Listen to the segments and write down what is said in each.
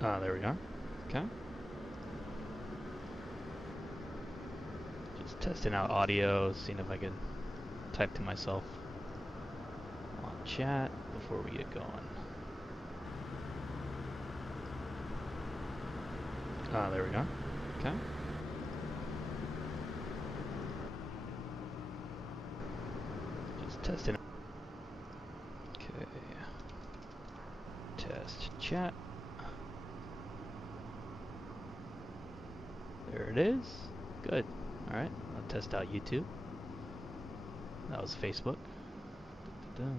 There we are. Okay. Just testing out audio, seeing if I can type to myself on chat before we get going. There we go. Okay. Just testing. Okay. Test chat. There it is. Good. Alright, I'll test out YouTube. That was Facebook. Da-da-da.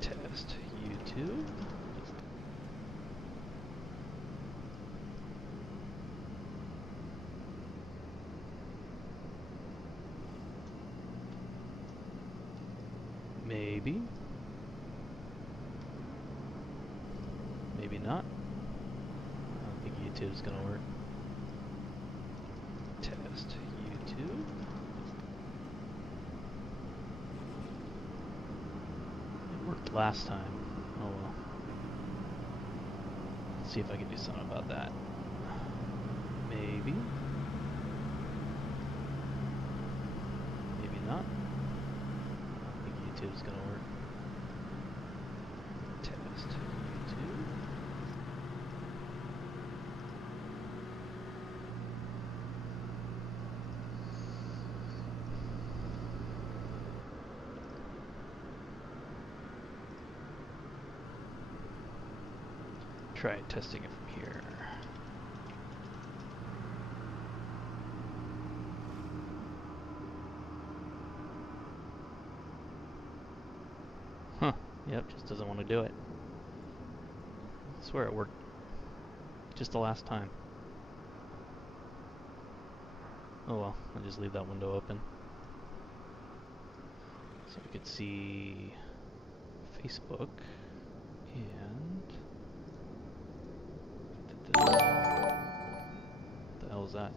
Test YouTube. Maybe. Maybe not. I don't think YouTube's gonna work. Test YouTube. It worked last time. Oh well. Let's see if I can do something about that. Maybe. Maybe not. I don't think YouTube's gonna work. Test YouTube. Try testing it from here. Huh. Yep, just doesn't want to do it. I swear it worked just the last time. Oh well, I'll just leave that window open. So we could see Facebook and what the hell is that?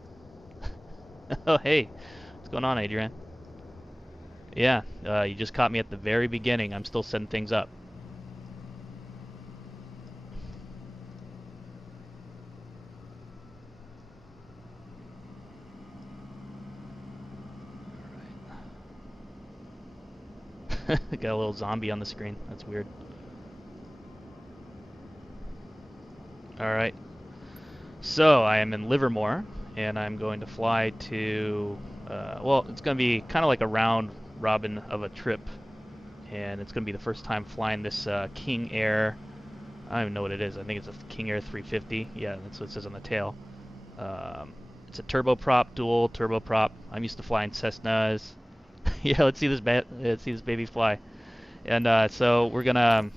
Oh hey, what's going on, Adrian? Yeah, you just caught me at the very beginning. I'm still setting things up. Alright. Got a little zombie on the screen. That's weird. Alright. So, I am in Livermore, and I'm going to fly to... well, it's going to be kind of like a round robin of a trip. And it's going to be the first time flying this KingAir. I don't even know what it is. I think it's a KingAir 350. Yeah, that's what it says on the tail. It's a turboprop, dual turboprop. I'm used to flying Cessnas. Yeah, let's see this baby fly. And so we're gonna.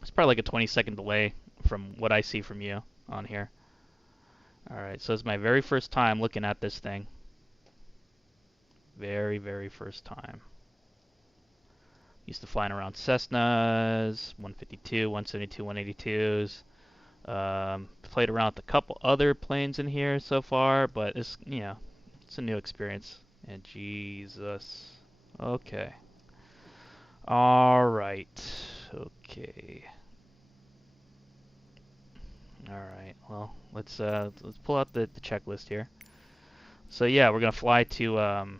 It's probably like a 20-second delay from what I see from you on here. All right, so it's my very first time looking at this thing. Very, very first time. Used to flying around Cessnas, 152, 172, 182s. Played around with a couple other planes in here so far, but it's, you know, it's a new experience. And Jesus. Okay. All right. Okay. All right. Well, let's pull out the checklist here. So yeah, we're gonna fly to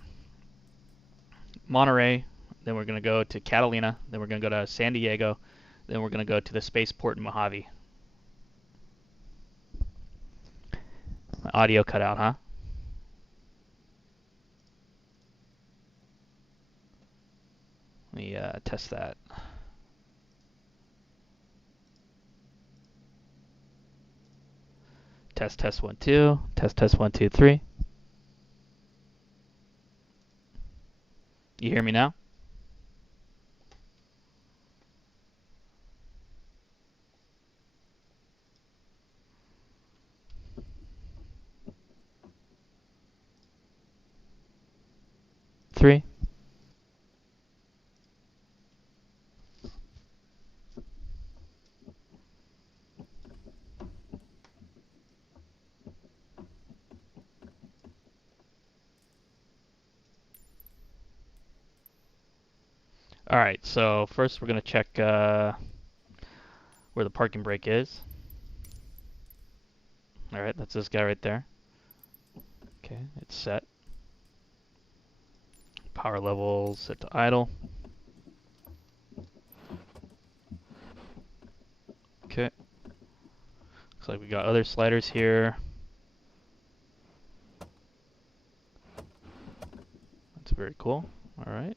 Monterey, then we're gonna go to Catalina, then we're gonna go to San Diego, then we're gonna go to the spaceport in Mojave. My audio cut out, huh? Let me test that. Test 1 2. Test 1 2 3. You hear me now? 3. Alright, so first we're going to check where the parking brake is. Alright, that's this guy right there. Okay, it's set. Power level set to idle. Okay. Looks like we got other sliders here. That's very cool. Alright.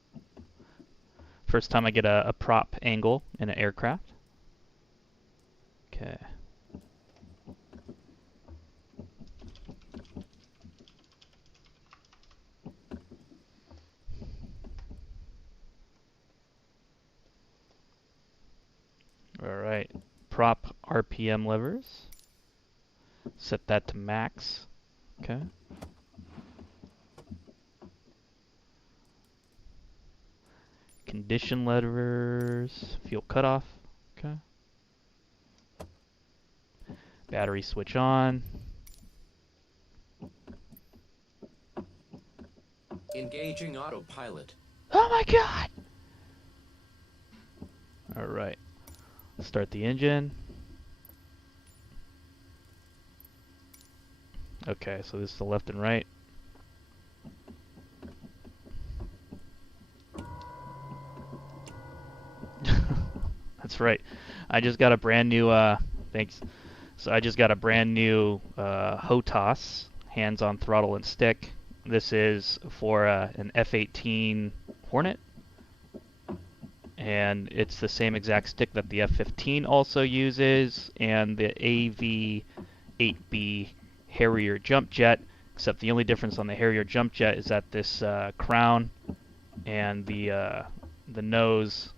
First time I get a prop angle in an aircraft. Okay. Alright. Prop RPM levers. Set that to max. Okay. Condition levers. Fuel cutoff. Okay. Battery switch on. Engaging autopilot. Oh my god! Alright. Start the engine. Okay, so this is the left and right. That's right. I just got a brand new, thanks. So I just got a brand new HOTAS, hands on throttle and stick. This is for an F-18 Hornet. And it's the same exact stick that the F-15 also uses, and the AV-8B Harrier jump jet, except the only difference on the Harrier jump jet is that this crown and the nose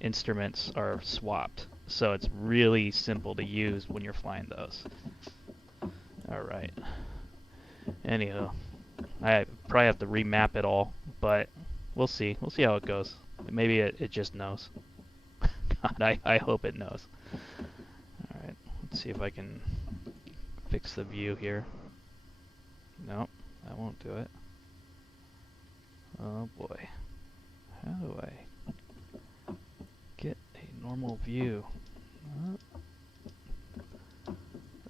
instruments are swapped. So it's really simple to use when you're flying those. Alright. Anyhow, I probably have to remap it all, but we'll see. We'll see how it goes. Maybe it just knows. God, I hope it knows. Alright, let's see if I can fix the view here. Nope, that won't do it. Oh boy. How do I get a normal view?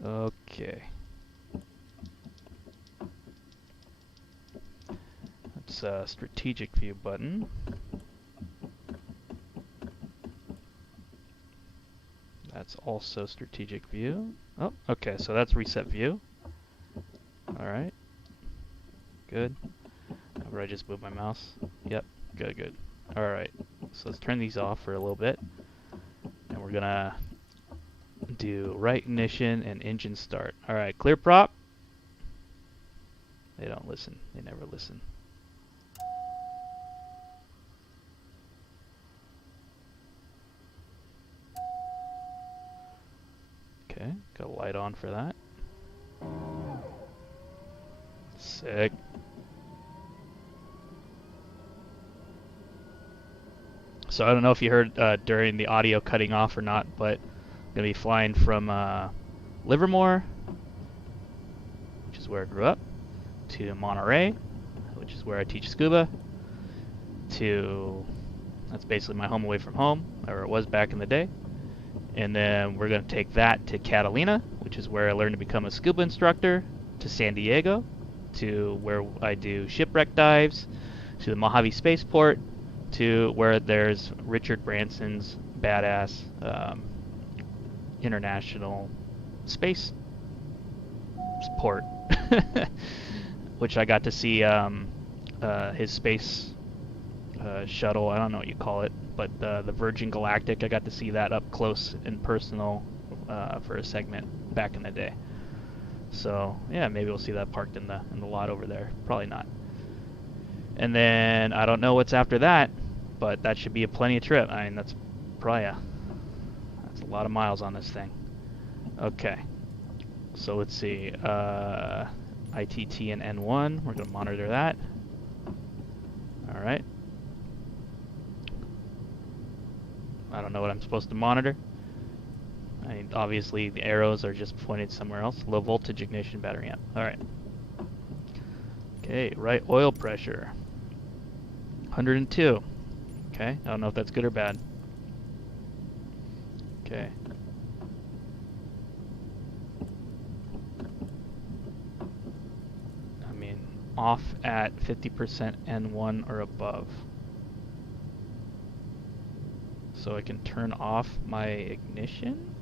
Okay. That's a strategic view button. That's also strategic view. Oh, okay, so that's reset view. Alright. Good. Or I just move my mouse. Yep, good, good. Alright, so let's turn these off for a little bit. And we're gonna do right ignition and engine start. Alright, clear prop. They don't listen. They never listen. Okay, got a light on for that. Sick. So I don't know if you heard during the audio cutting off or not, but I'm going to be flying from Livermore, which is where I grew up, to Monterey, which is where I teach scuba, to, that's basically my home away from home, or it was back in the day. And then we're going to take that to Catalina, which is where I learned to become a scuba instructor, to San Diego, to where I do shipwreck dives, to the Mojave spaceport, to where there's Richard Branson's badass international space port, which I got to see his space shuttle. I don't know what you call it, but the Virgin Galactic. I got to see that up close and personal for a segment back in the day. So yeah, maybe we'll see that parked in the lot over there. Probably not. And then I don't know what's after that, but that should be a plenty of trip. I mean, that's probably that's a lot of miles on this thing. Okay, so let's see. ITT and N1. We're gonna monitor that. Alright. I don't know what I'm supposed to monitor. Obviously the arrows are just pointed somewhere else. Low voltage ignition battery amp. Alright. Okay, right oil pressure. 102. Okay, I don't know if that's good or bad. Okay. I mean, off at 50% N1 or above. So I can turn off my ignition?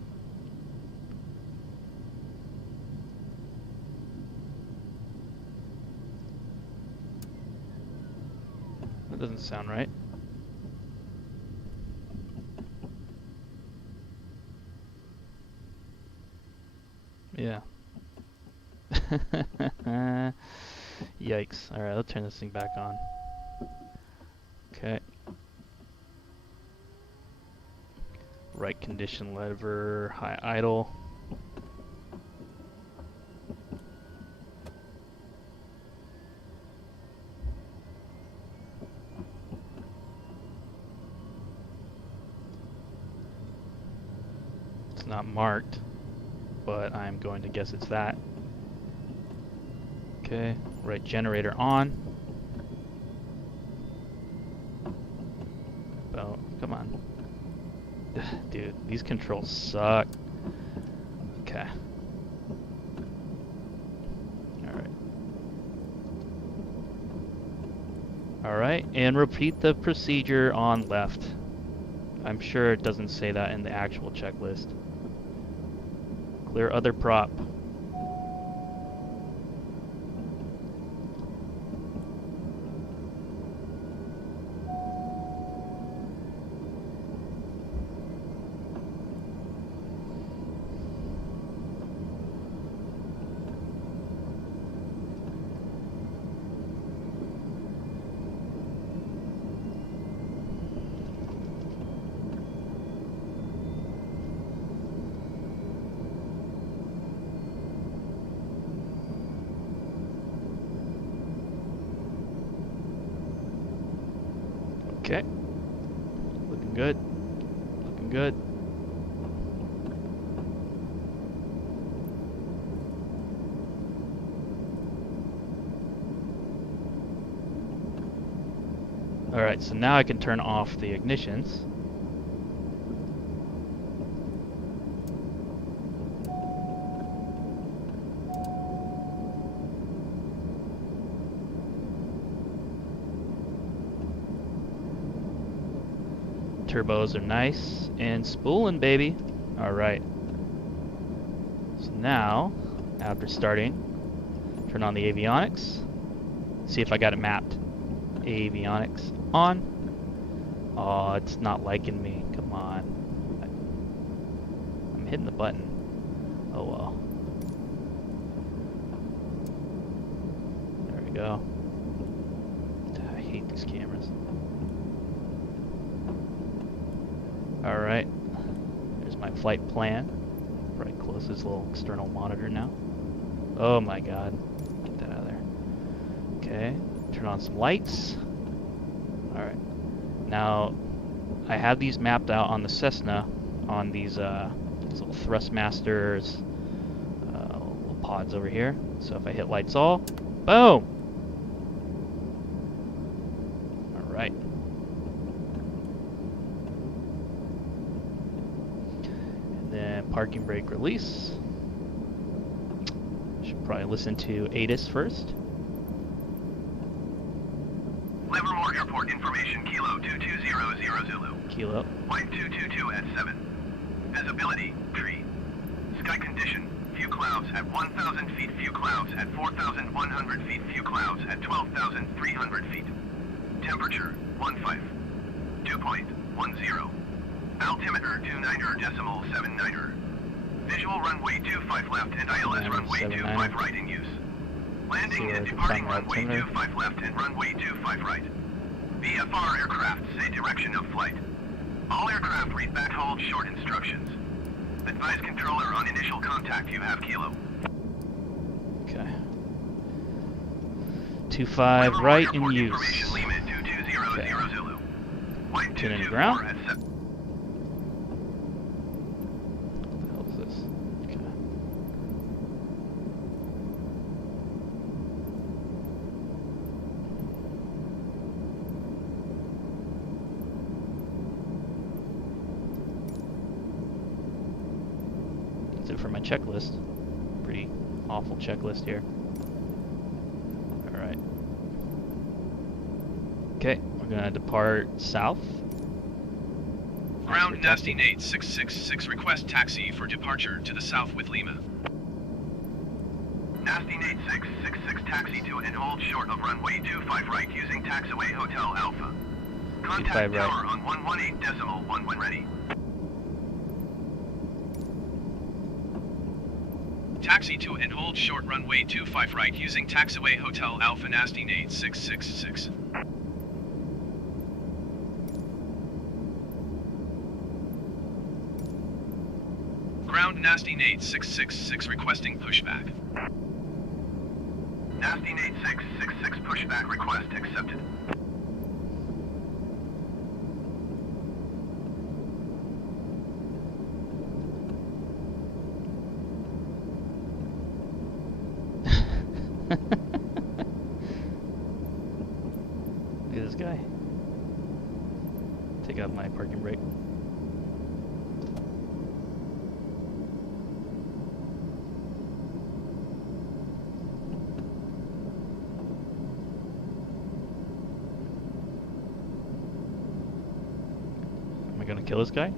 That doesn't sound right. Yeah. Yikes. Alright, let's turn this thing back on. Okay. Right condition lever, high idle. It's not marked, but I'm going to guess it's that. Okay, right generator on. Oh, come on. Dude, these controls suck. Okay. Alright. Alright, and repeat the procedure on left. I'm sure it doesn't say that in the actual checklist. Clear other prop. Okay. Looking good. Looking good. Alright, so now I can turn off the ignitions. Turbos are nice and spooling, baby. Alright. So now, after starting, turn on the avionics. See if I got it mapped. Avionics on. Oh, it's not liking me. Come on. I'm hitting the button. Oh well. There we go. I hate these cameras. Alright. There's my flight plan. Probably close this little external monitor now. Oh my god. Get that out of there. Okay. Turn on some lights. Alright. Now, I have these mapped out on the Cessna on these little Thrustmasters little pods over here. So if I hit lights all, boom! Alright. And then parking brake release. Should probably listen to ATIS first. Livermore Airport information, Kilo 2200 Zulu. Kilo. Flight 222 at 7. Visibility, tree. Sky condition, few clouds at 1,000 feet, few clouds at 4,100 feet, few clouds at 12,300 feet. Temperature, 15. Dew point, 10. Altimeter, 29.79. Visual runway 25 left and ILS runway 25 right in use. Landing and departing runway 25 left and runway 25 right. VFR aircraft say direction of flight. All aircraft read back hold short instructions. Advise controller on initial contact you have Kilo. Okay. 25 right in use. Information Lima Okay. Zulu. Wind Tune in to 224 ground. at 7. What the hell is this? Okay. That's it for my checklist. Pretty awful checklist here. Alright. Okay, we're gonna depart south. Ground Nasty Nate 666, request taxi for departure to the south with Lima. Nasty Nate 666, taxi to and hold short of runway 25 right using taxiway Hotel Alpha. Contact tower on 118.1 when ready. Taxi to and hold short runway 25 right using taxiway Hotel Alpha. Nasty Nate 666. Ground Nasty Nate 666 requesting pushback. Nasty Nate 666 pushback request accepted. Look at this guy. Take out my parking brake. Am I gonna kill this guy?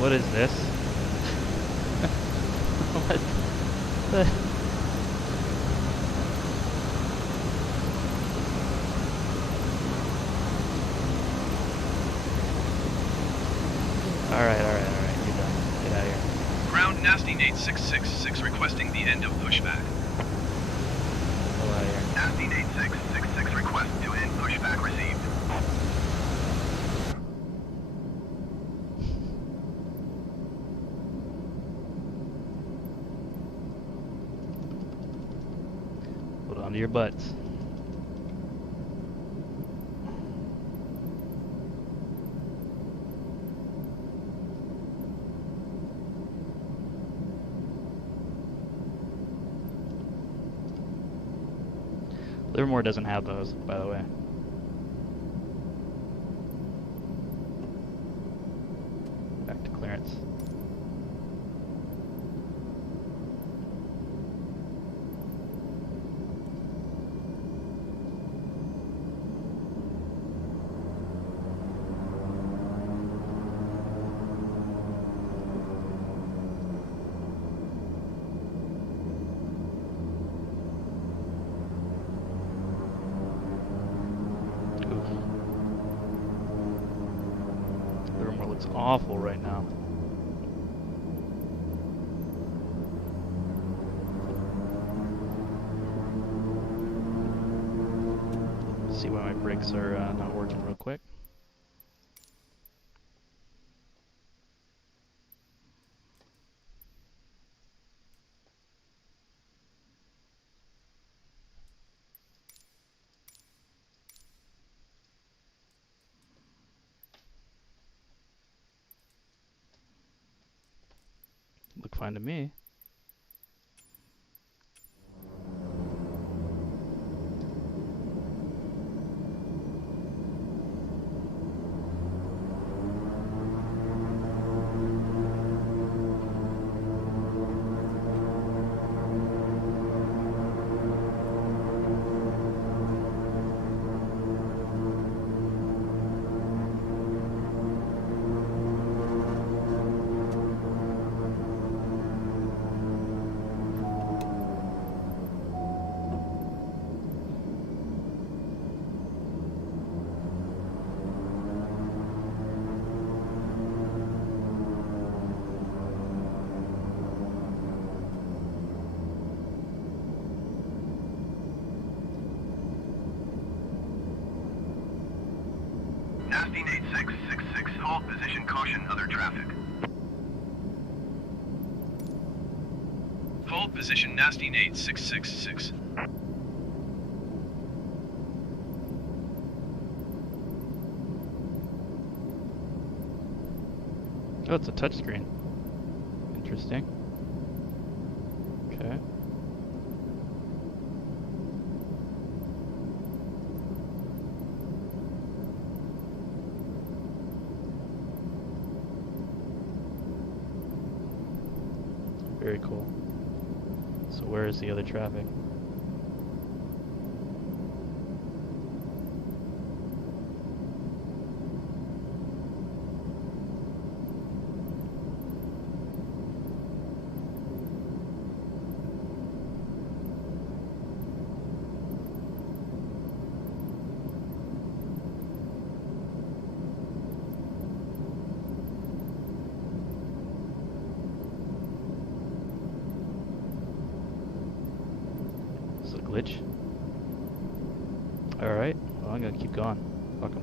What is this? What the? Alright, you're done. Get out of here. Ground Nasty Nate 666 requesting the end of pushback. Get out of here. Nasty Nate 666 request to end pushback received. Hold on to your butts. Livermore doesn't have those, by the way. Back to clearance. Livermore looks awful right now. See why my brakes are not working real quick. Look fine to me. position other traffic. Hold position Nasty Nate 666. Oh, it's a touchscreen. Interesting. Okay. Very cool. So where is the other traffic? Glitch. Alright, well, I'm gonna keep going. Fuck 'em.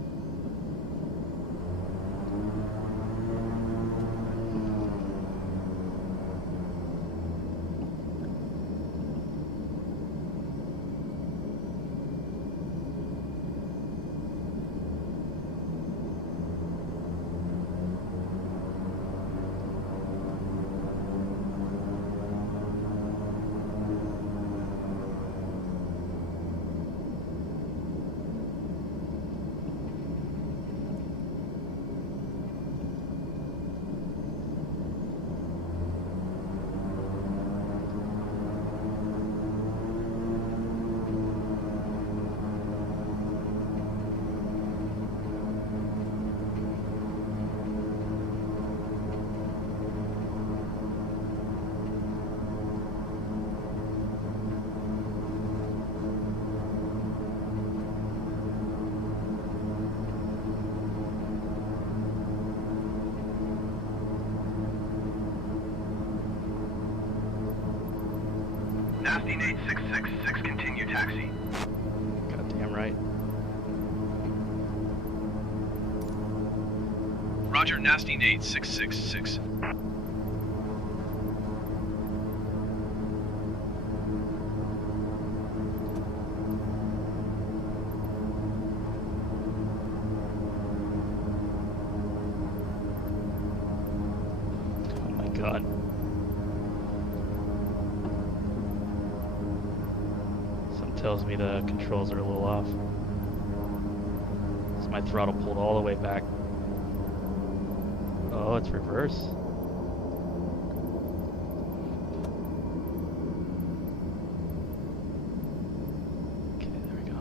Nasty Nate 666, continue taxi. Goddamn right. Roger, Nasty Nate 666. Oh my god. Tells me the controls are a little off. Is my throttle pulled all the way back? Oh, it's reverse. Okay, there we go.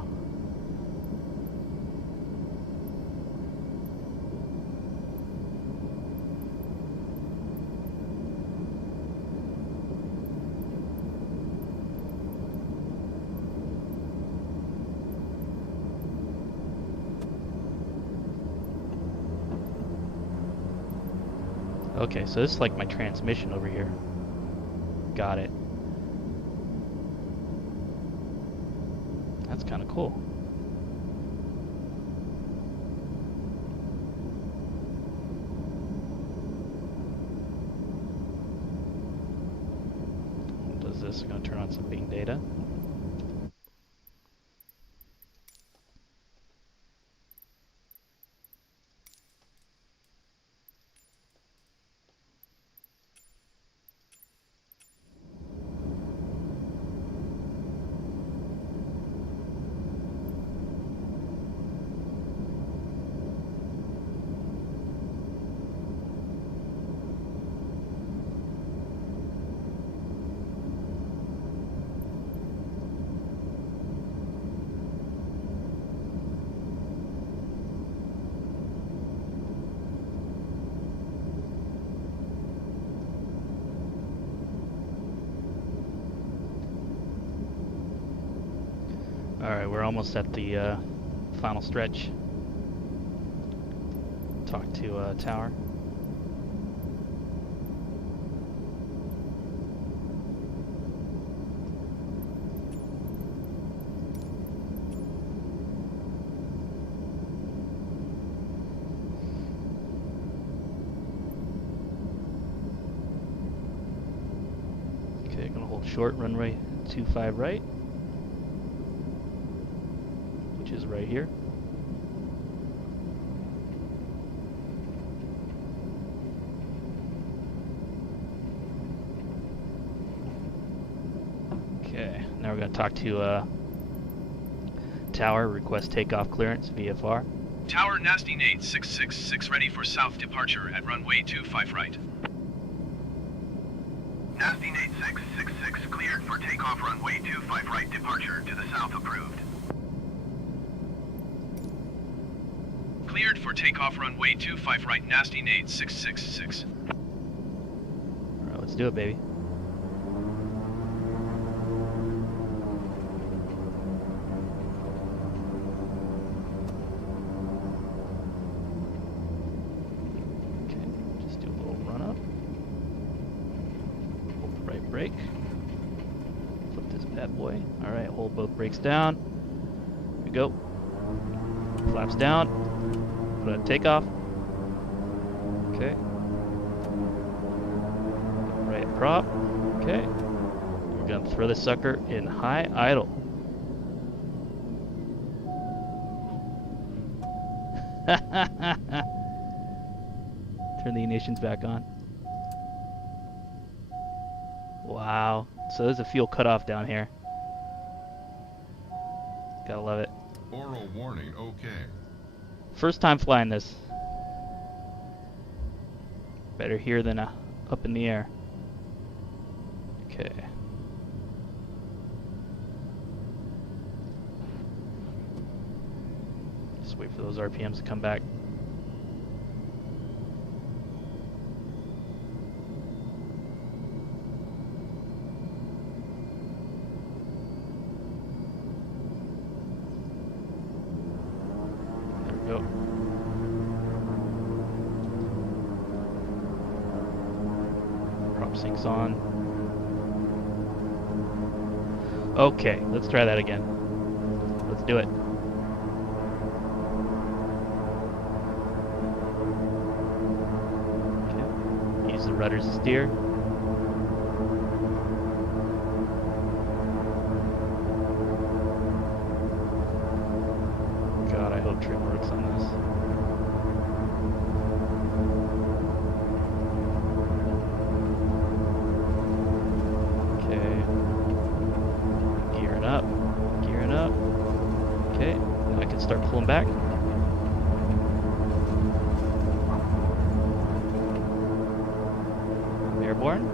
Okay, so this is like my transmission over here. Got it. That's kind of cool. What does this? I'm going to turn on some Bing data. Alright, we're almost at the final stretch. Talk to tower. gonna hold short, runway 25 right, which is right here. Okay, now we're gonna talk to tower, request takeoff clearance, VFR. Tower Nasty Nate 666 ready for south departure at runway 25 right. Nasty Nate 666 cleared for takeoff runway 25 right departure to the south approved. Cleared for takeoff runway 25 right Nasty Nate 666. Alright, let's do it, baby. Brake. Flip this bad boy. Alright, hold both brakes down. Here we go. Flaps down. Put on takeoff. Okay. Right prop. Okay. We're going to throw this sucker in high idle. Turn the ignitions back on. Wow. So there's a fuel cutoff down here. Gotta love it. Oral warning, okay. First time flying this. Better here than up in the air. Okay. Just wait for those RPMs to come back. Go. Prop syncs on. Okay, let's try that again. Let's do it. Okay. Use the rudders to steer. God, I hope trim works on this. Okay. Gearing up. Gearing up. Okay. Now I can start pulling back. Airborne.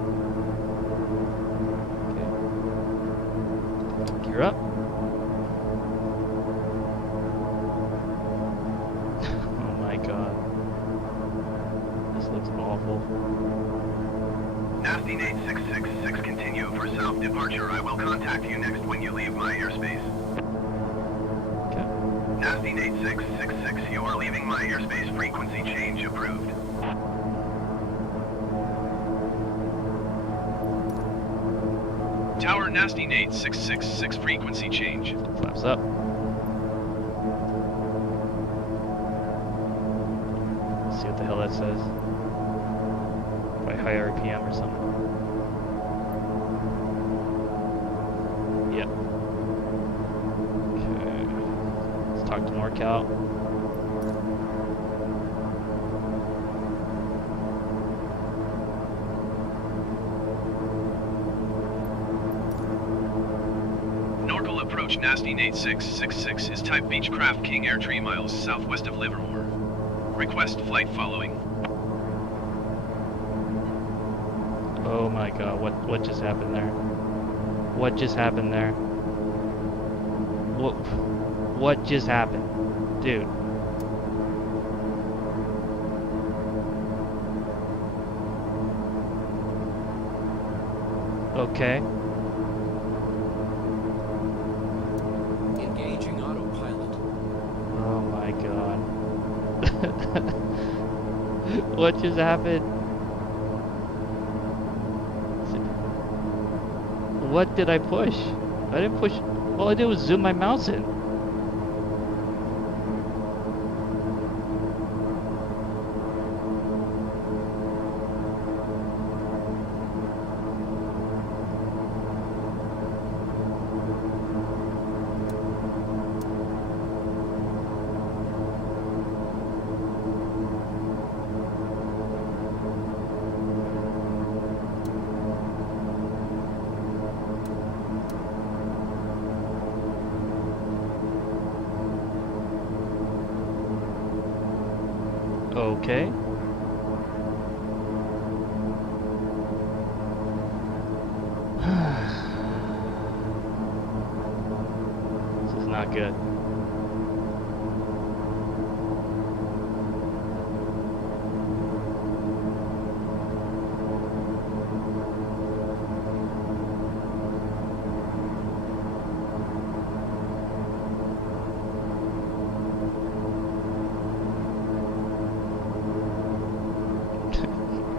Okay. Gear up. Awful. Nasty Nate 666 continue for south departure. I will contact you next when you leave my airspace. Okay. Nasty Nate 666, you are leaving my airspace. Frequency change approved. Tower Nasty Nate 666 frequency change. Flaps up. Let's see what the hell that says. Probably high RPM or something. Yep. Okay. Let's talk to NorCal. Norcal approach Nasty Nate 666 is type Beechcraft KingAir 3 miles southwest of Livermore. Request flight following. Oh my god, what just happened there? What just happened there? What just happened? Dude. Okay. Engaging autopilot. Oh my god. What just happened? What did I push? I didn't push. All I did was zoom my mouse in. Okay. This is not good.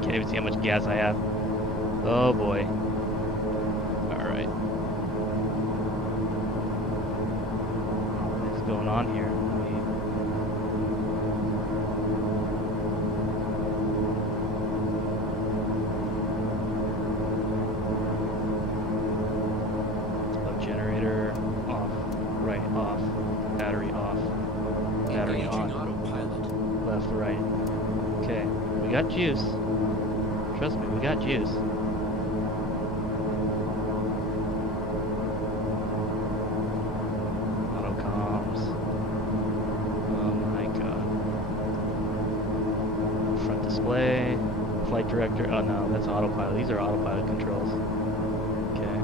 Can't even see how much gas I have. Oh boy. Alright. What is going on here? Generator off. Right, off. Battery off. Battery Engaging on. autopilot. Left, right. Okay. We got juice. Trust me, we got juice. Auto comms. Oh my god. Front display. Flight director. Oh no, that's autopilot. These are autopilot controls. Okay.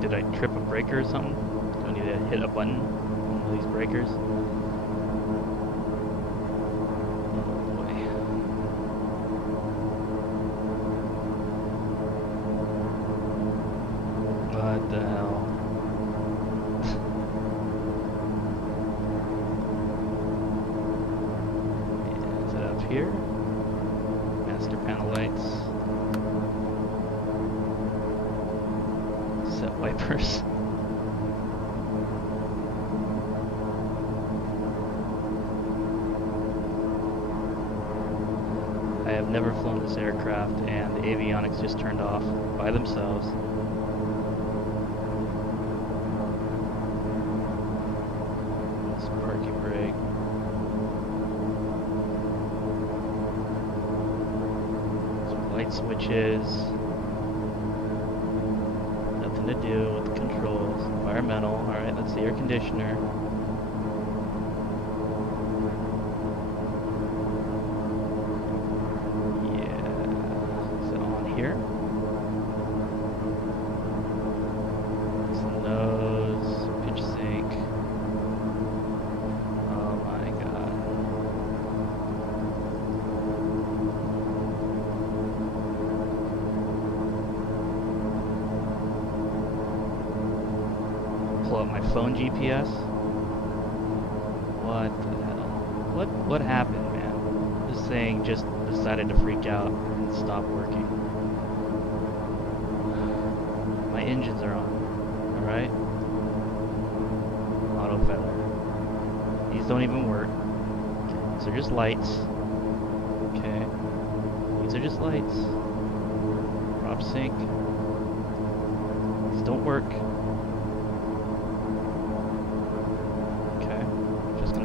Did I trip a breaker or something? Do I need to hit a button on one of these breakers? What the hell? Is it up here? Master panel lights. Set wipers. I have never flown this aircraft and the avionics just turned off by themselves. Parking brake. Some light switches. Nothing to do with the controls. Environmental. Alright, that's the air conditioner. Yeah. Is it on here? It's the nose. Pitch sink. Pull up my phone GPS. What the hell? What happened, man? This thing just decided to freak out and stop working. My engines are on. Alright? Auto feather. These don't even work. These are just lights. Okay. These are just lights. Prop sync. These don't work.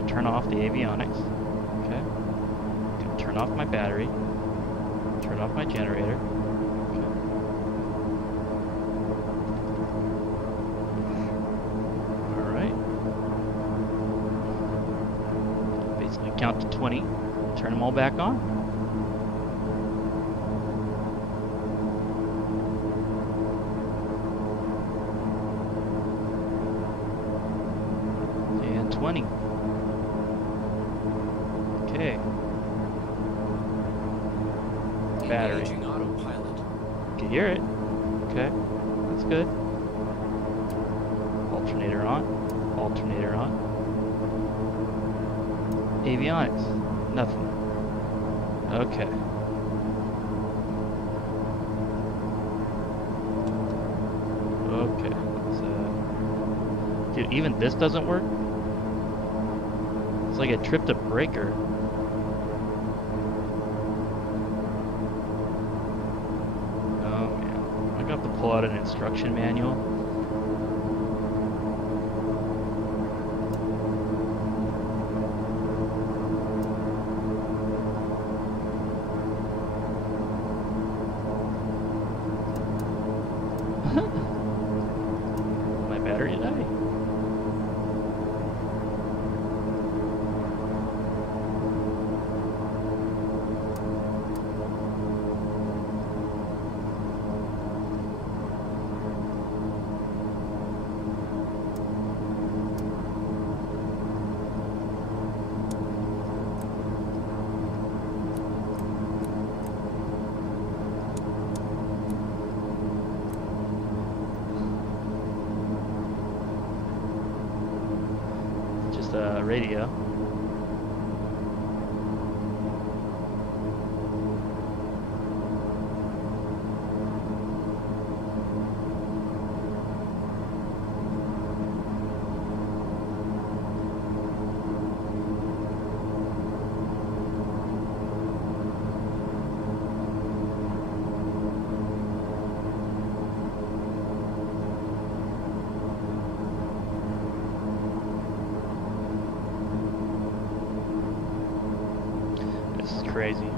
Turn off the avionics. Okay. Gonna turn off my battery. Turn off my generator. Okay. Alright. Basically count to 20. Turn them all back on. And 20. Okay. Battery. Engaging autopilot. Can hear it. Okay. That's good. Alternator on. Alternator on. Avionics. Nothing. Okay. Okay. Let's, dude, even this doesn't work? It's like it tripped a breaker. To pull out an instruction manual. My battery died. radio. This is crazy.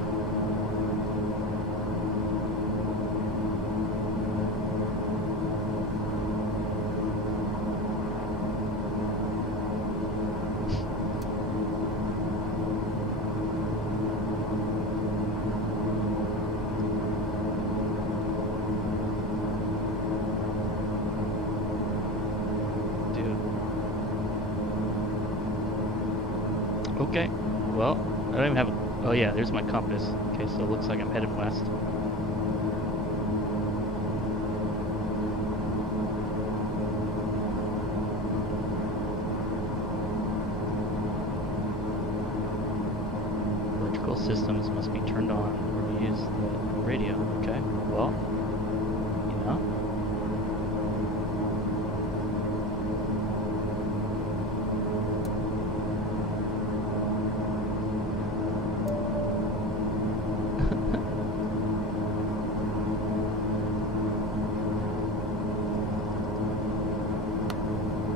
Dude. Okay. Well, I don't even have a... Oh yeah, there's my compass. Okay, so it looks like I'm headed west. Electrical systems must be turned on or use the radio. Okay, well, you know.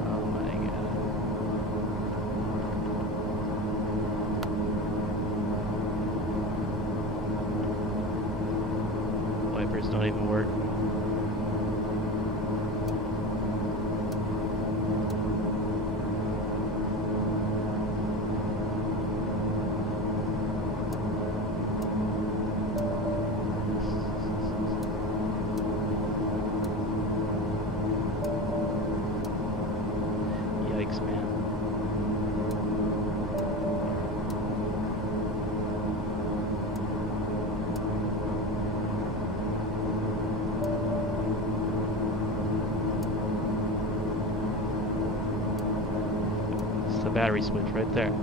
Oh my god. Wipers don't even work. Yikes, man. It's the battery switch right there.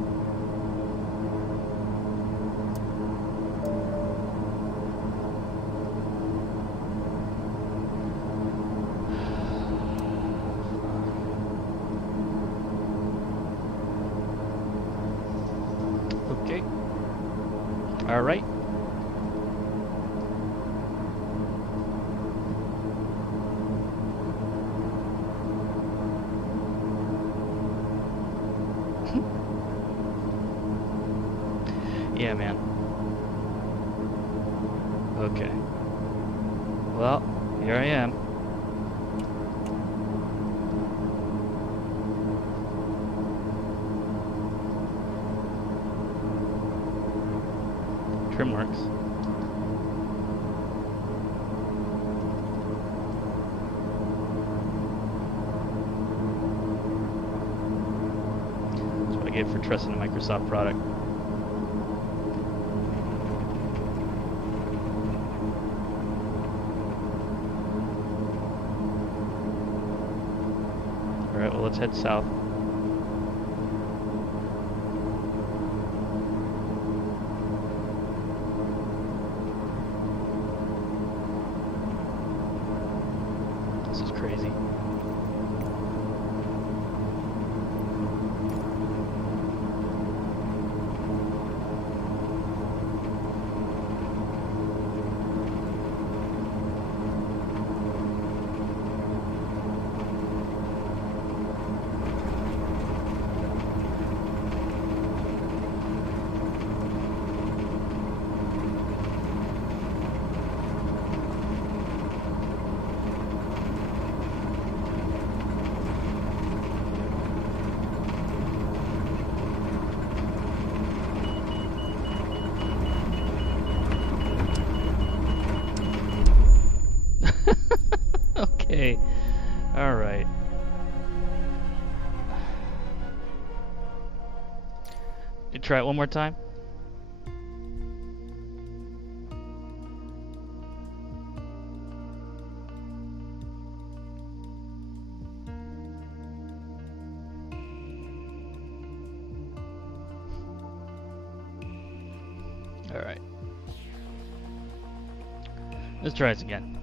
Okay. All right. Yeah, man. Okay. Well, here I am. Trim works. That's what I get for trusting a Microsoft product. Alright, well, let's head south. This is crazy. Okay. All right. You try it one more time. Alright. Let's try this again.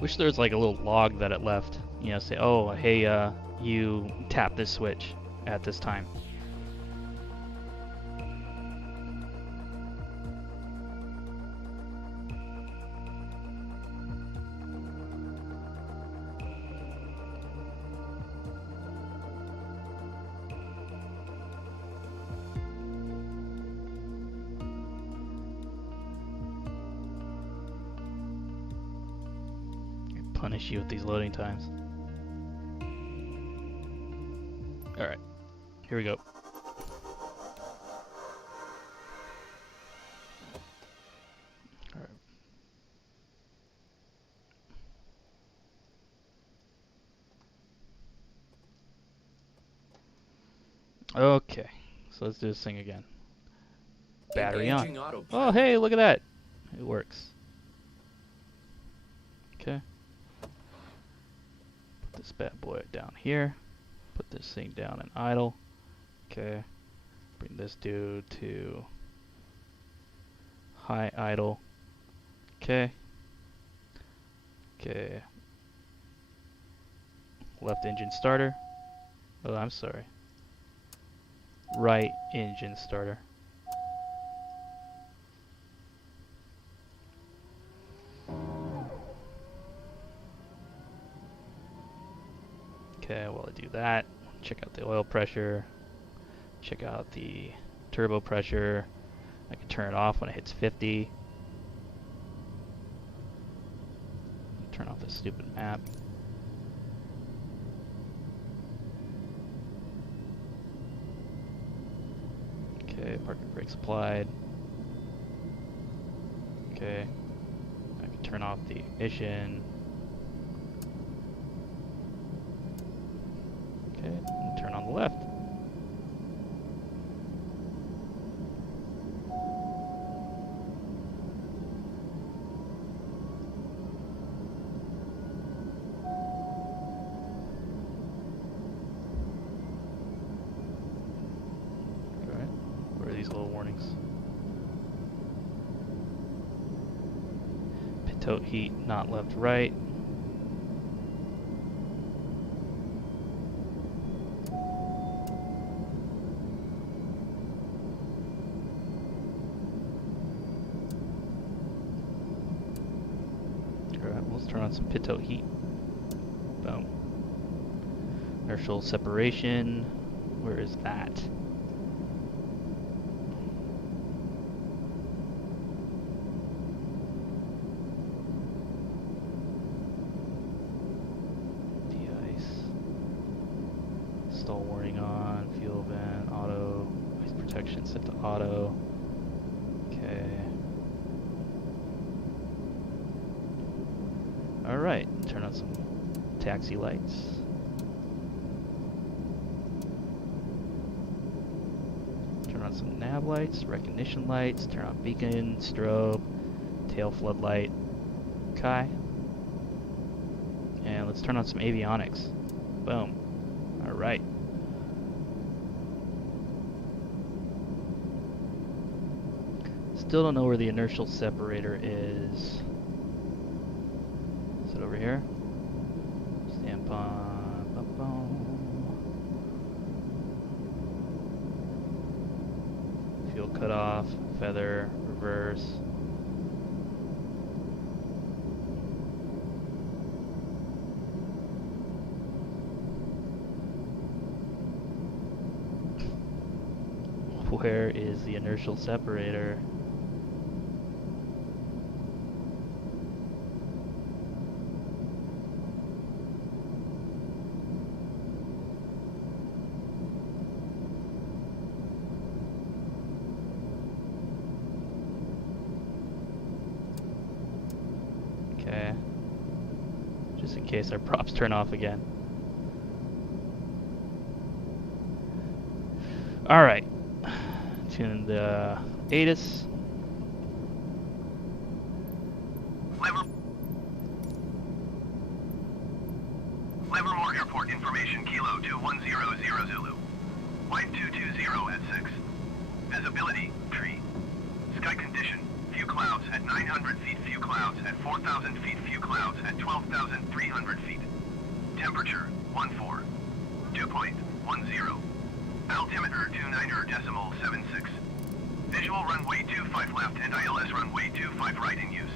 Wish there was like a little log that it left. You know, say, oh, hey, you tap this switch at this time. Punish you with these loading times. Alright, here we go. Alright. Okay, so let's do this thing again. Battery on. Engaging autopilot. Oh, hey, look at that. It works. Okay. Put this bad boy down here. Put this thing down in idle. Okay. Bring this dude to high idle. Okay. Okay. Left engine starter. Oh, I'm sorry. Right engine starter. Okay, while I do that, check out the oil pressure, check out the turbo pressure. I can turn it off when it hits 50. Turn off this stupid map. Okay, parking brakes applied. Okay, I can turn off the ignition. Okay, and turn on the left. Alright, what are these little warnings? Pitot heat, not left, right. Let's turn on some pitot heat. Boom. Inertial separation. Where is that? De-ice. Stall warning on. Fuel vent. Auto. Ice protection set to auto. Okay. Alright, turn on some taxi lights. Turn on some nav lights, recognition lights, turn on beacon, strobe, tail floodlight. Okay. And let's turn on some avionics. Boom. Alright. Still don't know where the inertial separator is. Is it over here? Stamp on. Fuel cutoff, feather, reverse. Where is the inertial separator? Okay. Just in case our props turn off again. Alright. Tune the ATIS. Livermore Airport information Kilo 2100 Zulu. Wind 220 at 6. Visibility, tree. Sky condition, few clouds at 900 feet, few clouds at 4,000 feet, few clouds at 12,300 feet. Temperature, 14. Dew point, 10. Altimeter 29.76. Visual runway 25 left and ILS runway 25 right in use.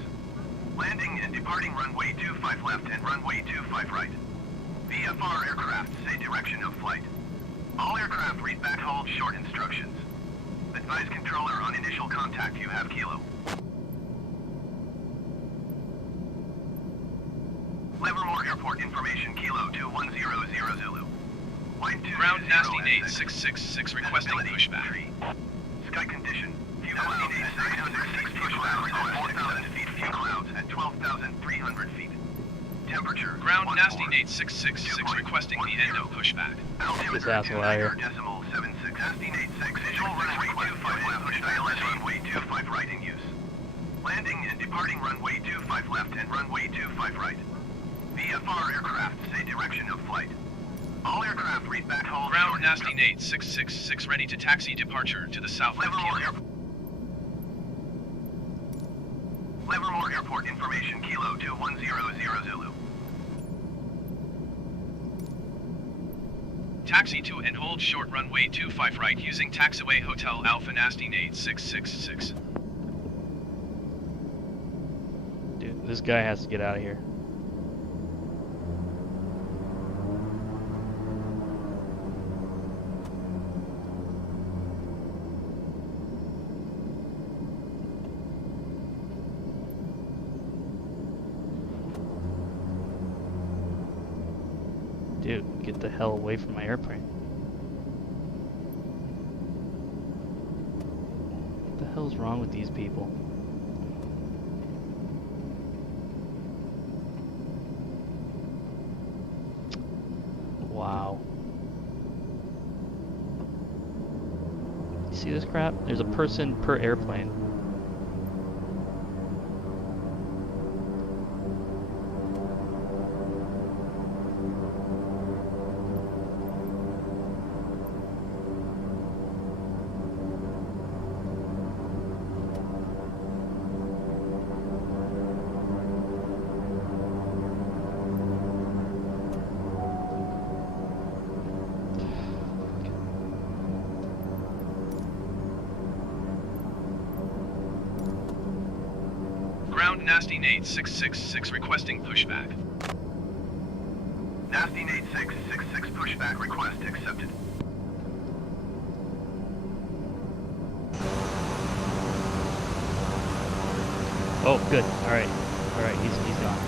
Landing and departing runway 25 left and runway 25 right. VFR aircraft say direction of flight. All aircraft read back hold short instructions. Advise controller on initial contact you have Kilo. Livermore Airport information Kilo 2100 Zulu. Wind 220 Ground nasty at Nate 6. 666 requesting Visibility, pushback. tree. Sky condition. Few clouds at 900 feet, few clouds at 4,000 feet, few clouds at 12,300 feet. Temperature. Ground 14. nasty Nate 666 requesting the endo pushback. This asshole out here. Decimal 76. Nasty Nate 6. Visual runway 25 left. Push ILS runway 25 right in use. Landing and departing runway 25 left and runway 25 right. VFR aircraft say direction of flight. All aircraft read back hold. Ground nasty Nate 666 ready to taxi departure to the south of Livermore Kilo. Airport. Livermore Airport information Kilo 2100 Zulu. Taxi to and hold short runway 25 right using taxiway Hotel Alpha nasty Nate 666. Dude, this guy has to get out of here. Dude, get the hell away from my airplane. What the hell's wrong with these people? Wow. You see this crap? There's a person per airplane. Ground nasty Nate 666 requesting pushback. Nasty Nate 666 pushback request accepted. Oh, good. Alright. Alright, he's gone.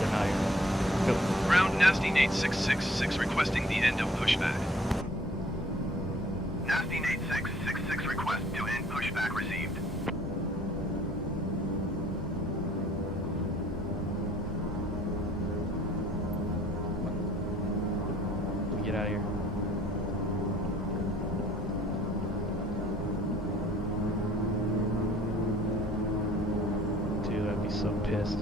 They're not here. Go. Ground nasty Nate 666 requesting the endo pushback. Nasty Nate 666 request to end pushback received. Get out of here. Dude, I'd be so pissed.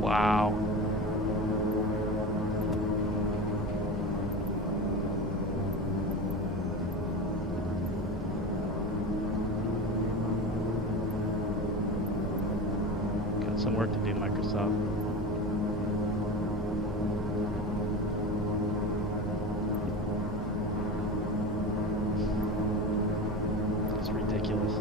Wow. Got some work to do, Microsoft. It's ridiculous.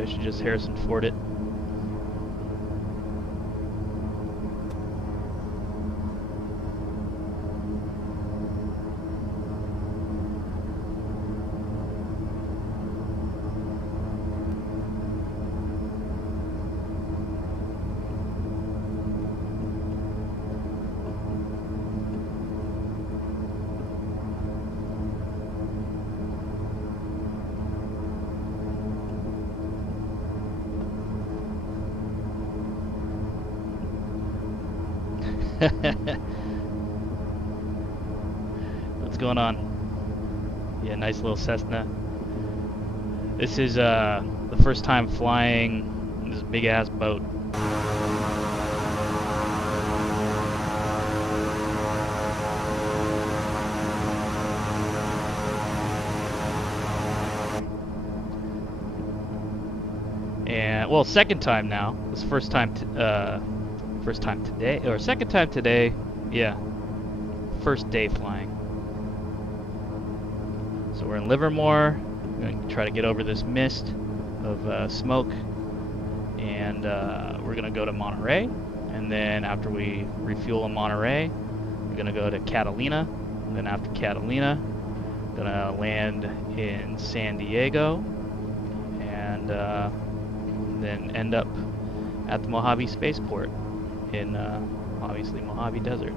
Maybe I should just Harrison Ford it. What's going on? Yeah, nice little Cessna. This is the first time flying this big ass boat. And well, second time now. This first time today, or second time today. Yeah, first day flying. So we're in Livermore. We're going to try to get over this mist of smoke, and we're going to go to Monterey. And then after we refuel in Monterey, we're going to go to Catalina. And then after Catalina, we're going to land in San Diego, and then end up at the Mojave spaceport in obviously Mojave Desert.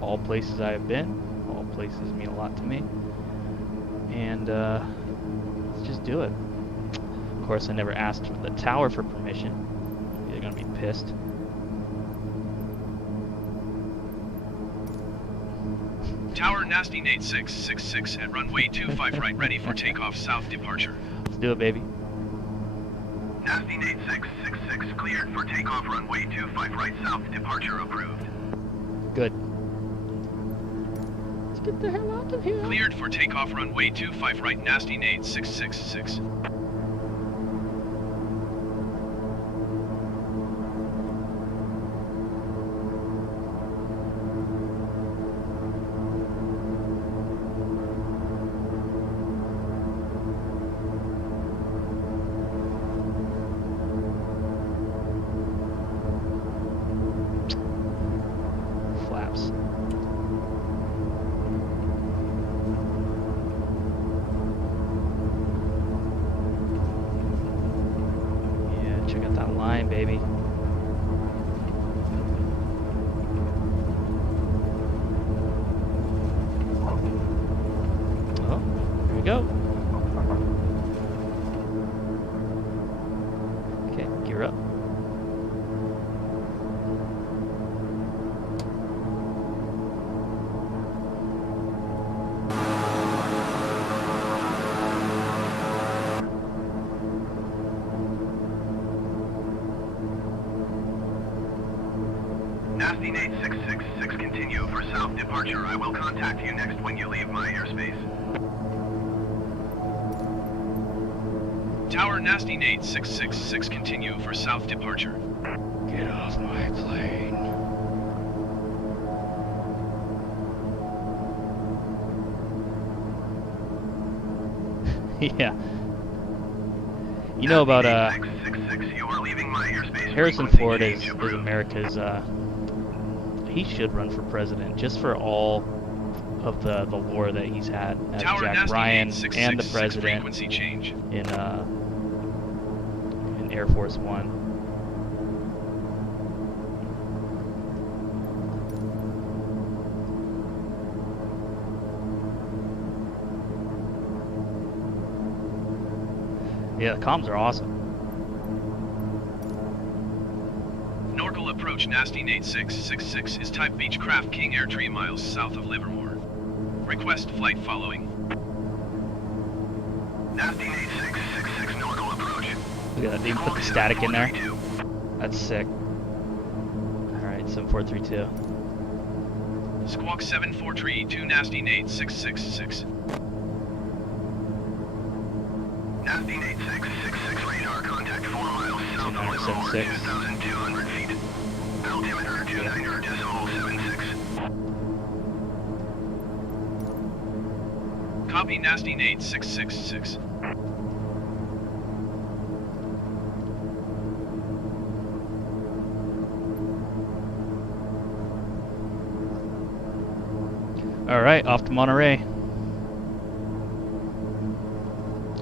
All places I have been, all places mean a lot to me, and let's just do it. Of course, I never asked the tower for permission. They're gonna be pissed. Tower Nasty Nate 666 at runway 25 right, ready for takeoff south departure. Let's do it, baby. Nasty Nate 666 cleared for takeoff runway 25 right south, departure approved. Good. Let's get the hell out of here. Cleared for takeoff runway 25 right, Nasty Nate 666. Flaps. Yeah, check out that line, baby. Oh, here we go. Okay, gear up. Nasty Nate 666 continue for south departure. I will contact you next when you leave my airspace. Tower Nasty Nate 666 continue for south departure. Get off my plane. Yeah. You know about Nasty Nate 666, you are leaving my airspace. Harrison Frequency Ford change is approved. America's he should run for president just for all of the lore that he's had as Tower Jack Nasty Ryan Nate and the 666 president frequency change. in Air Force One. Yeah, the comms are awesome. Norcal approach Nasty Nate 666 is type Beechcraft KingAir 3 miles south of Livermore. Request flight following. Nasty Nate 666 Norcal approach. Look at that, they even put the static in there. That's sick. Alright, 7432. Squawk 7432 Nasty Nate 666. Nasty Nate 666 radar contact 4 miles south of Livermore, 2976. 2,200 feet. Altimeter 29.76. Copy Nasty Nate 666. Alright, off to Monterey.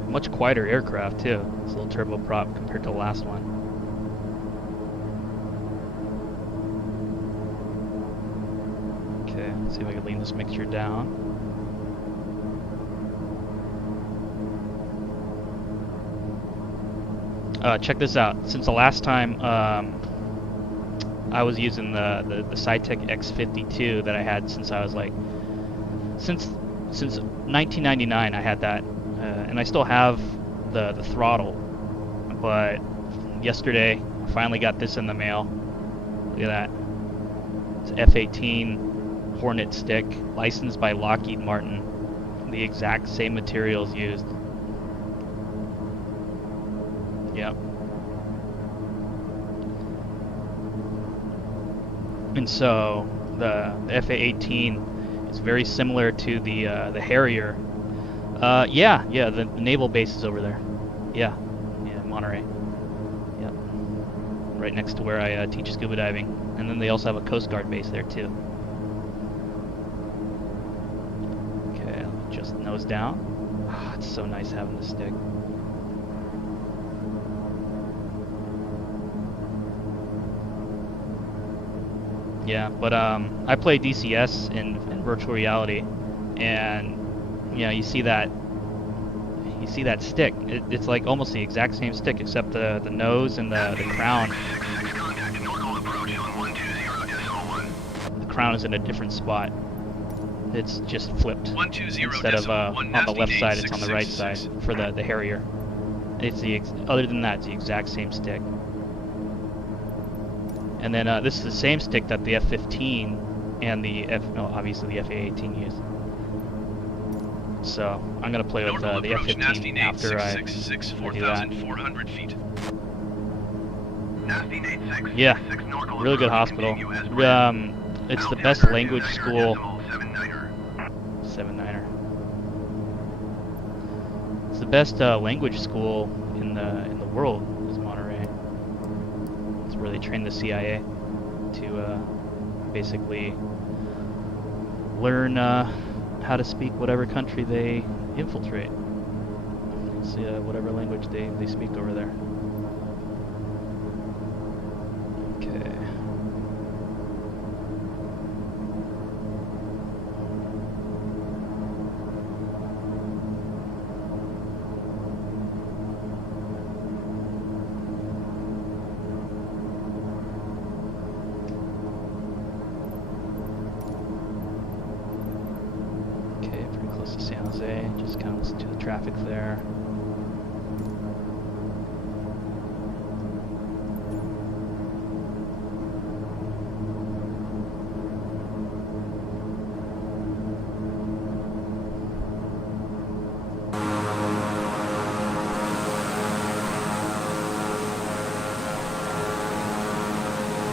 Much quieter aircraft too. This little turboprop compared to the last one. Okay, let's see if I can lean this mixture down. Check this out. Since the last time I was using the Cytec X52 that I had since I was like, since 1999 I had that, and I still have the throttle, but yesterday I finally got this in the mail. Look at that. It's F-18 Hornet stick, licensed by Lockheed Martin. The exact same materials used. Yep. And so the FA-18 is very similar to the Harrier. Yeah, the naval base is over there. Yeah, Monterey. Yep. Right next to where I teach scuba diving, and then they also have a Coast Guard base there too. Okay, just nose down. Ah, it's so nice having the stick. Yeah, but I play DCS in virtual reality, and you see that stick. It's like almost the exact same stick, except the nose and the crown. The crown is in a different spot. It's just flipped. Instead of on the left side, it's on the right side for the Harrier. It's other than that, it's the exact same stick. And then this is the same stick that the F-15 and obviously the FA-18 used. So I'm gonna play with the F-15 after I do that. Yeah, really good hospital. It's the best language school. 7-9er. It's the best language school in the world. Is Monterey. It's where they train the CIA to basically learn how to speak whatever country they infiltrate. It's whatever language they speak over there. Okay. San Jose, just kind of listen to the traffic there.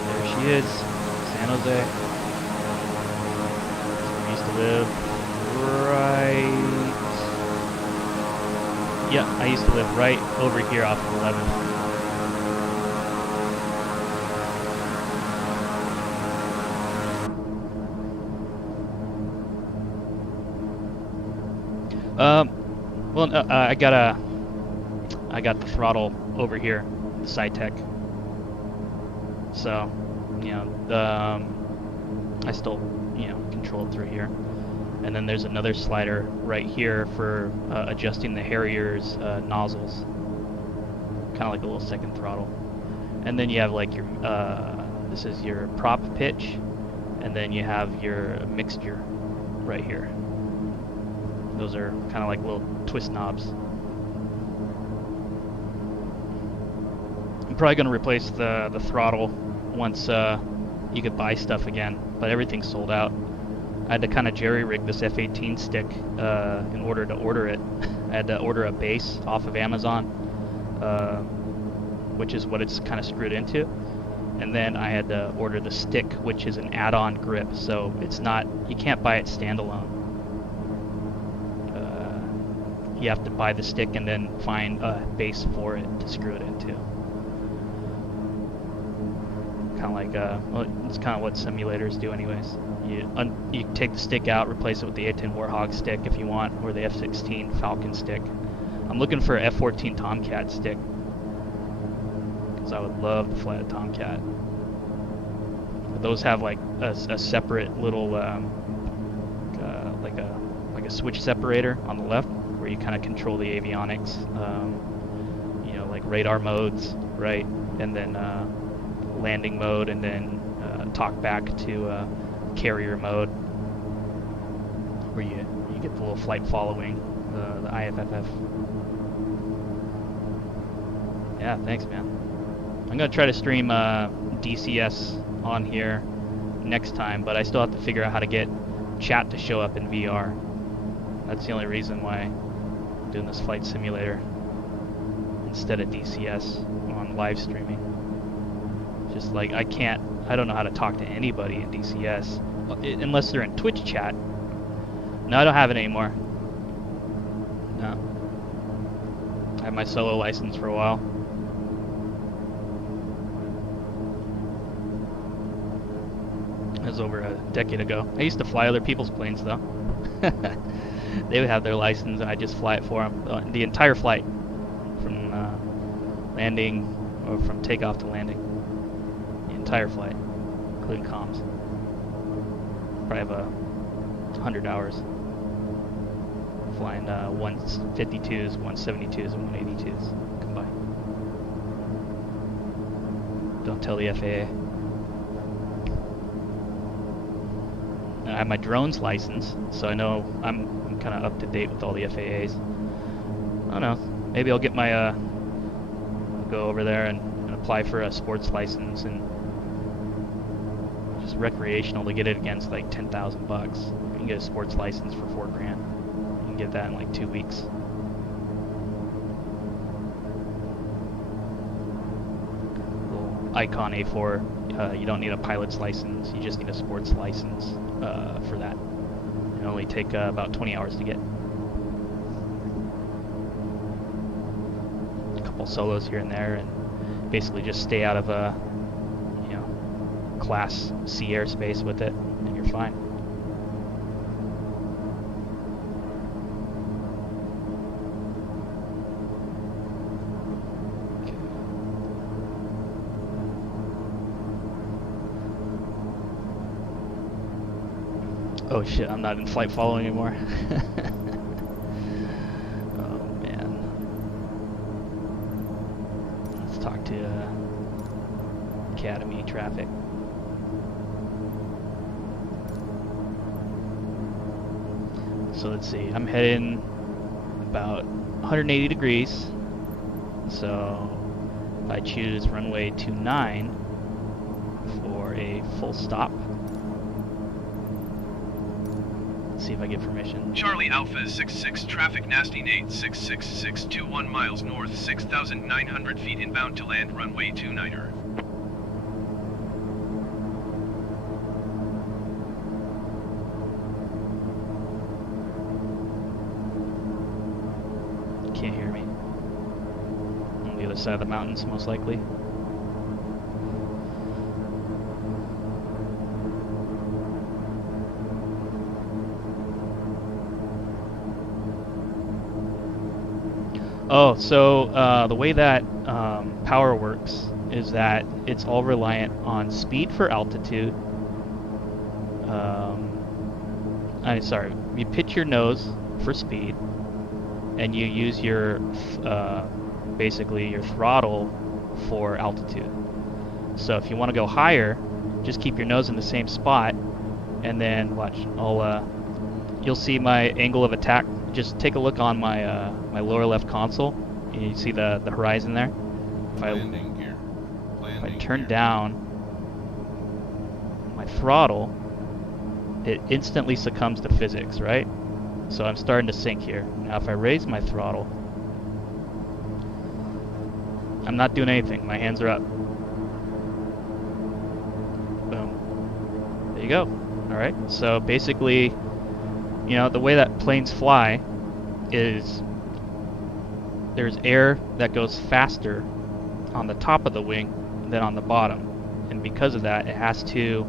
There she is, San Jose. That's where we used to live. Right. Yeah, I used to live right over here off of 11th. Well, I got the throttle over here, the Cytec. So, I still, control it through here. And then there's another slider right here for adjusting the Harrier's nozzles. Kind of like a little second throttle. And then you have like your, this is your prop pitch, and then you have your mixture right here. Those are kind of like little twist knobs. I'm probably going to replace the throttle once you could buy stuff again, but everything's sold out. I had to kind of jerry-rig this F-18 stick in order to order it. I had to order a base off of Amazon, which is what it's kind of screwed into. And then I had to order the stick, which is an add-on grip. So it's not, you can't buy it standalone. You have to buy the stick and then find a base for it to screw it into. kind of like well, it's kind of what simulators do, anyways. You take the stick out, replace it with the A-10 Warhog stick if you want, or the F-16 Falcon stick. I'm looking for an F-14 Tomcat stick, because I would love to fly a Tomcat. But those have like a separate little like a switch separator on the left, where you kind of control the avionics. You know, like radar modes, right? And then landing mode, and then talk back to carrier mode, where you get the little flight following, the IFFF. Yeah, thanks, man. I'm gonna try to stream DCS on here next time, but I still have to figure out how to get chat to show up in VR. That's the only reason why I'm doing this flight simulator instead of DCS on live streaming. Just like I don't know how to talk to anybody in DCS unless they're in Twitch chat. No, I don't have it anymore. No. I had my solo license for a while. It was over a decade ago. I used to fly other people's planes though. They would have their license and I just fly it for them. The entire flight, from landing, or from takeoff to landing. The entire flight, including comms. Probably have 100 hours flying 152s, 172s, and 182s combined. Don't tell the FAA. I have my drones license, so I know I'm kind of up to date with all the FAAs. I don't know. Maybe I'll get my go over there and apply for a sports license, and just recreational to get it against like $10,000. You can get a sports license for $4 grand. You can get that in like 2 weeks. Little Icon A4. You don't need a pilot's license. You just need a sports license for that. It only take about 20 hours to get. A couple solos here and there, and basically just stay out of Class C airspace with it, and you're fine. Oh shit, I'm not in flight following anymore. Oh man. Let's talk to Academy traffic. So let's see, I'm heading about 180 degrees. So if I choose runway 29 for a full stop. See if I get permission. Charlie Alpha 66, traffic nasty Nate 66621 miles north, 6,900 feet inbound to land runway 29er. Can't hear me. On the other side of the mountains, most likely. Oh, so the way that power works is that it's all reliant on speed for altitude. Sorry, you pitch your nose for speed, and you use your basically your throttle for altitude. So if you want to go higher, just keep your nose in the same spot, and then watch. You'll see my angle of attack. Just take a look on my my lower left console. You see the horizon there. If I turn down my throttle, it instantly succumbs to physics, right? So I'm starting to sink here. Now if I raise my throttle, I'm not doing anything. My hands are up. Boom. There you go. Alright, so basically, the way that planes fly is there's air that goes faster on the top of the wing than on the bottom. and because of that, it has to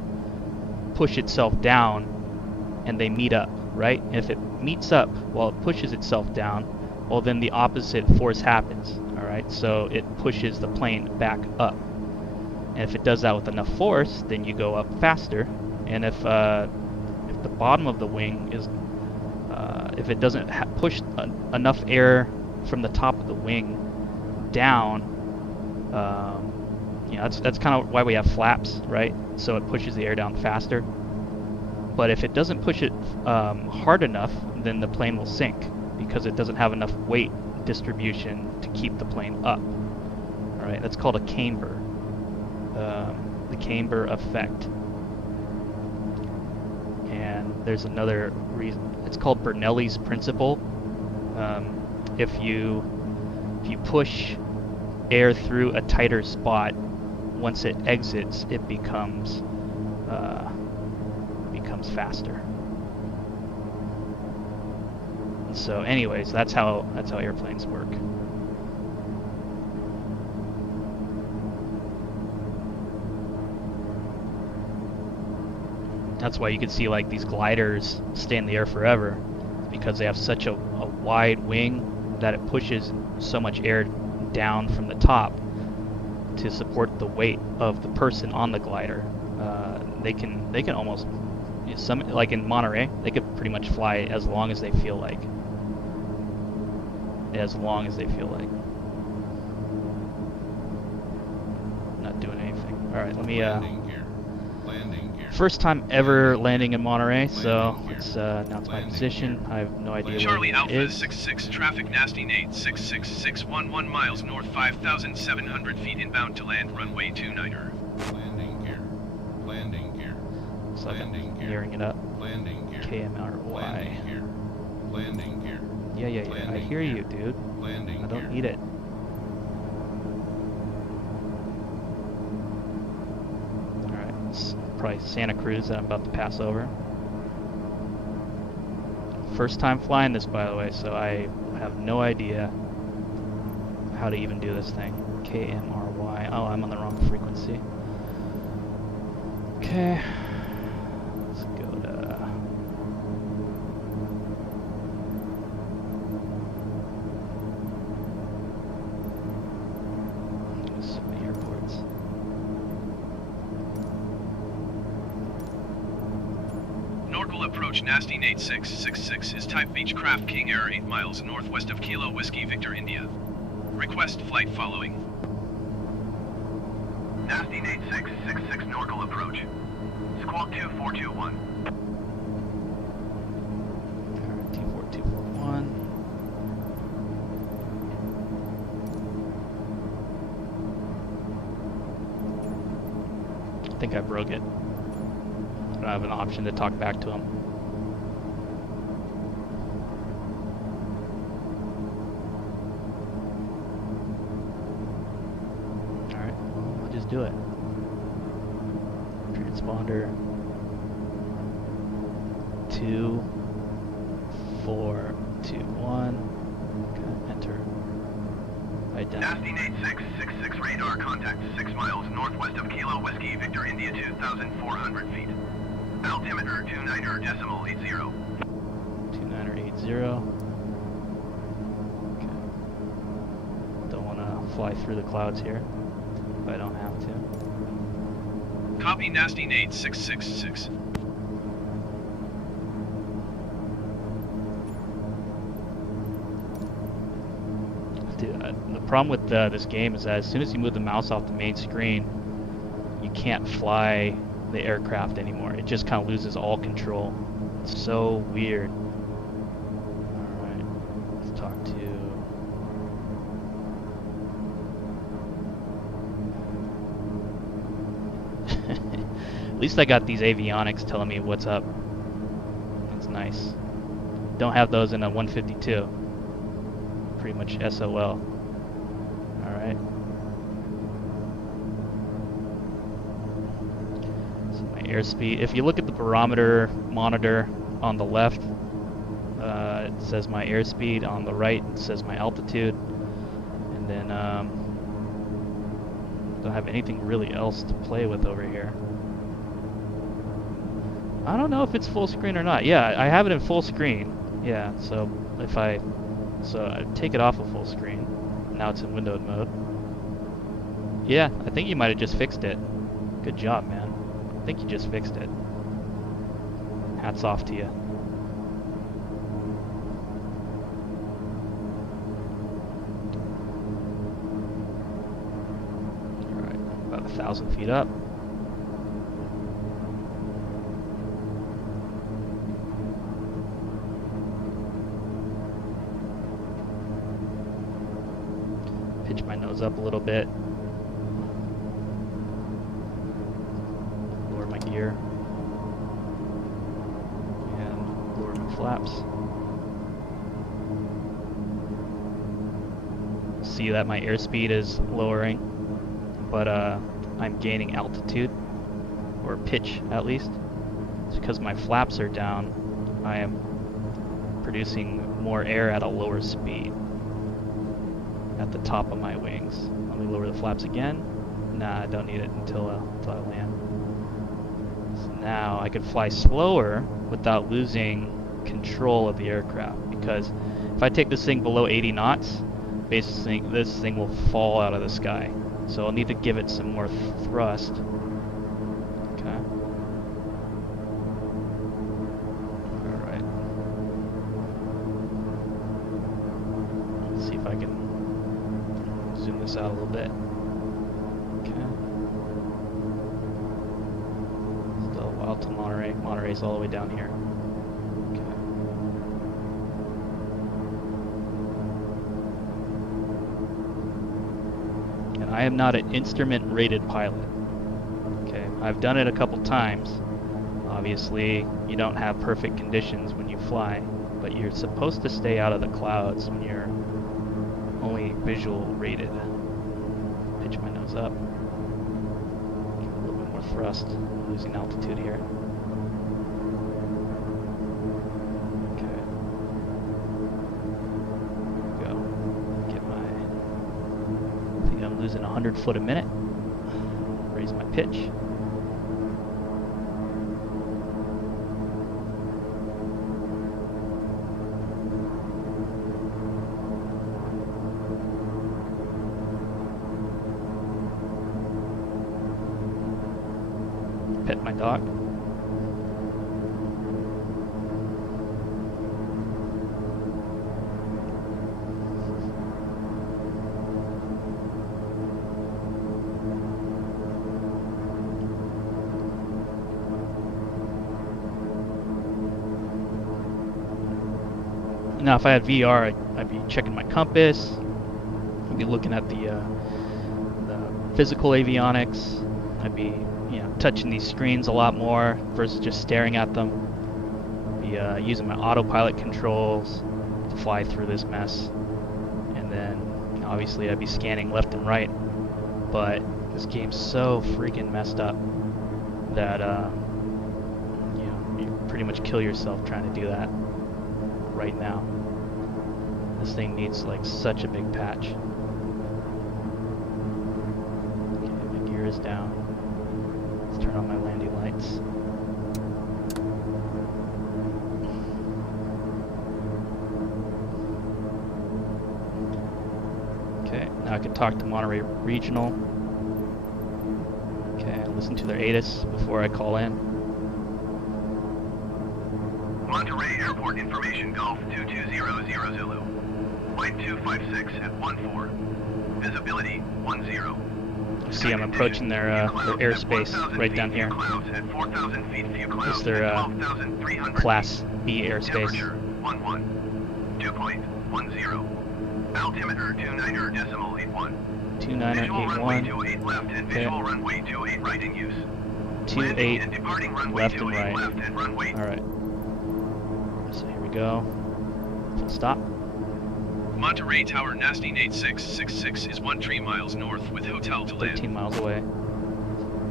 push itself down, and they meet up, right? And if it meets up while it pushes itself down, well, then the opposite force happens, all right? So it pushes the plane back up. And if it does that with enough force, then you go up faster. And if the bottom of the wing is, if it doesn't push enough air from the top of the wing down, you know, that's kind of why we have flaps, right? So it pushes the air down faster. But if it doesn't push it hard enough, then the plane will sink because it doesn't have enough weight distribution to keep the plane up. All right, that's called a camber. The camber effect. And there's another reason. It's called Bernoulli's principle. If you push air through a tighter spot, once it exits, it becomes faster. And so, anyways, that's how airplanes work. That's why you can see like these gliders stay in the air forever, because they have such a wide wing that it pushes so much air down from the top to support the weight of the person on the glider. They can almost, some, like in Monterey, they could pretty much fly as long as they feel like. As long as they feel like. Not doing anything. All right, let me. Landing gear. Landing gear. First time ever landing in Monterey, so Landing gear. let's announce my Landing position. gear. I have no idea Charlie where it Alpha is. 66, traffic nasty Nate 66611 miles north 5,700 feet inbound to land runway 29er. Landing gear. Landing gear. Looks like I'm Landing gear. gearing it up. Landing gear. KMRY. Landing gear. Landing gear. Yeah. I Landing hear gear. you, dude. Landing I don't gear. need it. Alright, it's probably Santa Cruz that I'm about to pass over. First time flying this, by the way, so I have no idea how to even do this thing. KMRY. Oh, I'm on the wrong frequency. Okay. Let's go to... So many airports. Norgal approach nasty Nate 666 is type Beechcraft KingAir 8 miles northwest of Kilo Whiskey Victor India. Request flight following. Nasty Nate 666 Norgal approach. Squawk 2421. Alright, T4241. I think I broke it. I don't have an option to talk back to him. Alright, well, I'll just do it. Transponder 2421. Okay, enter. Identity. Nasty Nate 666 radar contact 6 miles northwest of Kilo Whiskey Victor India 2,400 feet. Altimeter 29.80. 2980. Okay. Don't want to fly through the clouds here if I don't have to. Copy nasty Nate 666. Dude, the problem with this game is that as soon as you move the mouse off the main screen, you can't fly the aircraft anymore. It just kind of loses all control. It's so weird. Alright, let's talk to... At least I got these avionics telling me what's up. That's nice. Don't have those in a 152. Pretty much SOL. Alright. So my airspeed, if you look at the barometer monitor on the left, it says my airspeed. On the right, it says my altitude. And then, don't have anything really else to play with over here. I don't know if it's full screen or not. Yeah, I have it in full screen. Yeah, so if I take it off of full screen. Now it's in windowed mode. Yeah, I think you might have just fixed it. Good job, man. I think you just fixed it. Hats off to you. Alright, about 1,000 feet up. Pitch my nose up a little bit. Lower my gear. And lower my flaps. See that my airspeed is lowering, but I'm gaining altitude, or pitch at least. It's because my flaps are down, I am producing more air at a lower speed at the top of my wings. Let me lower the flaps again. Nah, I don't need it until I land. So now I could fly slower without losing control of the aircraft, because if I take this thing below 80 knots, basically this thing will fall out of the sky. So I'll need to give it some more thrust. Okay. Alright. Let's see if I can zoom this out a little bit. Okay. Still a while to Monterey. Monterey's all the way down here. I am not an instrument rated pilot. Okay, I've done it a couple times. Obviously, you don't have perfect conditions when you fly, but you're supposed to stay out of the clouds when you're only visual rated. Pitch my nose up. Give it a little bit more thrust. I'm losing altitude here. Okay. Go. Get my... I think I'm losing 100 foot a minute. Raise my pitch. Pet my dog. Now, if I had VR, I'd be checking my compass. I'd be looking at the physical avionics. I'd be, touching these screens a lot more versus just staring at them. Be using my autopilot controls to fly through this mess, and then obviously I'd be scanning left and right. But this game's so freaking messed up that you pretty much kill yourself trying to do that right now. This thing needs like such a big patch. Okay, my gear is down. Let's turn on my landing lights. Okay, now I can talk to Monterey Regional. Okay, listen to their ATIS before I call in. Monterey Airport information, Golf 2200 Zulu. Flight 256 at 14. Visibility 10. You see I'm approaching their airspace right down here. This is their Class B airspace. 11. Dew point 10. Altimeter 29.81. 2981. 28 left and Okay. visual runway 28 right in use. 28 and departing runway left and 28 right. left and runway. Alright. So here we go. Full stop. Monterey Tower Nasty 8666 is 13 miles north with hotel to land. 13 miles away.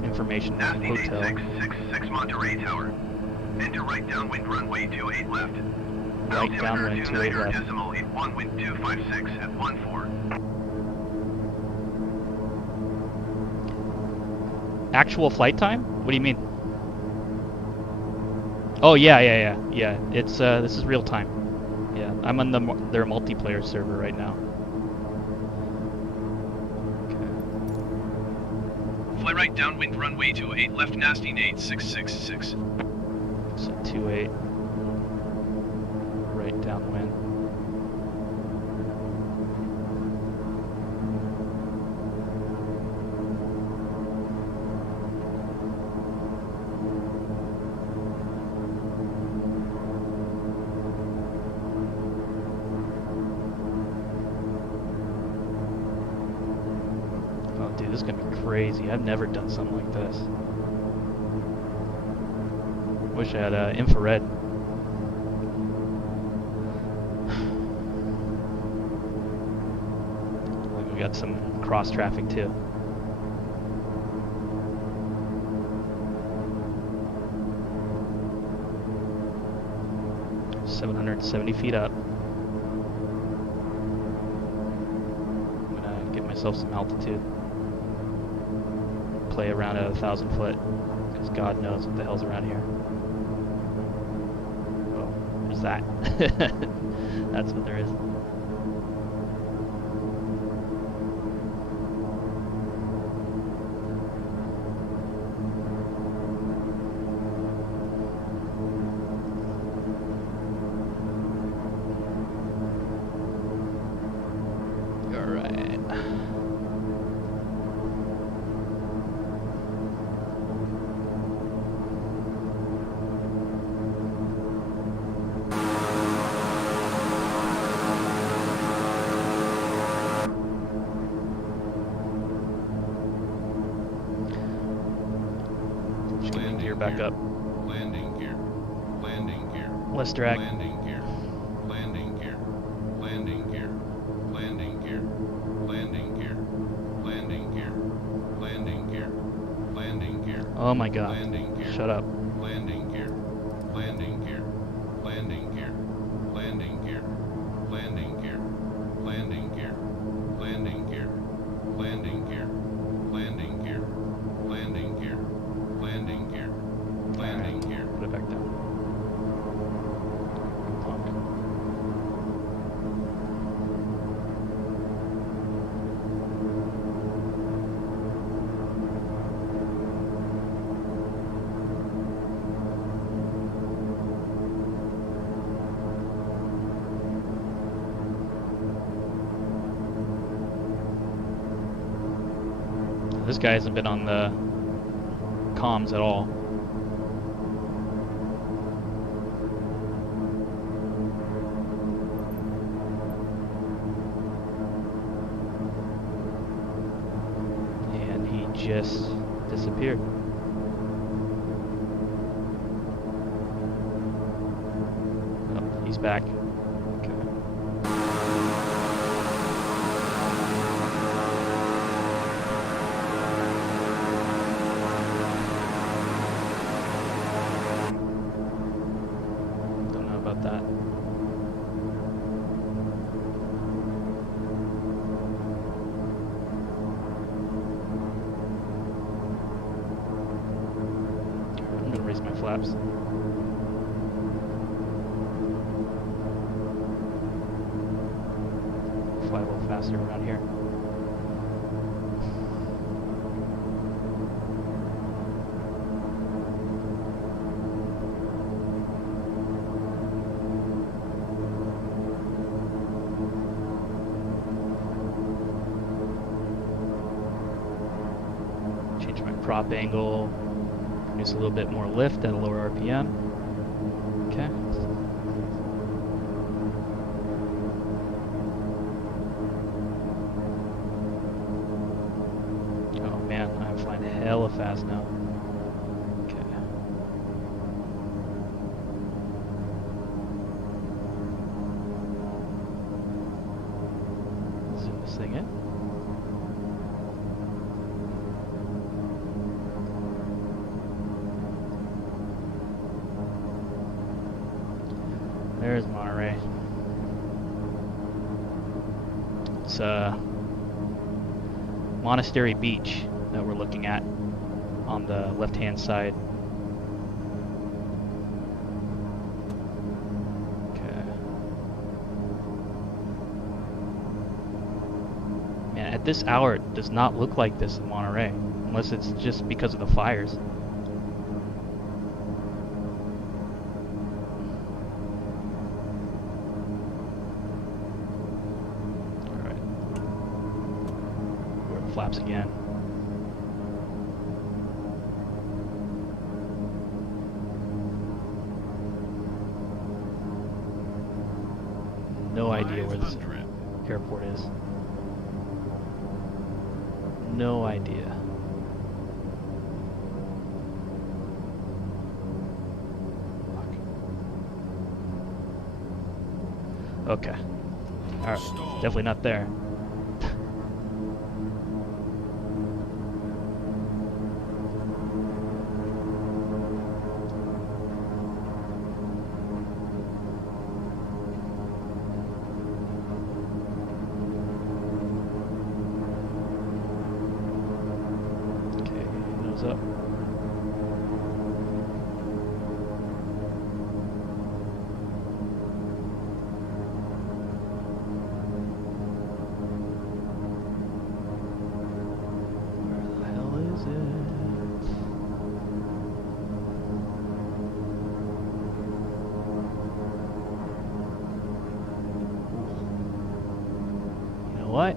Information from the Nasty hotel. 8666 Monterey Tower. Enter right downwind runway 28 left. Right downwind 28 left. Decimal 81 wind 256 at 14. Actual flight time? What do you mean? Oh yeah. It's this is real time. Yeah, I'm on their multiplayer server right now. Fly right downwind runway 28 left nasty Nate 666. So 28. Right downwind. Oh dude, this is gonna be crazy. I've never done something like this. Wish I had infrared. Like we got some cross traffic too. $770 feet up. I'm gonna get myself some altitude. Play around at 1,000 foot, because God knows what the hell's around here. Oh, there's that. That's what there is. Back up. Landing gear. Landing gear. Less drag. Landing gear. Landing gear. Landing gear. Landing gear. Landing gear. Landing gear. Landing gear. Landing gear. Oh my God. Landing gear. Shut up. Landing gear. Landing gear. Landing gear. Landing gear. Landing gear. Landing gear. Landing gear. Landing gear. Landing gear. Landing gear. Landing gear. Landing gear. Put it back down. Punk. This guy hasn't been on the comms at all. And he just disappeared. Oh, he's back. Okay. That. I'm gonna raise my flaps. Fly a little faster around here. Change my prop angle, produce a little bit more lift at a lower RPM. Okay. Oh man, I'm flying hella fast now. Okay. Zoom this thing in. There's Monterey. It's Monastery Beach that we're looking at on the left-hand side. Okay. Man, at this hour, it does not look like this in Monterey, unless it's just because of the fires. Alright. We're at flaps again. No idea where this airport is. No idea. Okay. Alright. Definitely not there. Up. Where the hell is it? You know what?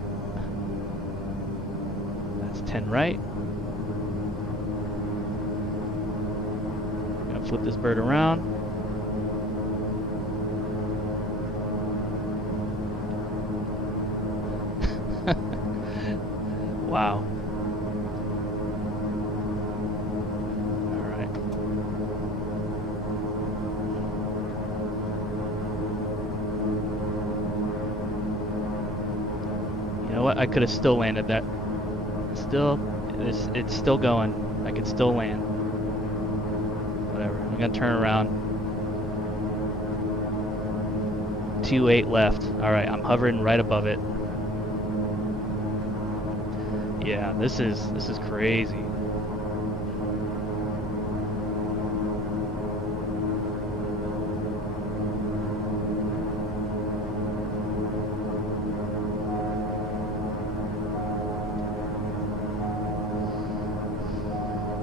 That's 10 right. Flip this bird around. Wow. All right. You know what? I could have still landed that. It's still going. I could still land. I'm gonna turn around. 2.8 left. Alright, I'm hovering right above it. Yeah, this is crazy.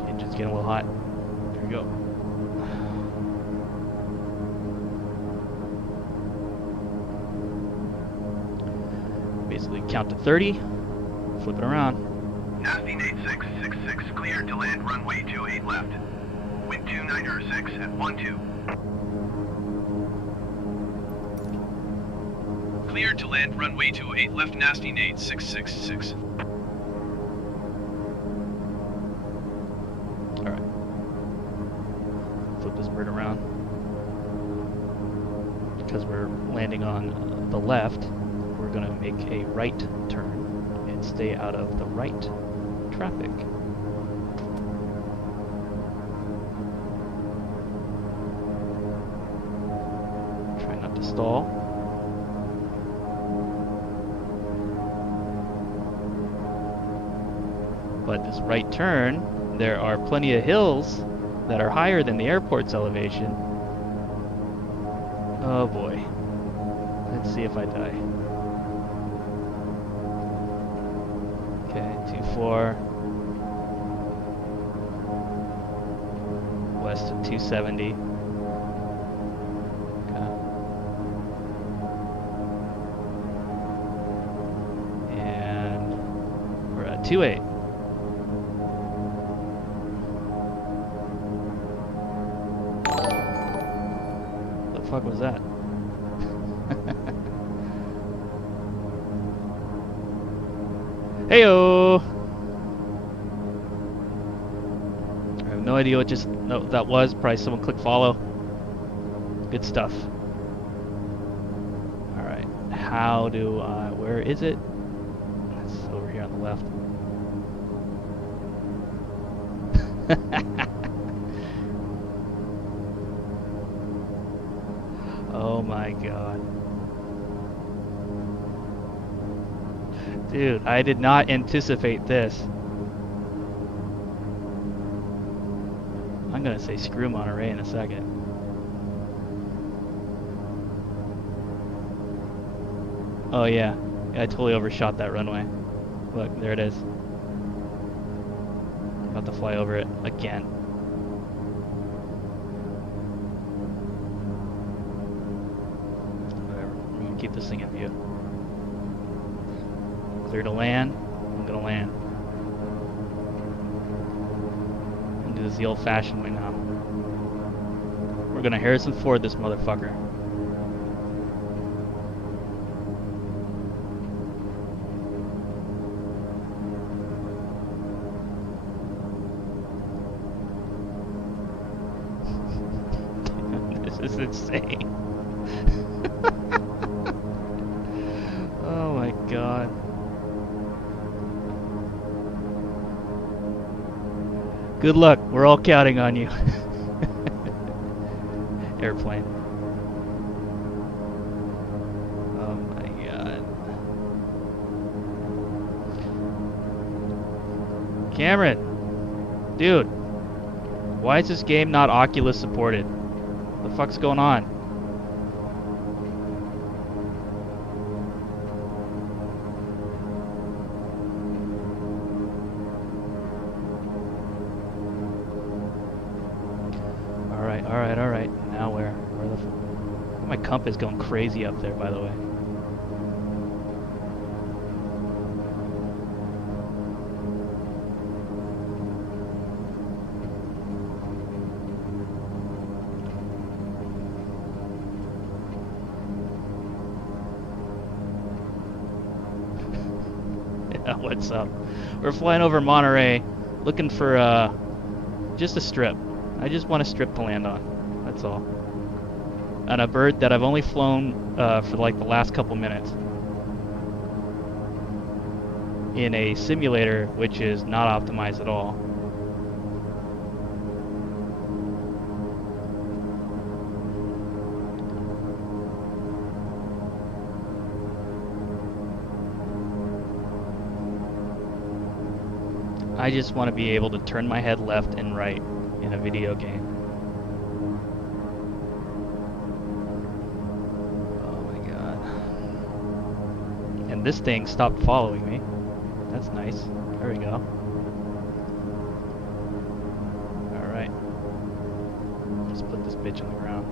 Engine's getting a little hot. There we go. Basically count to 30, flip it around. Nasty Nate 666, cleared to land runway 28 left. Wind 296 at 12. Cleared to land runway 28 left, Nasty Nate 666. Alright. Flip this bird around. Because we're landing on the left, we're going to make a right turn and stay out of the right traffic. Try not to stall. But this right turn, there are plenty of hills that are higher than the airport's elevation. Oh boy. Let's see if I die. Okay, 24. West of 270. Okay. And we're at 28. What the fuck was that? Heyo! I have no idea what that was. Probably someone clicked follow. Good stuff. Alright, how do I... where is it? It's over here on the left. Oh my god. Dude, I did not anticipate this. I'm gonna say screw Monterey in a second. Oh yeah, I totally overshot that runway. Look, there it is. About to fly over it again. Whatever, I'm gonna keep this thing in view. Clear to land, I'm gonna land. I'm gonna do this the old-fashioned way now. We're gonna Harrison Ford this motherfucker. This is insane. Oh my god. Good luck. We're all counting on you. Airplane. Oh my god. Cameron. Dude. Why is this game not Oculus supported? What the fuck's going on? Alright. Now where? Where the my compass going crazy up there, by the way. Yeah, what's up? We're flying over Monterey, looking for just a strip. I just want a strip to land on. That's all. And a bird that I've only flown for like the last couple minutes in a simulator which is not optimized at all. I just want to be able to turn my head left and right in a video game. Oh my god. And this thing stopped following me. That's nice. There we go. Alright. Just put this bitch on the ground.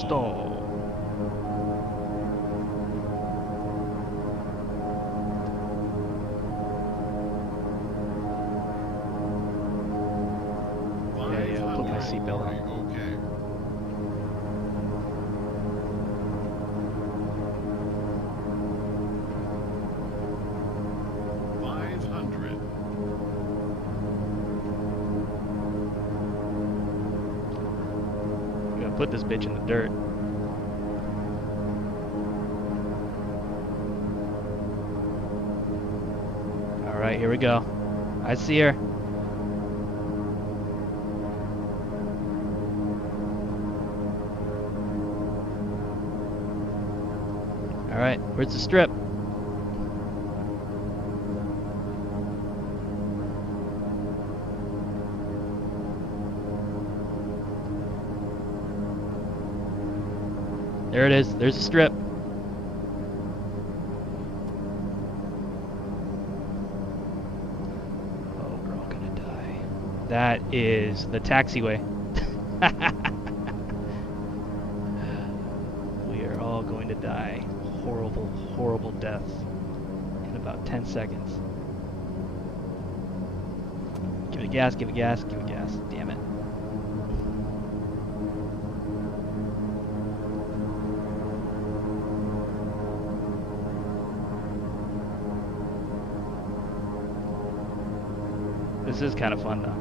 Stall. Yeah, I'll put my seatbelt on. Okay. I'm gonna put this bitch in the dirt. Alright, here we go. I see her. Alright, where's the strip? There it is. There's the strip. Oh, we're all gonna die. That is the taxiway. We are all going to die. Horrible, horrible deaths in about 10 seconds. Give it gas, give it gas, give it gas. Damn it. This is kind of fun though.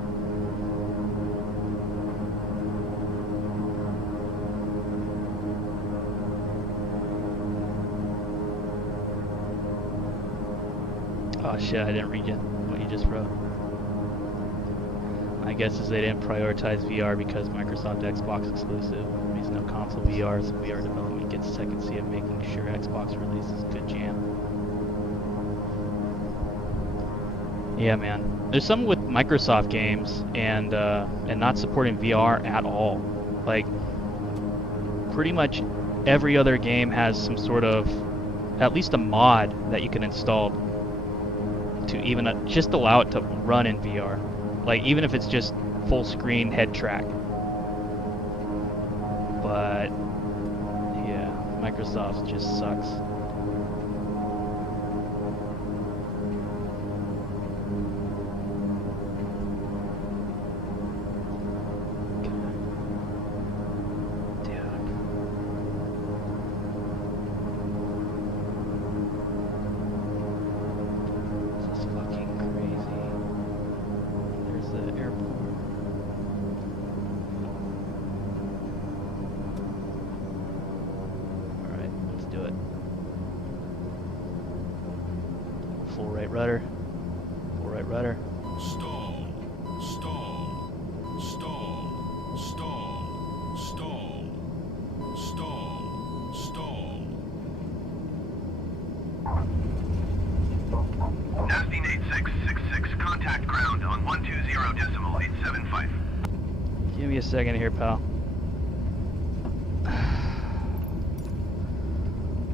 Oh shit, I didn't read you what you just wrote. My guess is they didn't prioritize VR because Microsoft Xbox exclusive. Let me There's no console VR, so VR development gets second seat of making sure Xbox releases good jam. Yeah, man. There's something with Microsoft games and not supporting VR at all. Like, pretty much every other game has some sort of, at least a mod that you can install to even just allow it to run in VR. Like, even if it's just full screen head track. But yeah, Microsoft just sucks. Rudder. Full right rudder. Stall. Stall. Stall. Stall. Stall. Stall. Stall. Nasty Nate 666, contact ground on 120.875. Give me a second here, pal.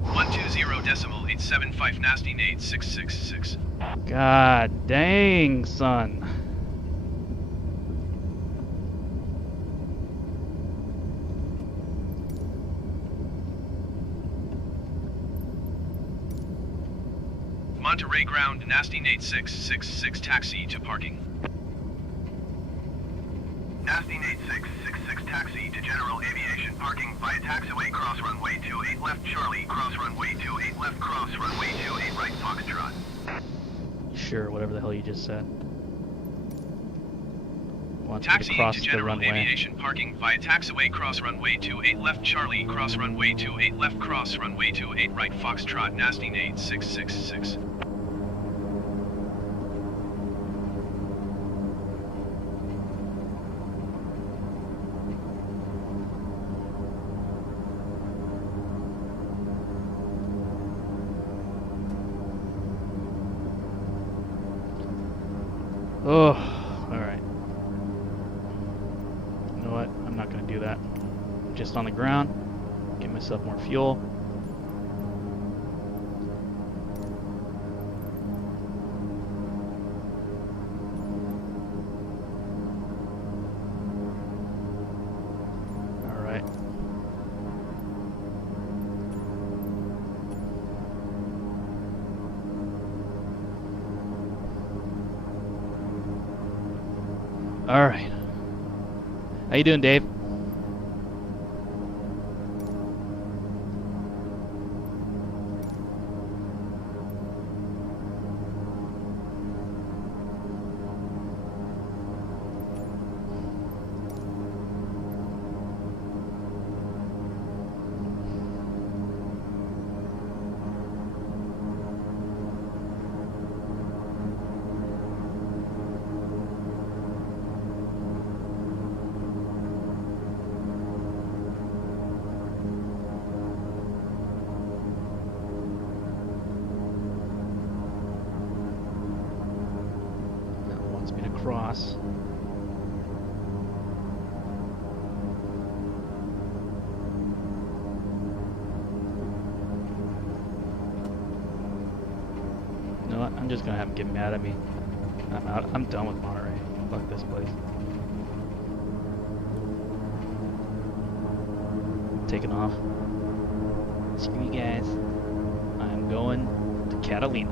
120.875 Nasty Nate 666. God dang, son. Monterey ground, Nasty Nate 666 taxi to parking. Nasty Nate 666 taxi to General Aviation parking via taxiway cross runway 28 left Charlie, cross runway 28 left cross runway 28 right Foxtrot. Sure, whatever the hell you just said. Wants me Taxi to cross to the General runway. Aviation parking via taxiway cross runway 28 left Charlie, cross runway 28 left cross runway 28 right Foxtrot, Nasty Nate 666. Oh, alright. You know what? I'm not going to do that. Just on the ground. Get myself more fuel. Alright. Alright. How you doing, Dave? Cross. You know what? I'm just gonna have him get mad at me. I'm out. I'm done with Monterey. Fuck this place. Taking off. Screw you guys. I'm going to Catalina.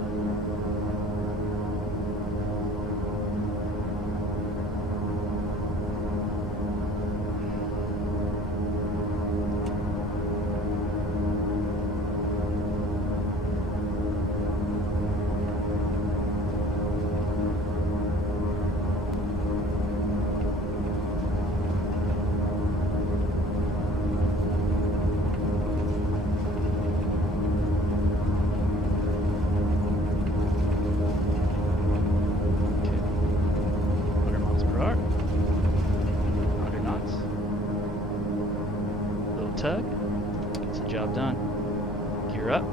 Gets the job done. Gear up.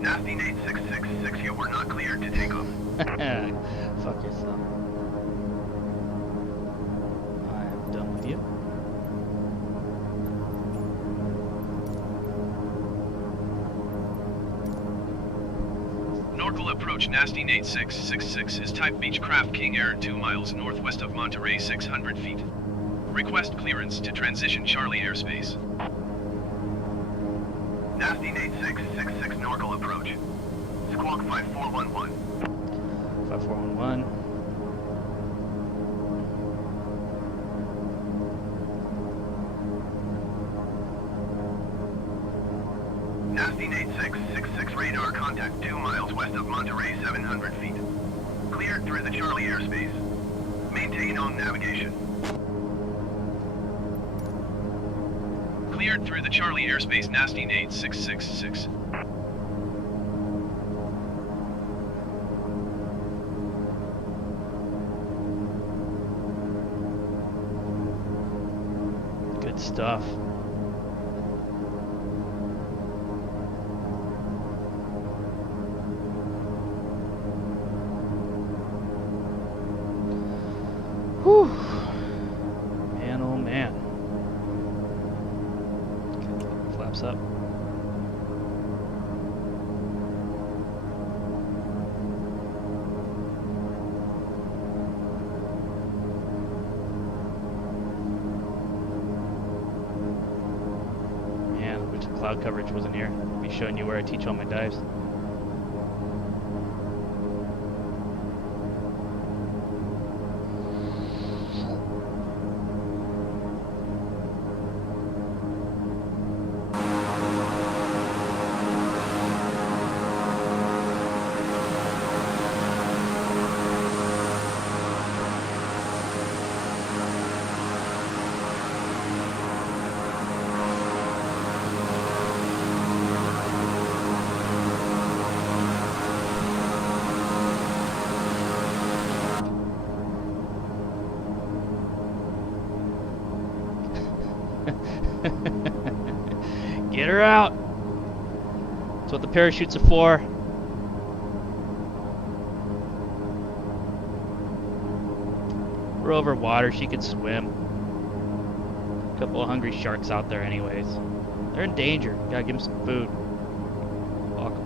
Nasty Nate 666, you were not cleared to take off. Fuck yourself. I am done with you. Norcal approach Nasty Nate 666 is type Beechcraft KingAir 2 miles northwest of Monterey 600 feet. Request clearance to transition Charlie airspace. Nasty Nate 666, Norcal approach. Squawk 5411. 5411. Nasty Nate 666, radar contact 2 miles west of Monterey 700 feet. Cleared through the Charlie airspace. Maintain on navigation. Cleared through the Charlie airspace Nasty Nate 666. Good stuff. Whew. Man, oh man. Okay, flaps up. Man, wish the cloud coverage wasn't here. I'd be showing you where I teach all my dives. Get her out. That's what the parachutes are for. We're over water. She could swim. A couple of hungry sharks out there anyways. They're in danger. Gotta give them some food. Fuck 'em.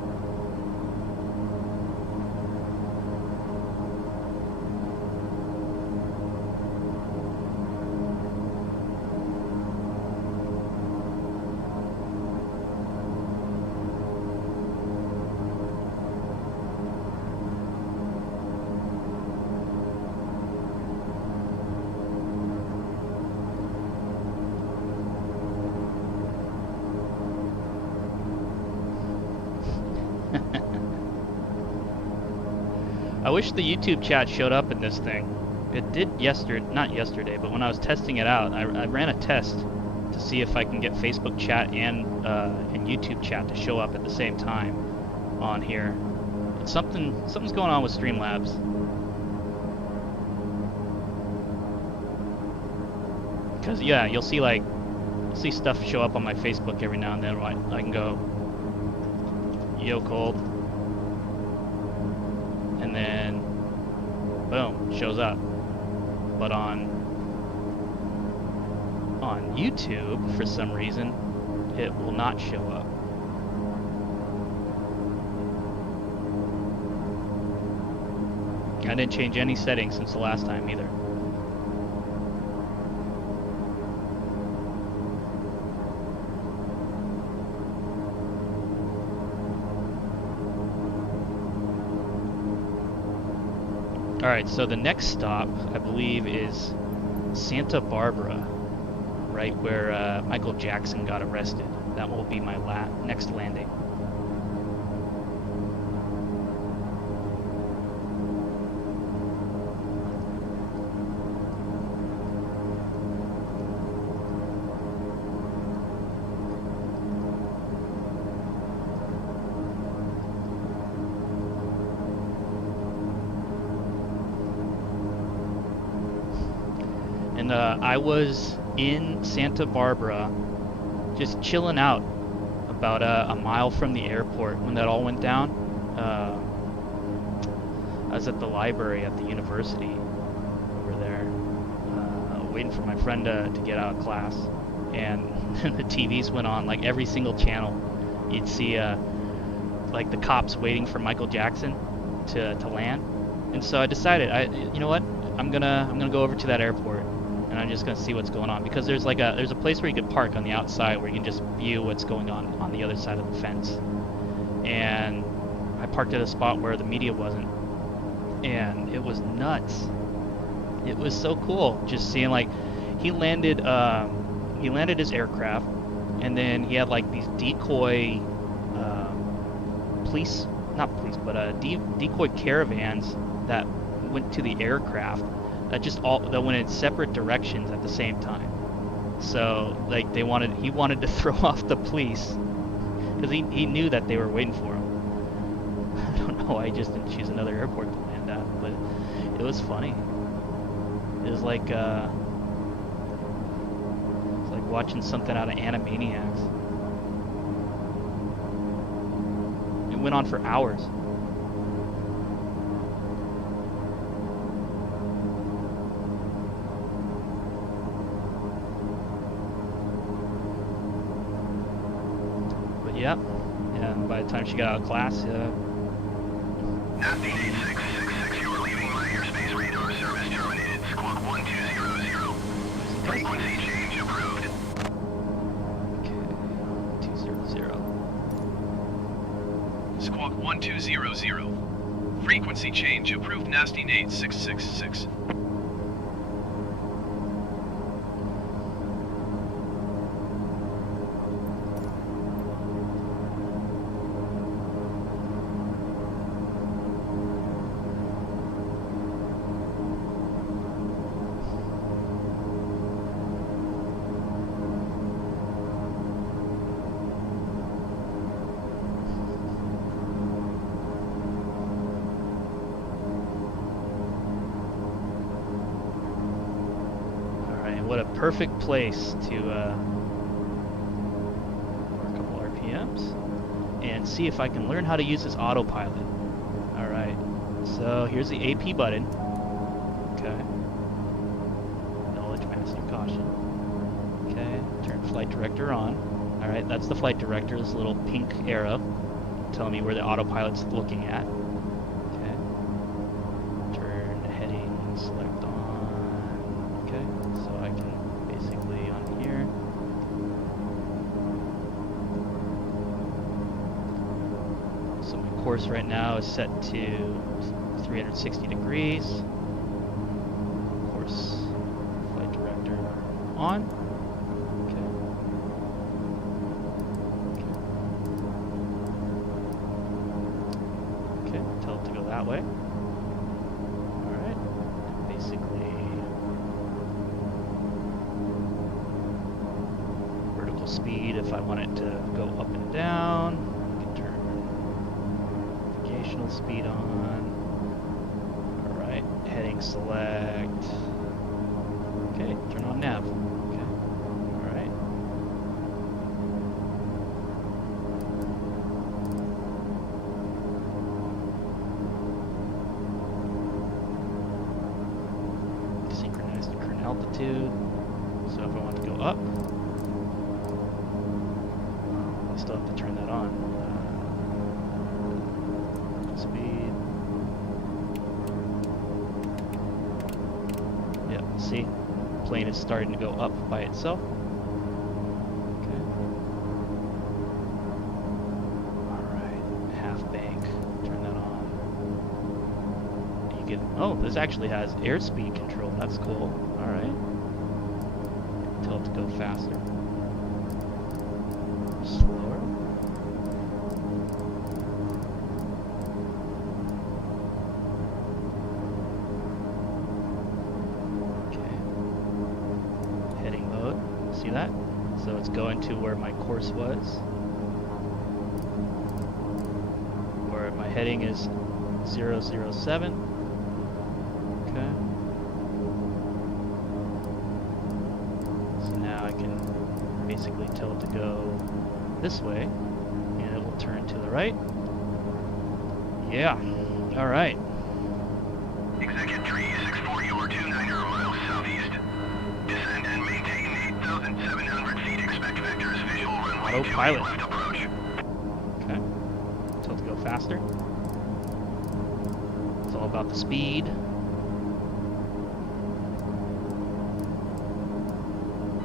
I wish the YouTube chat showed up in this thing. It did not yesterday, but when I was testing it out, I ran a test to see if I can get Facebook chat and YouTube chat to show up at the same time on here. But something's going on with Streamlabs. Because yeah, you'll see stuff show up on my Facebook every now and then. I can go, yo cold, and then boom, shows up. But on YouTube, for some reason, it will not show up. I didn't change any settings since the last time either. Alright, so the next stop, I believe, is Santa Barbara, right where Michael Jackson got arrested. That will be my next landing. And I was in Santa Barbara, just chilling out about a mile from the airport when that all went down. I was at the library at the university over there, waiting for my friend to get out of class, and the TVs went on, like every single channel. You'd see like the cops waiting for Michael Jackson to land, and so I decided, you know what, I'm gonna go over to that airport, and I'm just gonna see what's going on, because there's a place where you can park on the outside where you can just view what's going on the other side of the fence. And I parked at a spot where the media wasn't, and it was nuts. It was so cool just seeing, like, he landed his aircraft, and then he had like these decoy decoy caravans that went to the aircraft that went in separate directions at the same time. So like he wanted to throw off the police because he knew that they were waiting for him. I don't know why he just didn't choose another airport to land at, but it was funny. It was like watching something out of Animaniacs. It went on for hours. But yeah, and by the time she got out of class, Nasty 8666, you are leaving my airspace radar service terminated. Squawk 1200. Frequency change approved. okay, 200. Squawk 1200. Frequency change approved. Nasty Nate 666. What a perfect place to for a couple RPMs and see if I can learn how to use this autopilot. Alright, so here's the AP button. Okay. Knowledge, master, caution. Okay, turn flight director on. Alright, that's the flight director, this little pink arrow telling me where the autopilot's looking at. Okay. Turn heading, select on. Okay, so I can basically on here. So my course right now is set to 360 degrees. Course flight director on. Okay. Okay, tell it to go that way. Alright, basically speed if I want it to go up and down. I can turn navigational speed on. Alright, heading select. Okay, turn on nav. Okay, alright. Synchronize the current altitude. So if I want to go up, still have to turn that on. Speed. Yep, see? Plane is starting to go up by itself. Okay. Alright, half bank. Turn that on. You get, oh, this actually has airspeed control. That's cool. Alright. Tell it to go faster. Slower. Okay. Heading mode. See that? So it's going to where my course was. Where my heading is 007. Okay. I can basically tell it to go this way, and it will turn to the right. Yeah. All right. Executive tree 640 or 290 miles southeast. Descend and maintain 8,700 feet. Expect vectors. Visual runway 28 Autopilot. left approach. Okay. Tell it to go faster. It's all about the speed.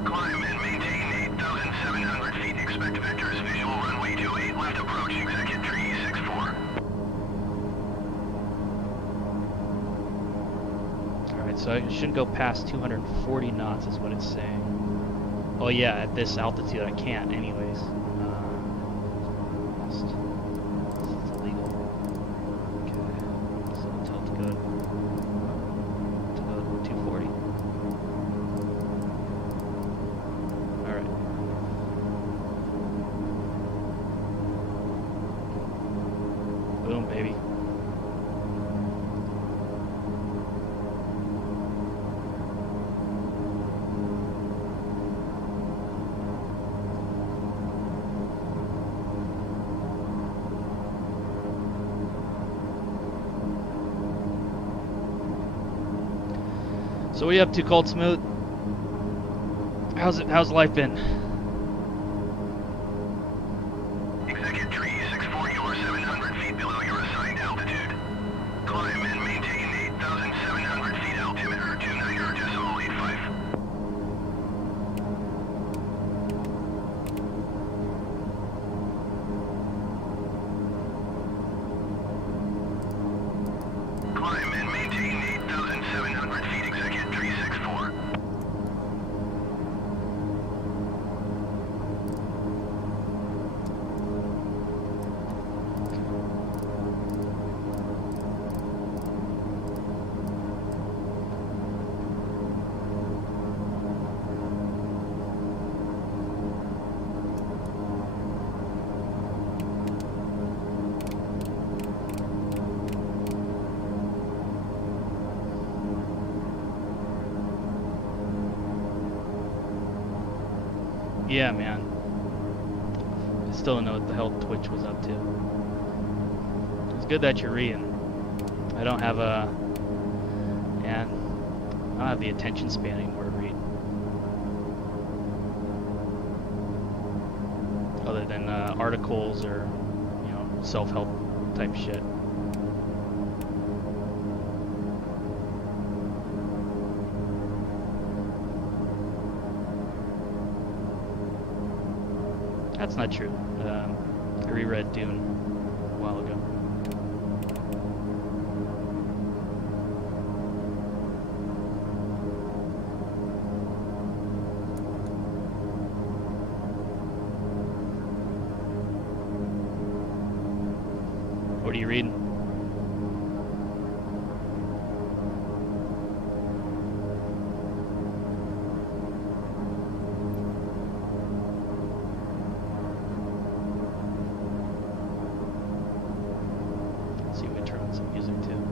Climb and maintain 8,700 feet. Expect vectors. Visual runway 28 left approach. Executive tree 64. Alright, so I shouldn't go past 240 knots is what it's saying. Oh yeah, at this altitude I can't anyways. Almost. It's illegal. Okay. So tell it to go to 240. Alright. Boom, baby. So what are you up to, Cold Smooth? How's life been? Executive tree 640 or 700 feet below your assigned altitude. Climb and maintain 8,700 feet. Altimeter 290.85. Climb and maintain 8,700 feet. Executive tree 64. Yeah, man. I still don't know what the hell Twitch was up to. It's good that you're reading. I don't have a... Man, I don't have the attention span anymore to read. Other than articles or, you know, self-help type shit. That's not true. I reread Dune a while ago. What are you reading? Let's see if we turn on some music too.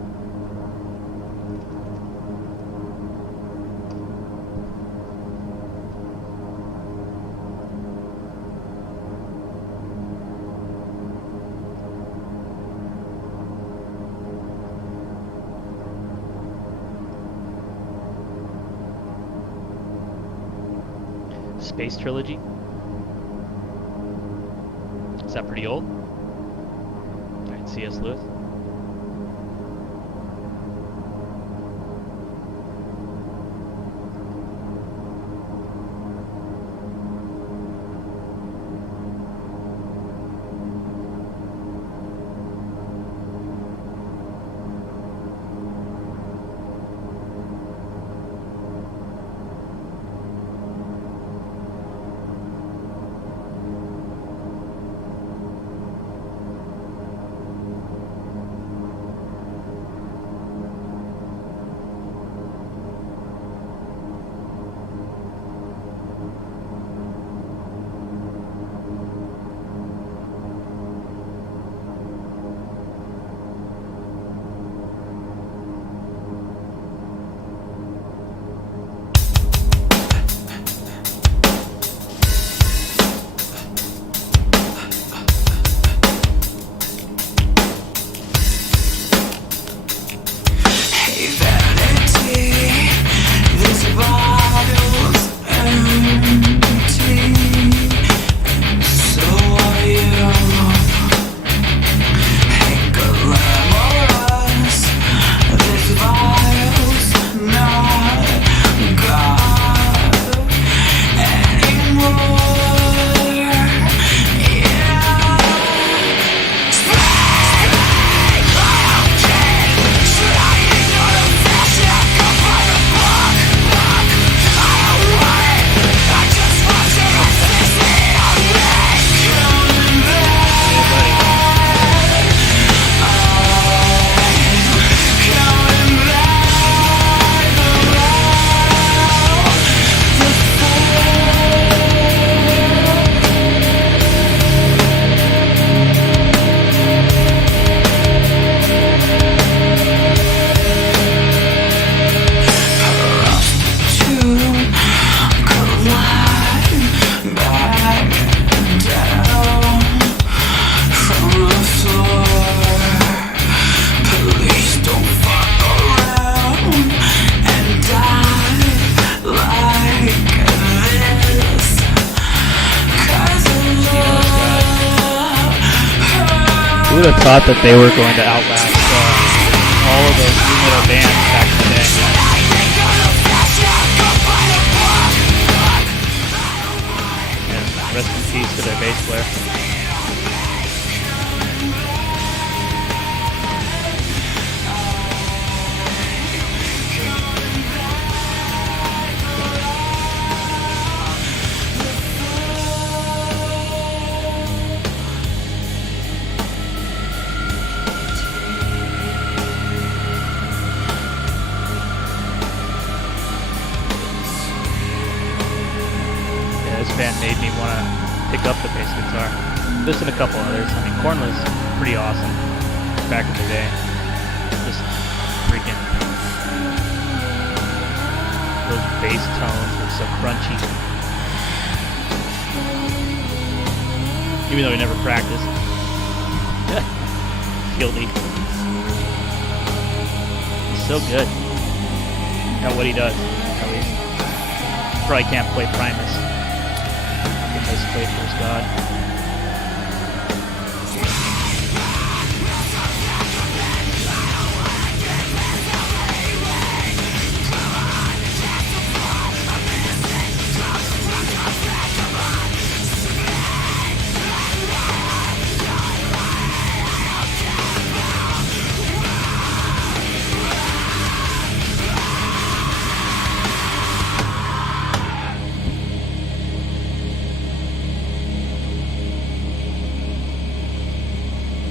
Space Trilogy? Is that pretty old? Alright, C.S. Lewis. Who would have thought that they were going to outlast all of those new metal bands back in the day? And rest in peace to their bass player. Band made me want to pick up the bass guitar. This and a couple others. I mean, Korn was pretty awesome back in the day. Just freaking those bass tones were so crunchy. Even though we never practiced. Guilty. He's so good at what he does, at least. Probably can't play Primus. Let's play First God.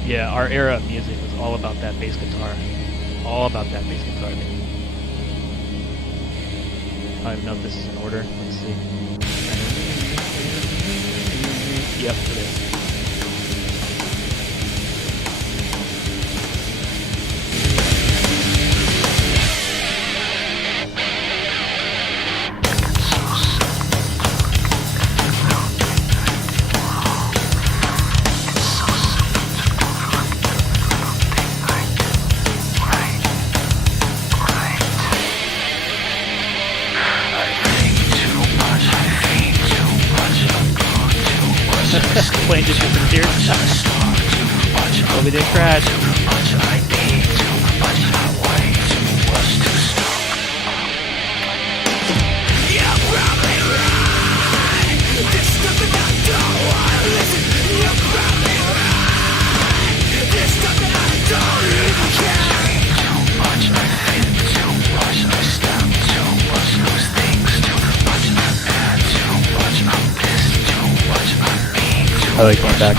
Yeah, our era of music was all about that bass guitar. All about that bass guitar, baby. I don't even know if this is in order. Let's see. Yep, it is. Plane just disappeared. Hope we didn't crash. I like going back.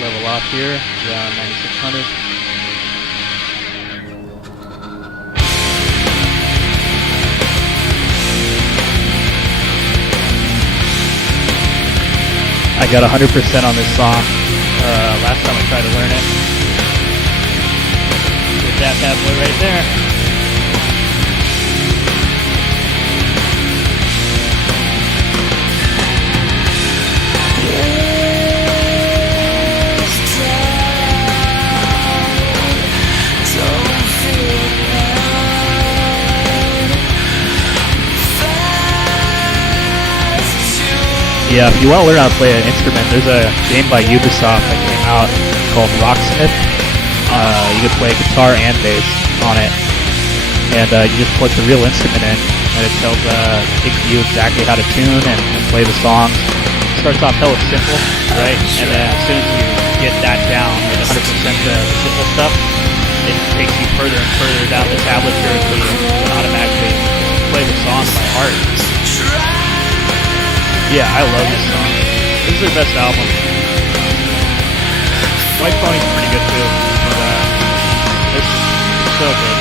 Level off here, around 9600. I got 100% on this song last time I tried to learn it. With that bad boy right there. Yeah, if you want to learn how to play an instrument, there's a game by Ubisoft that came out called Rocksmith. You can play guitar and bass on it, and you just plug the real instrument in, and it tells you exactly how to tune and play the songs. It starts off hella simple, right? And then as soon as you get that down, like 100% the simple stuff, it takes you further and further down the tablature until you can automatically play the song by heart. Yeah, I love this song. This is their best album. White Pony's pretty good too, but this is so good.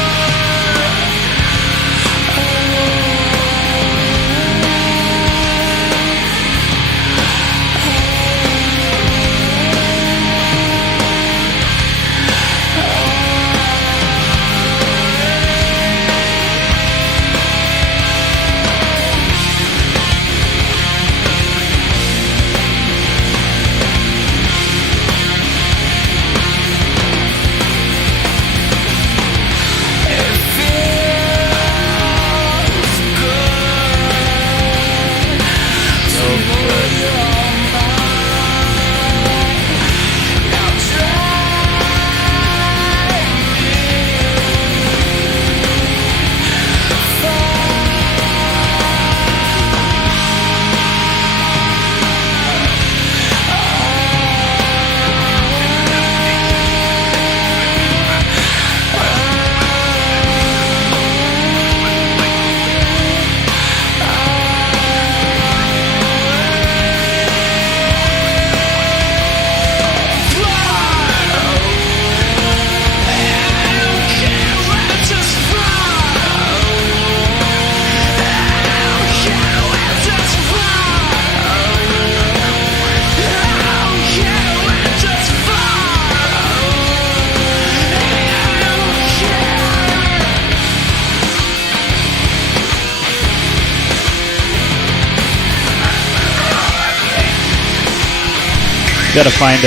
Gotta find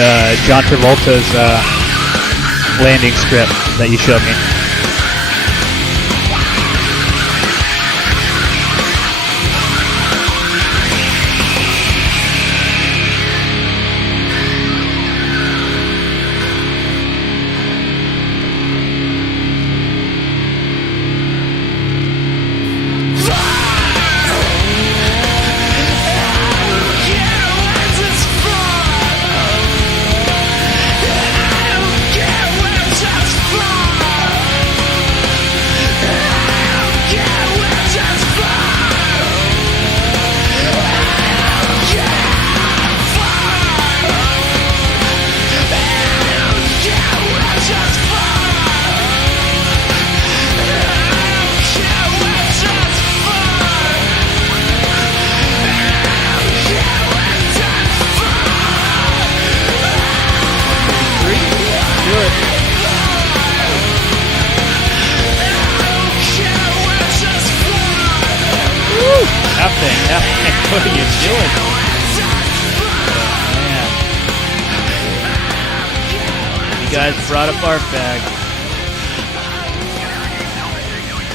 John Travolta's landing strip that you showed me. What are you doing? Man. You guys brought up our bag.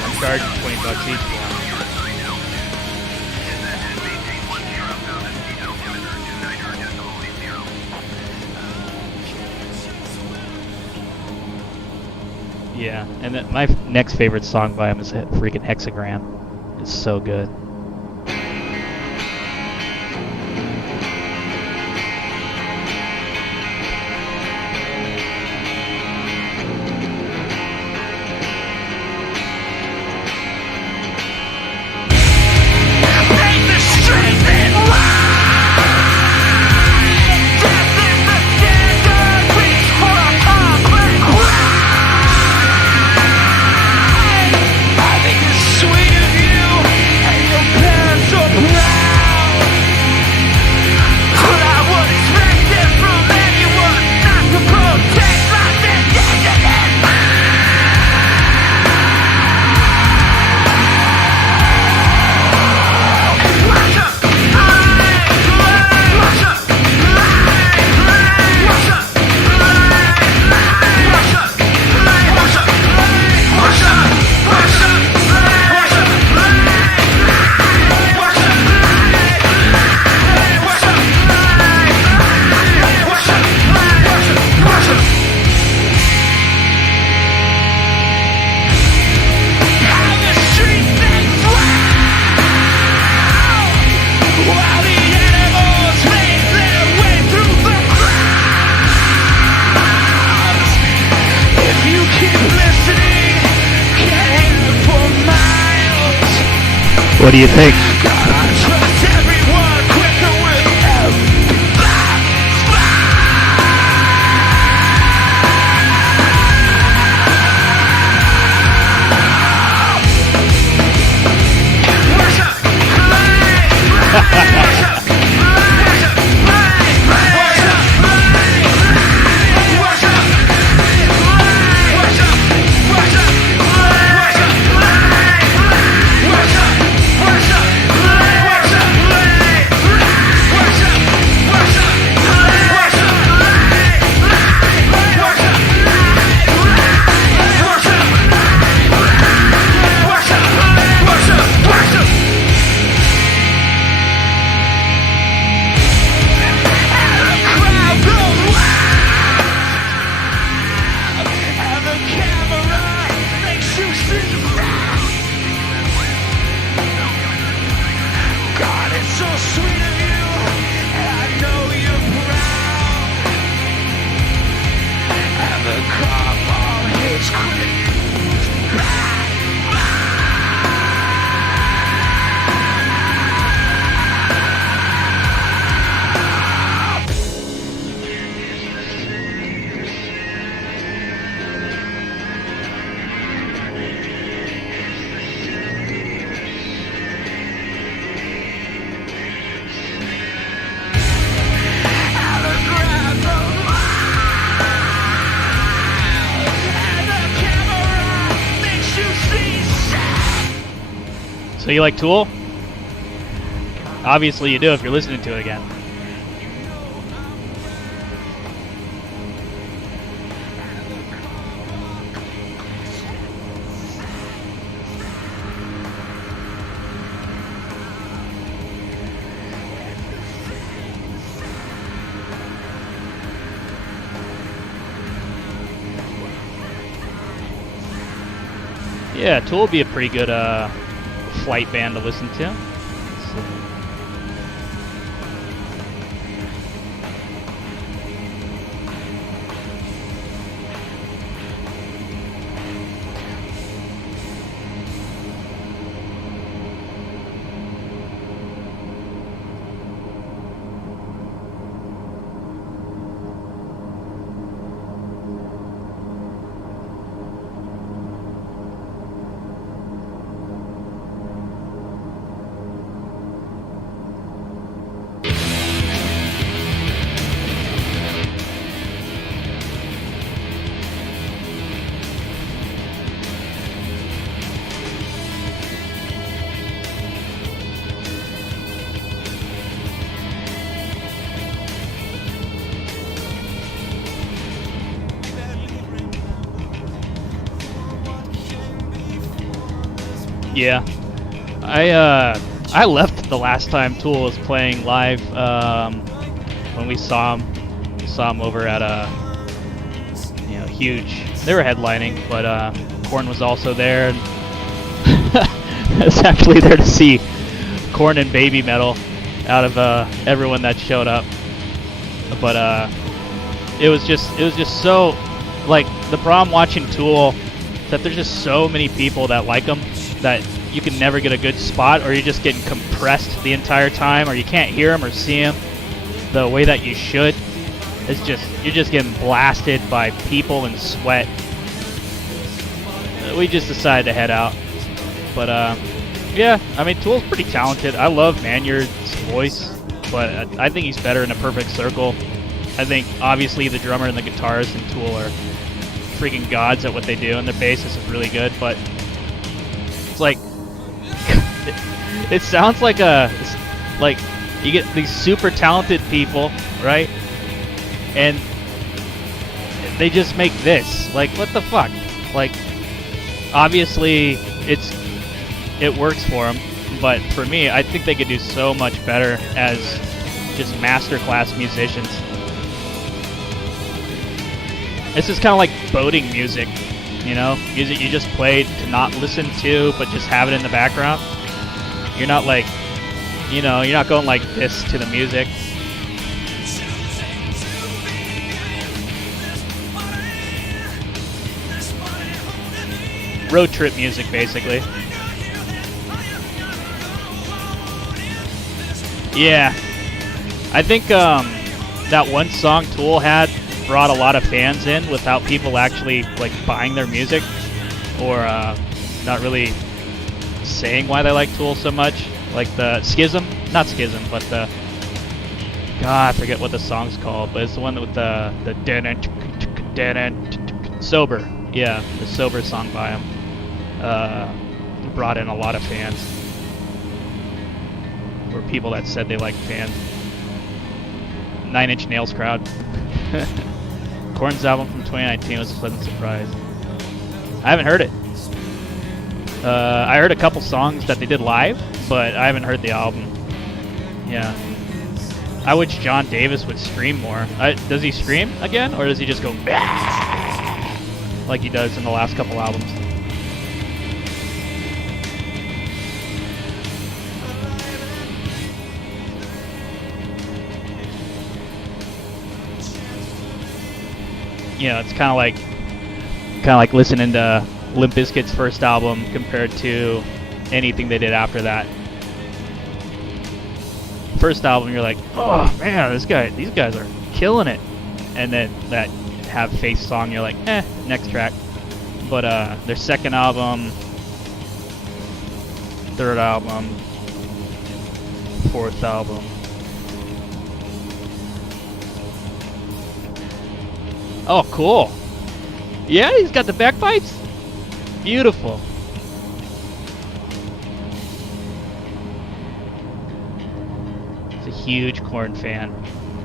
I'm charging $20 each for them. Yeah, and then my next favorite song by him is freaking Hexagram. It's so good. Sweet of you and your What do you think? So you like Tool? Obviously you do if you're listening to it again. Yeah, Tool would be a pretty good flight band to listen to. Yeah, I left the last time Tool was playing live when we saw him over at huge. They were headlining, but Korn was also there. And I was actually there to see Korn and Baby Metal out of everyone that showed up. But it was just so, like, the problem watching Tool is that there's just so many people that like them that you can never get a good spot, or you're just getting compressed the entire time, or you can't hear them or see them the way that you should. You're just getting blasted by people and sweat. We just decided to head out. But yeah, I mean, Tool's pretty talented. I love Maynard's voice, but I think he's better in a perfect circle. I think obviously the drummer and the guitarist and Tool are freaking gods at what they do, and their bassist is really good, but it's like it sounds like you get these super talented people, right? And they just make this. Like, what the fuck? Like, obviously it works for them, but for me, I think they could do so much better as just masterclass musicians. This is kind of like boating music, music you just played to not listen to, but just have it in the background. You're not like, you're not going like this to the music. Road trip music, basically. Yeah. I think that one song Tool had brought a lot of fans in without people actually like buying their music or not really saying why they like Tool so much. Like the not Schism, but the God, I forget what the song's called, but it's the one with the Sober. Yeah, the Sober song by him brought in a lot of fans. Or people that said they liked fans. 9 Inch Nails crowd. Korn's album from 2019 was a pleasant surprise. I haven't heard it. I heard a couple songs that they did live, but I haven't heard the album. Yeah. I wish John Davis would scream more. Does he scream again, or does he just go like he does in the last couple albums? You know, it's kind of like listening to Limp Bizkit's first album compared to anything they did after that. First album, you're like, oh man, these guys are killing it, and then that Have Faith song, you're like, next track. But their second album, third album, fourth album. Oh, cool. Yeah, he's got the bagpipes. Beautiful. He's a huge Korn fan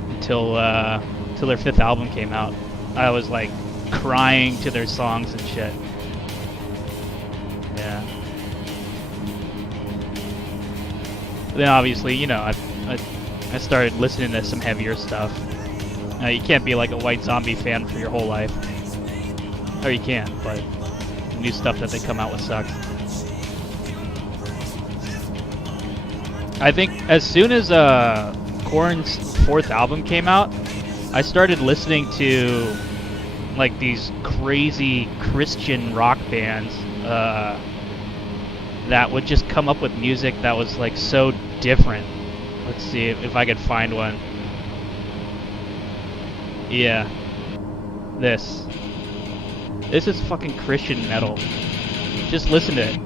until their fifth album came out. I was like crying to their songs and shit. Yeah. Then obviously, you know, I started listening to some heavier stuff. You can't be like a White Zombie fan for your whole life. Or you can, but the new stuff that they come out with sucks. I think as soon as Korn's fourth album came out, I started listening to like these crazy Christian rock bands that would just come up with music that was like so different. Let's see if I could find one. Yeah. This is fucking Christian metal. Just listen to it.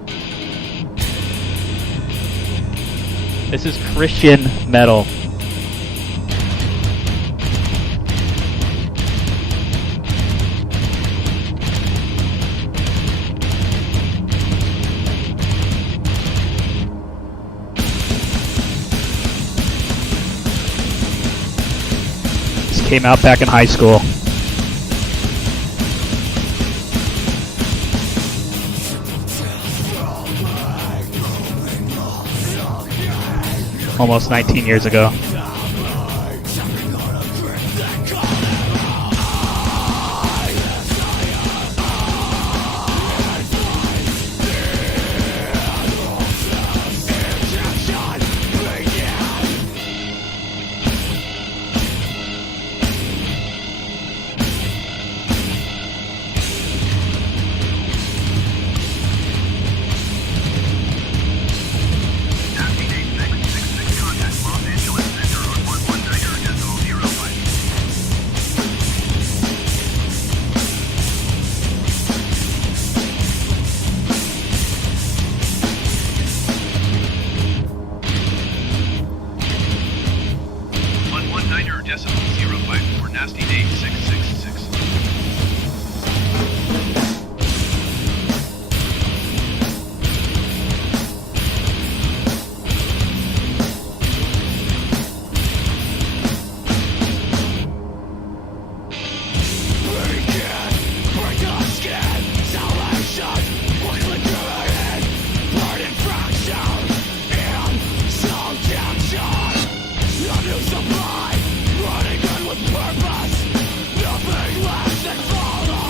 This is Christian metal. This came out back in high school. Almost 19 years ago.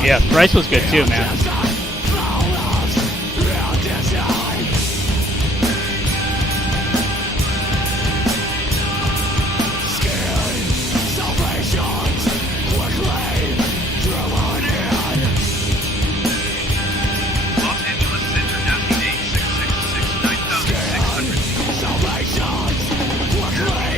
Yeah, Bryce was good too, man. Los Angeles Center, nasty date 666 9600.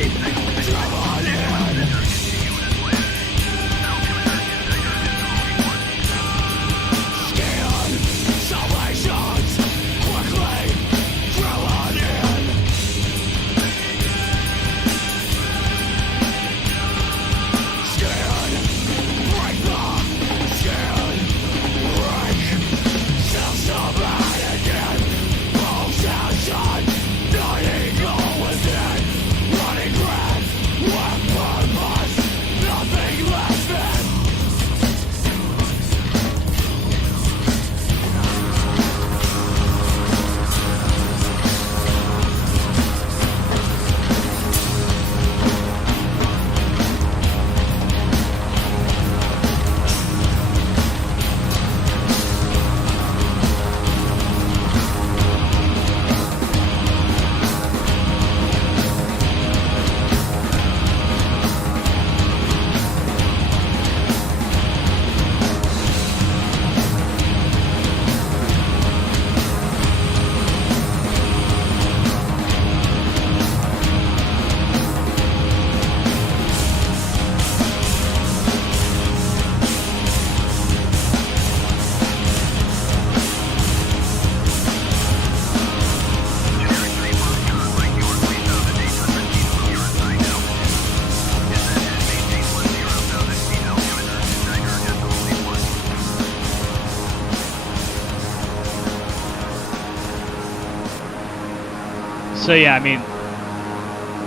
So yeah, I mean,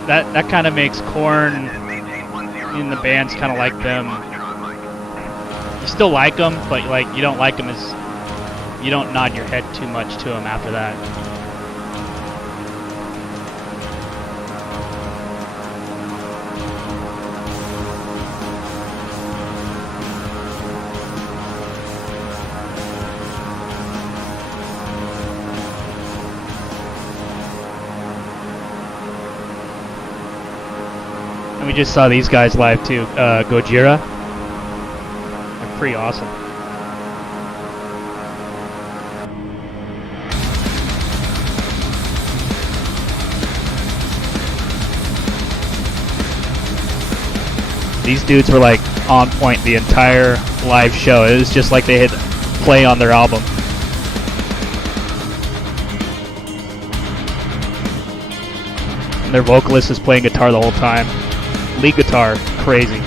that kind of makes Korn in the bands kind of like them. You still like them, but like you don't like them as you don't nod your head too much to them after that. And we just saw these guys live too, Gojira. They're pretty awesome. These dudes were like on point the entire live show. It was just like they hit play on their album. And their vocalist is playing guitar the whole time. Lead guitar, crazy.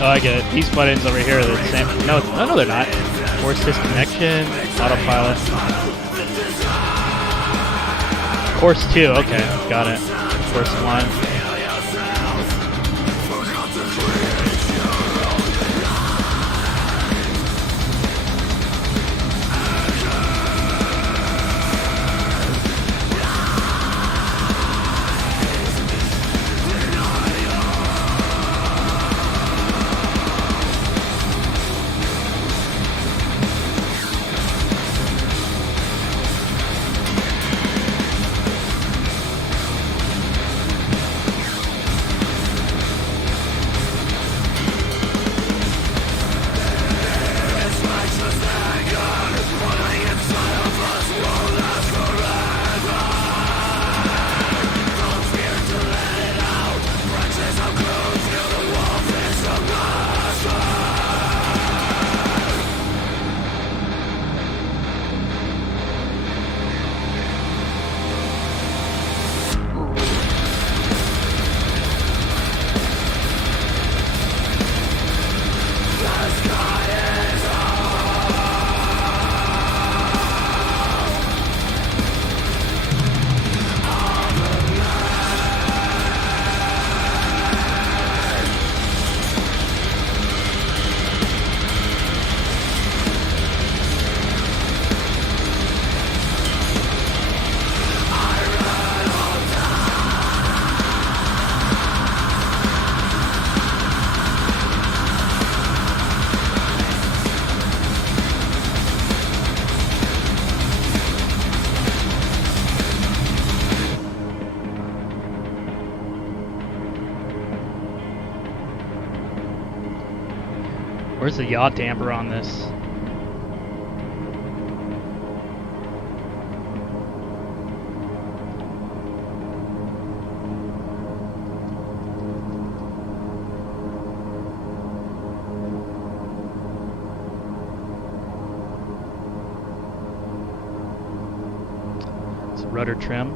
Oh, I get it. These buttons over here are the same. No, no, they're not. Force disconnection, autopilot. Course 2, okay, got it. Course 1. Where's the yaw damper on this? It's a rudder trim.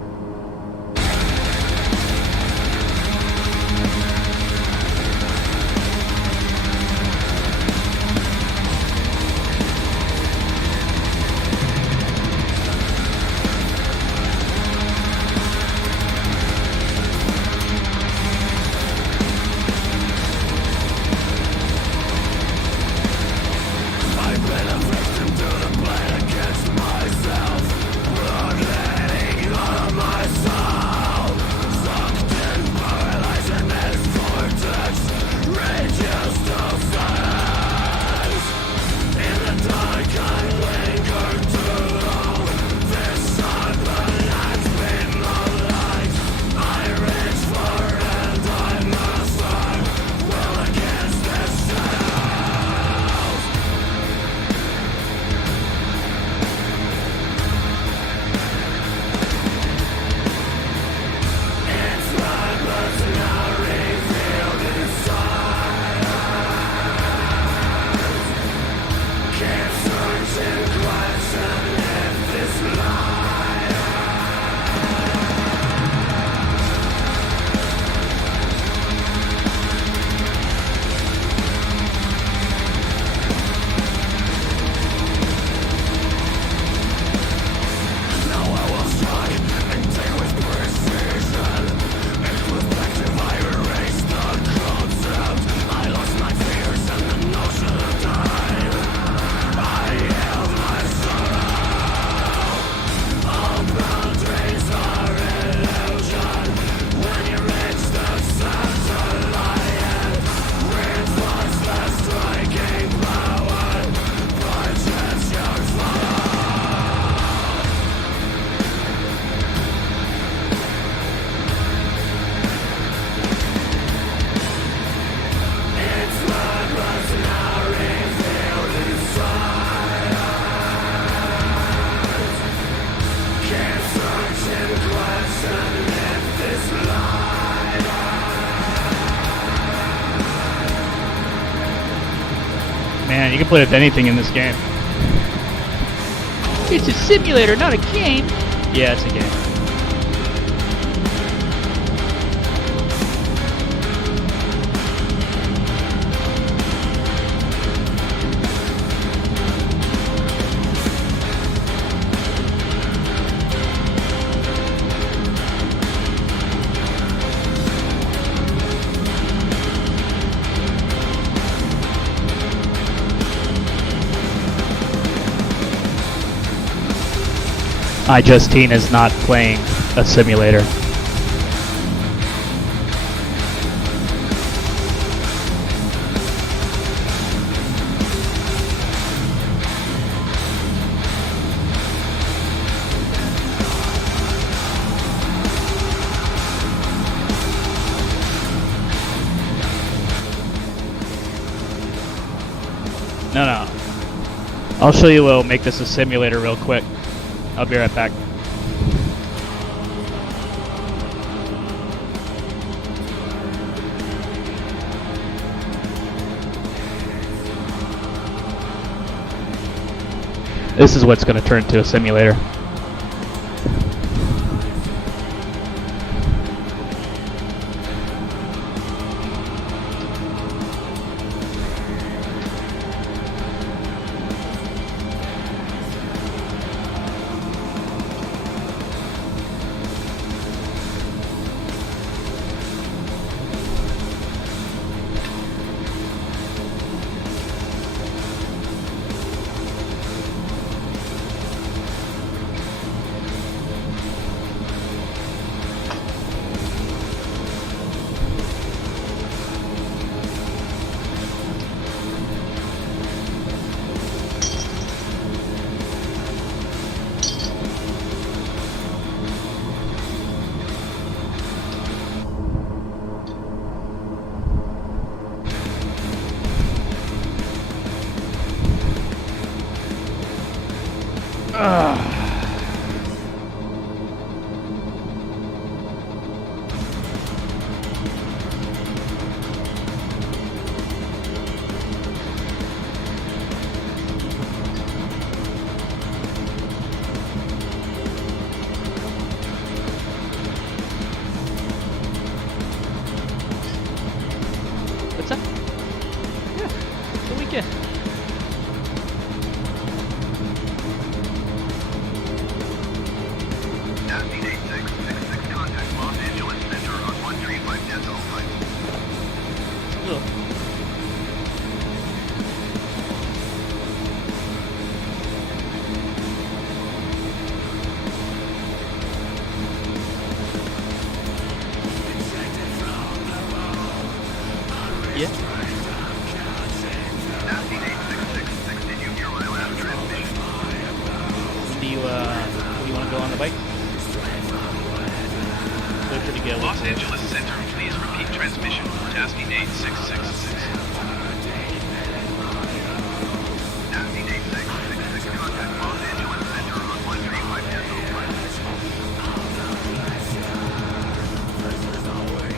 Man, you can put anything in this game. It's a simulator, not a game. Yeah, it's a game. iJustine is not playing a simulator. No. I'll show you what'll make this a simulator real quick. I'll be right back. This is what's going to turn to a simulator. What's up? Yeah, it's the weekend. Nasty 8666, contact Los Angeles Center on 135.5. Ugh. Yeah. Nasty 8666, did you hear my last transmission? Do you want to go on the bike? They're pretty good. Los Angeles Center, please repeat transmission for tasking 8666. Nasty 8666, contact Los Angeles Center on 135.5.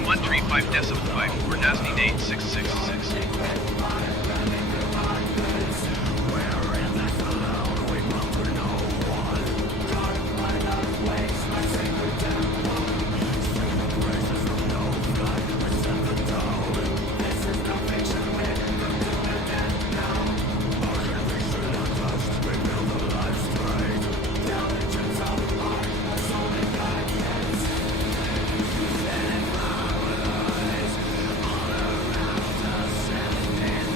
135.5 for Nasty 8666.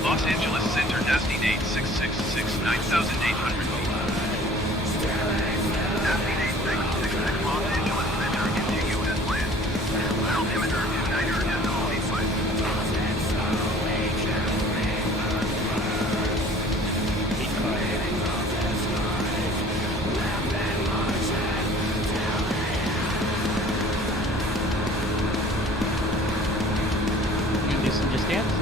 Los Angeles Center, Nasty 8666, 9,800 feet. Nasty 8666, Los Angeles Center, continue as planned. Altimeter 29.85. You can do some just dance.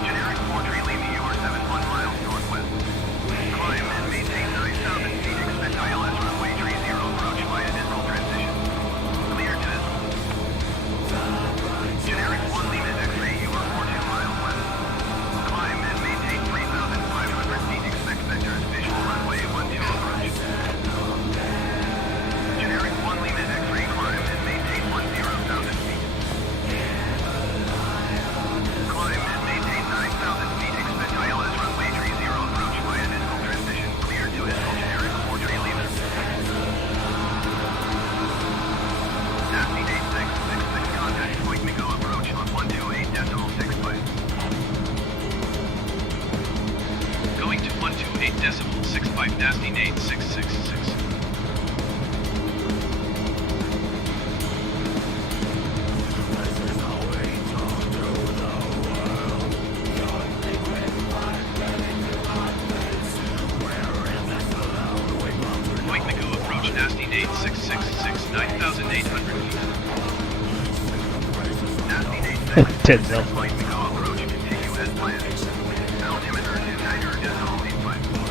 Generic 4-3 Lima, you are 71 miles northwest. Climb and maintain 9,000 feet. Expect ILS runway 30 approach via distal transition. Clear to Nasty Nate 666, 9,800 feet. Nasty Nate 6. 10 mil. Flight to go approach. Continue as planned. Altimeter to Tiger Decimal 854.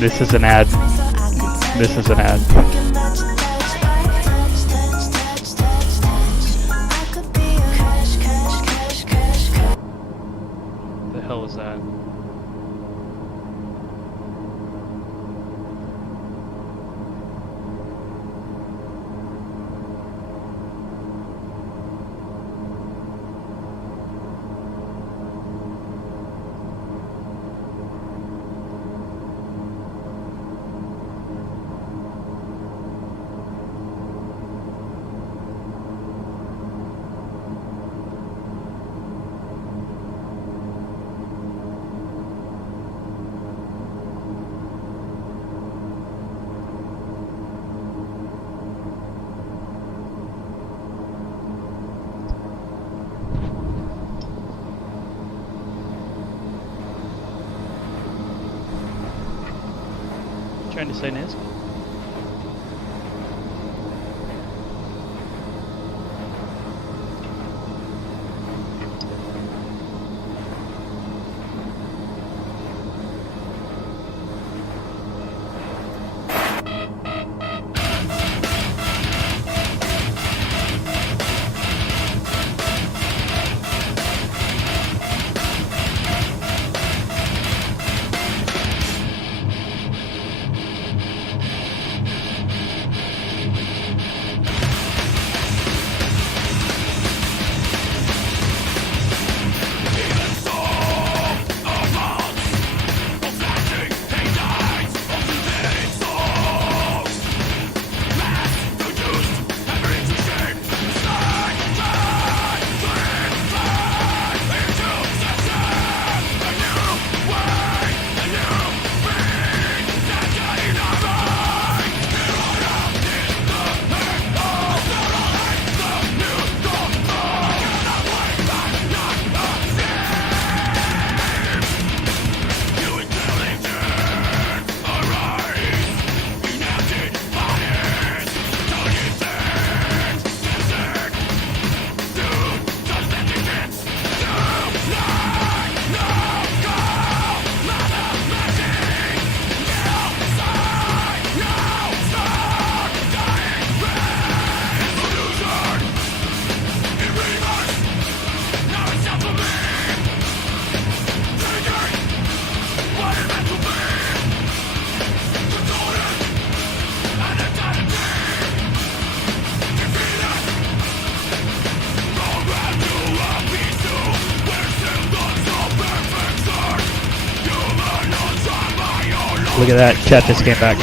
This is an ad. This is an ad. The hell is that? This ain't is. Look at that, chat just came back.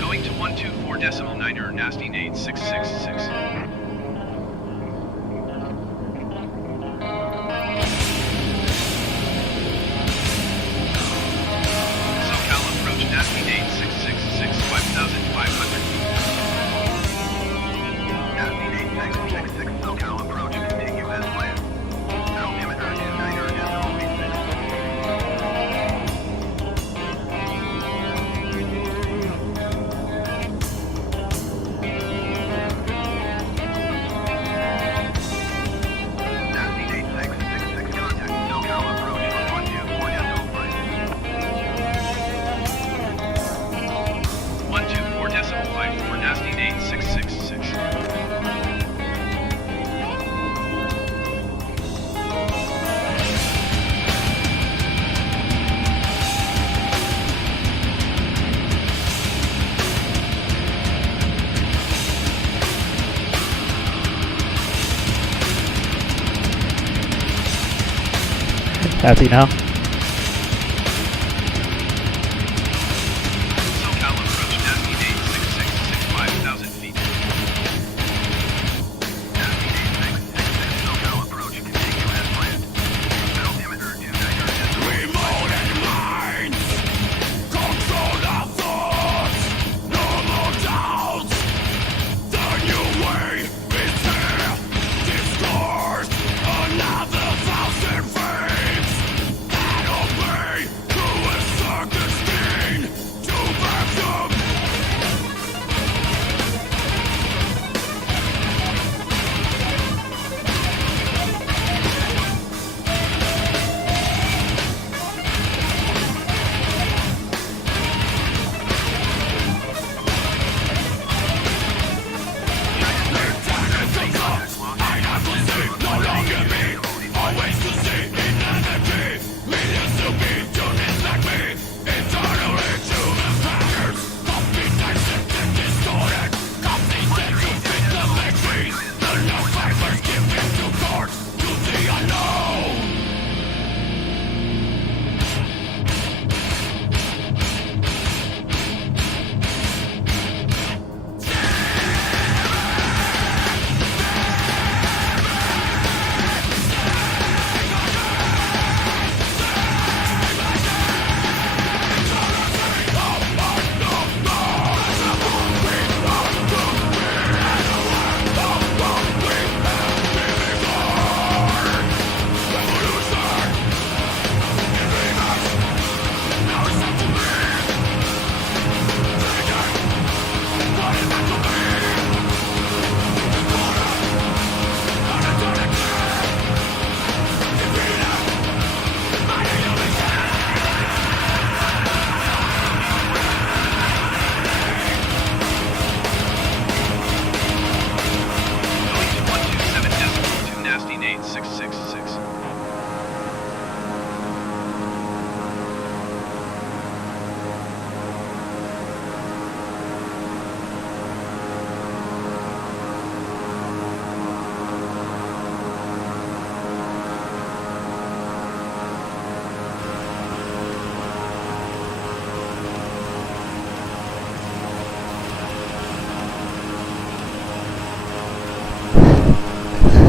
Going to 124.9er, nasty Nate 666. SoCal approach, nasty Nate 666, 5,500 feet. Nasty Nate 666 SoCal approach, continue as planned. Altimeter 29er decimal feet 124.54, nasty Nate 666. Happy now? SoCal approach, nasty Nate 666, 5,000 feet. Nasty Nate 666 SoCal approach, continue as planned. Altimeter 29er decimal feet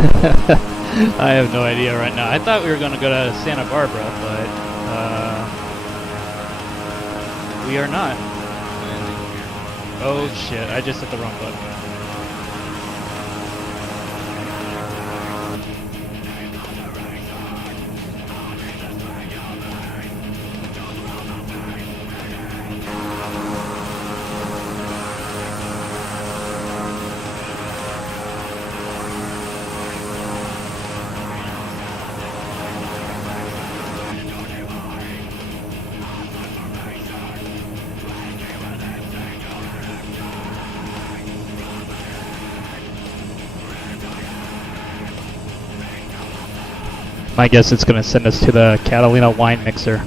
I have no idea right now. I thought we were going to go to Santa Barbara, but we are not. Oh shit, I just hit the wrong button. I guess it's going to send us to the Catalina wine mixer.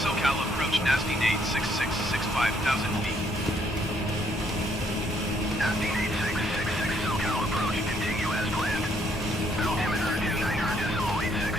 SoCal approach Nasty Nate 6665,000 feet. Nasty Nate 666 SoCal approach, continue as planned. Altimeter 29.86.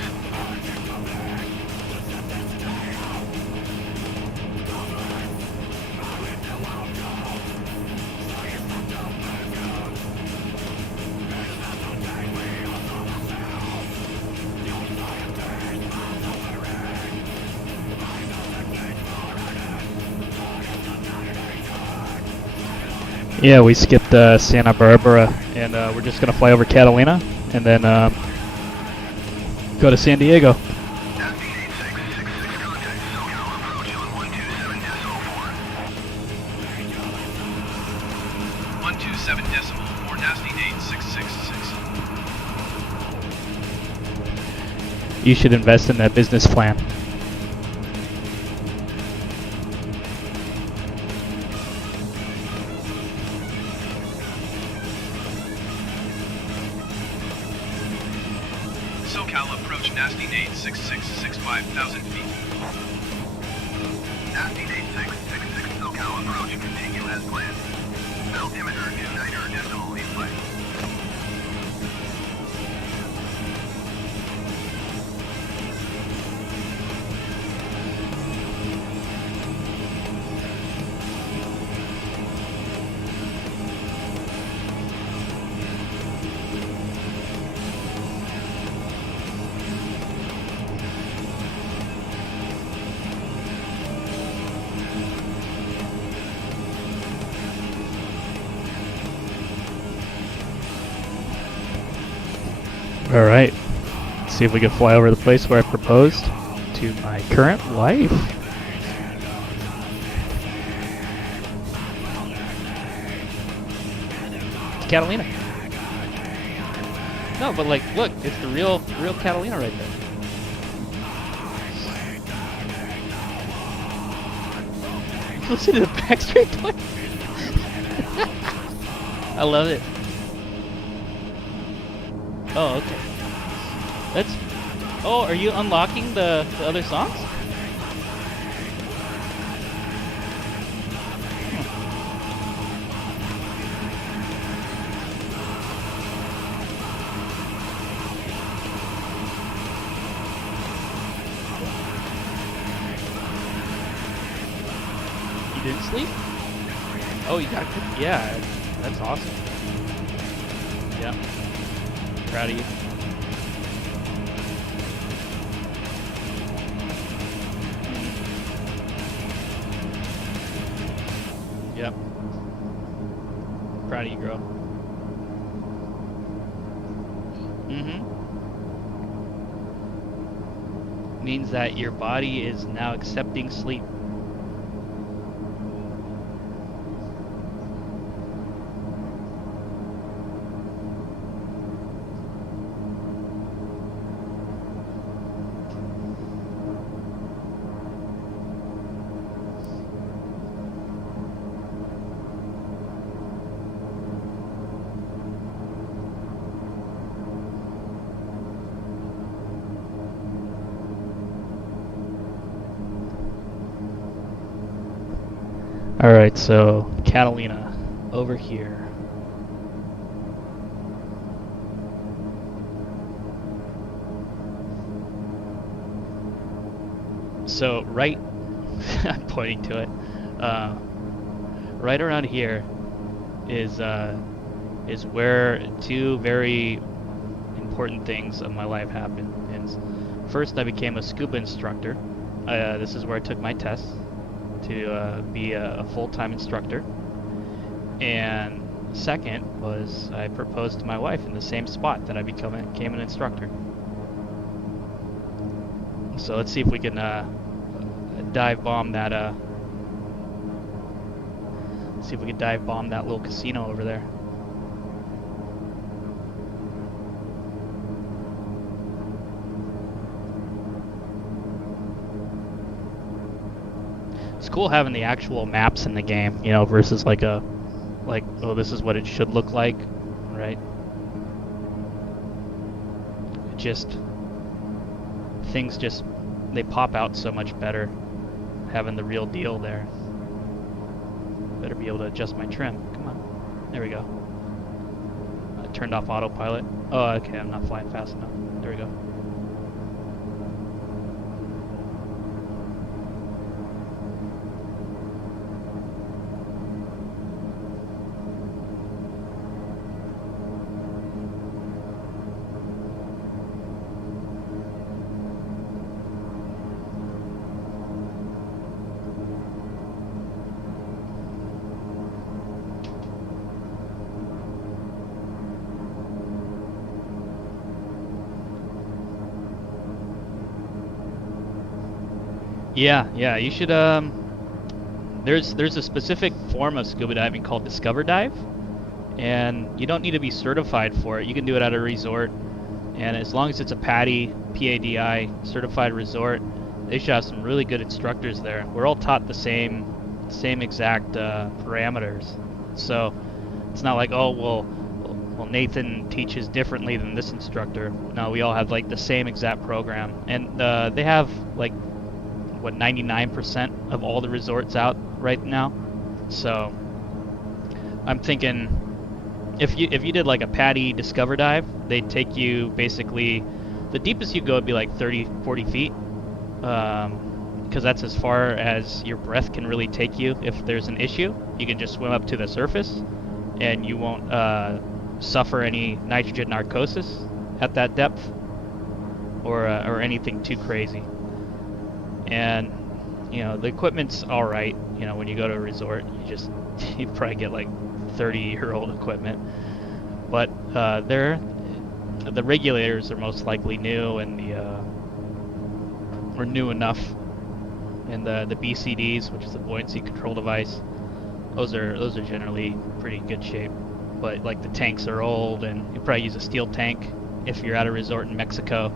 Yeah, we skipped Santa Barbara, and we're just going to fly over Catalina, and then go to San Diego. Nasty Nate 666 contact SoCal approach on 127.04. 127.4 Nasty Nate 666. You should invest in that business plan. SoCal approach Nasty Nate 6665,000 feet. Nasty Nate 666 SoCal approach, continue as planned. Altimeter 29.85. All right, let's see if we can fly over the place where I proposed to my current wife. It's Catalina. No, but like, look, it's the real Catalina right there. Listen to the Backstreet Boys. I love it. Oh, okay. That's. Oh, are you unlocking the other songs? You didn't sleep? Oh, you got good. Yeah, that's awesome. Yeah. Proud of you. Yep. Proud of you, girl. Mm-hmm. Means that your body is now accepting sleep. Alright, so Catalina, over here. So right, I'm pointing to it, Right around here is where two very important things of my life happened. And first, I became a scuba instructor. This is where I took my tests to be a full-time instructor. And second was I proposed to my wife in the same spot that I became an instructor. So let's see if we can dive bomb that. See if we can dive bomb that little casino over there. It's cool having the actual maps in the game, you know, versus like oh, this is what it should look like, right? It just things just they pop out so much better having the real deal there. Better be able to adjust my trim. Come on. There we go. I turned off autopilot. Oh, okay, I'm not flying fast enough. There we go. Yeah, you should there's a specific form of scuba diving called Discover Dive, and you don't need to be certified for it. You can do it at a resort, and as long as it's a PADI certified resort, they should have some really good instructors there. We're all taught the same exact parameters, so it's not like, oh well Nathan teaches differently than this instructor. No, we all have like the same exact program, and they have like what 99% of all the resorts out right now. So I'm thinking if you did like a PADI Discover Dive, they'd take you basically the deepest you go would be like 30-40 feet, because that's as far as your breath can really take you. If there's an issue, you can just swim up to the surface and you won't suffer any nitrogen narcosis at that depth or anything too crazy. And you know, the equipment's all right. You know, when you go to a resort, you probably get like 30-year-old equipment, but the regulators are most likely new, and or new enough, and the BCDs, which is the buoyancy control device, those are generally pretty good shape. But like the tanks are old, and you probably use a steel tank if you're at a resort in Mexico.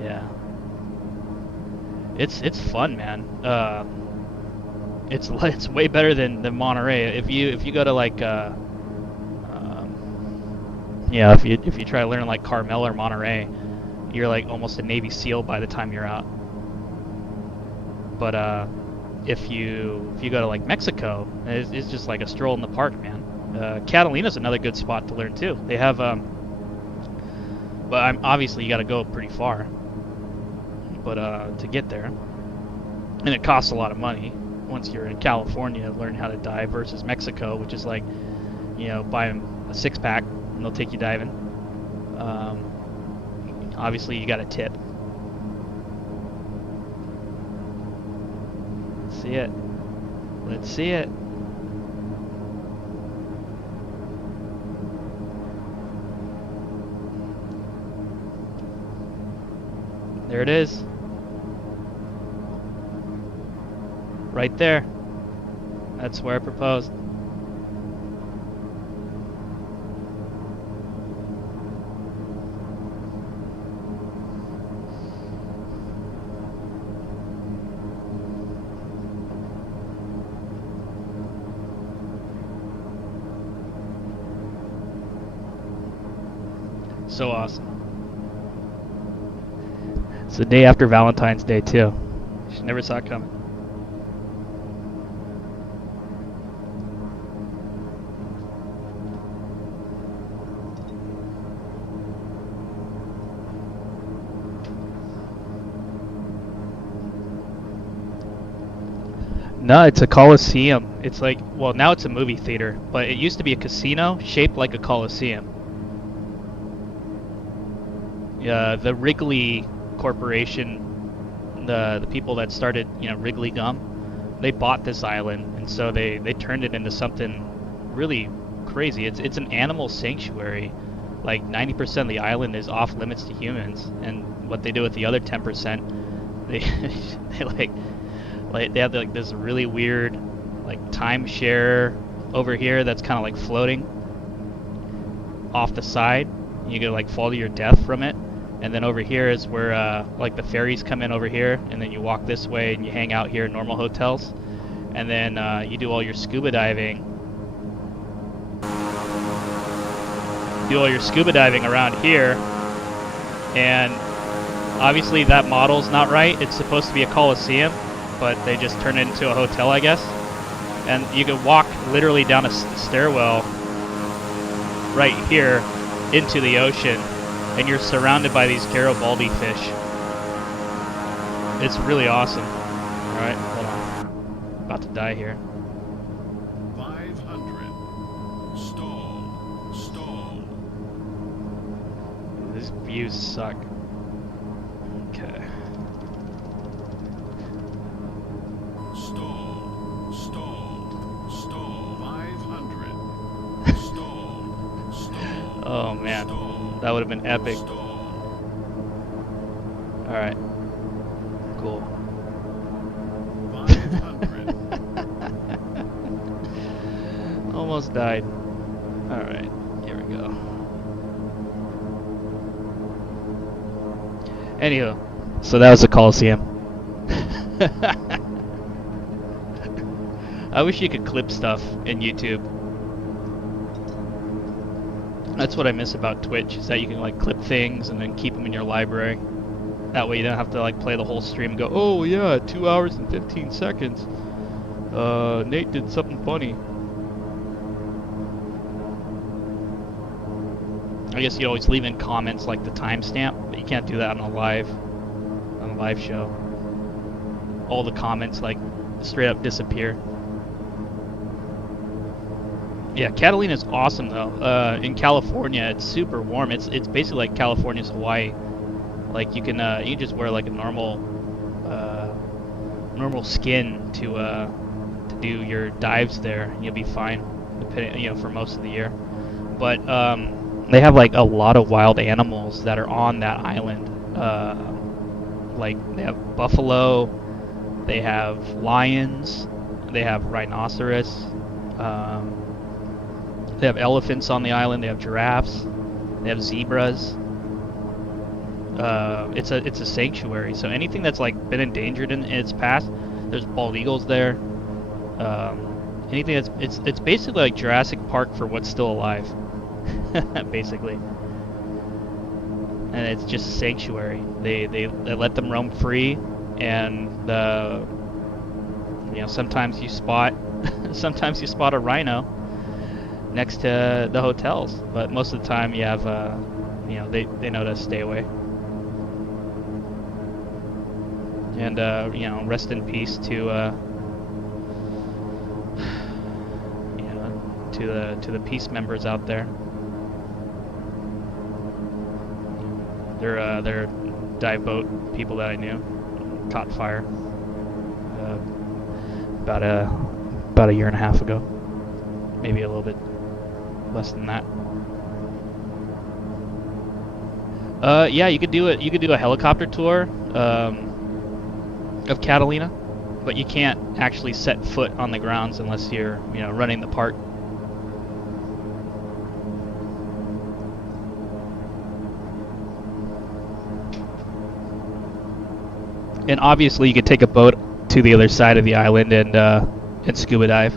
Yeah. It's fun, man. It's way better than Monterey. If you go to like if you try to learn like Carmel or Monterey, you're like almost a Navy SEAL by the time you're out. But if you go to like Mexico, it's just like a stroll in the park, man. Catalina's another good spot to learn too. They have but obviously you got to go pretty far. But to get there, and it costs a lot of money once you're in California to learn how to dive versus Mexico, which is like, you know, buy them a 6-pack and they'll take you diving. Obviously you got to tip. Let's see it. Let's see it. There it is. Right there. That's where I proposed. So awesome. It's the day after Valentine's Day too. She never saw it coming. No, it's a coliseum. It's like, well, now it's a movie theater, but it used to be a casino shaped like a coliseum. The Wrigley Corporation, the people that started, Wrigley Gum, they bought this island, and so they turned it into something really crazy. It's an animal sanctuary. Like 90% of the island is off limits to humans, and what they do with the other 10%, they they have like this really weird like timeshare over here that's kind of like floating off the side. You could like fall to your death from it. And then over here is where like the ferries come in over here, and then you walk this way and you hang out here in normal hotels. And then you do all your scuba diving. Do all your scuba diving around here. And obviously that model's not right. It's supposed to be a coliseum, but they just turned it into a hotel, I guess. And you can walk literally down a stairwell right here into the ocean, and you're surrounded by these Garibaldi fish. It's really awesome. Alright, hold on. About to die here. 500. Stall. These views suck. Okay. Stall. 500. Stall. Oh man, that would have been epic. Alright. Cool. 500. Almost died. Alright, here we go. Anywho, so that was the Coliseum. I wish you could clip stuff in YouTube. That's what I miss about Twitch, is that you can like clip things and then keep them in your library. That way you don't have to like play the whole stream and go, oh yeah, 2 hours and 15 seconds. Nate did something funny. I guess you always leave in comments like the timestamp, but you can't do that on a live show. All the comments like straight up disappear. Yeah, Catalina's awesome though. In California, it's super warm. It's basically like California's Hawaii. Like you can just wear like a normal skin to do your dives there, and you'll be fine, depending, for most of the year. But they have like a lot of wild animals that are on that island. Like they have buffalo, they have lions, they have rhinoceros. They have elephants on the island. They have giraffes. They have zebras. It's a sanctuary. So anything that's like been endangered in its past, there's bald eagles there. Anything that's it's basically like Jurassic Park for what's still alive, basically. And it's just a sanctuary. They let them roam free, and sometimes you spot a rhino next to the hotels, but most of the time you have they know to stay away. And rest in peace to to the peace members out there. They're dive boat people that I knew caught fire about a year and a half ago, maybe a little bit less than that. Yeah, you could do it. You could do a helicopter tour of Catalina, but you can't actually set foot on the grounds unless you're running the park. And obviously, you could take a boat to the other side of the island and scuba dive.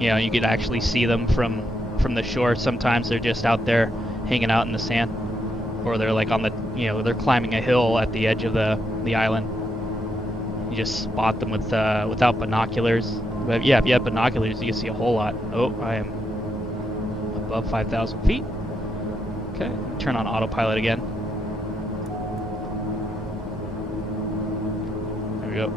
You could actually see them from the shore. Sometimes they're just out there hanging out in the sand, or they're like on the they're climbing a hill at the edge of the island. You just spot them without binoculars. But yeah, if you have binoculars, you can see a whole lot. Oh, I am above 5,000 feet. Okay, turn on autopilot again. we go.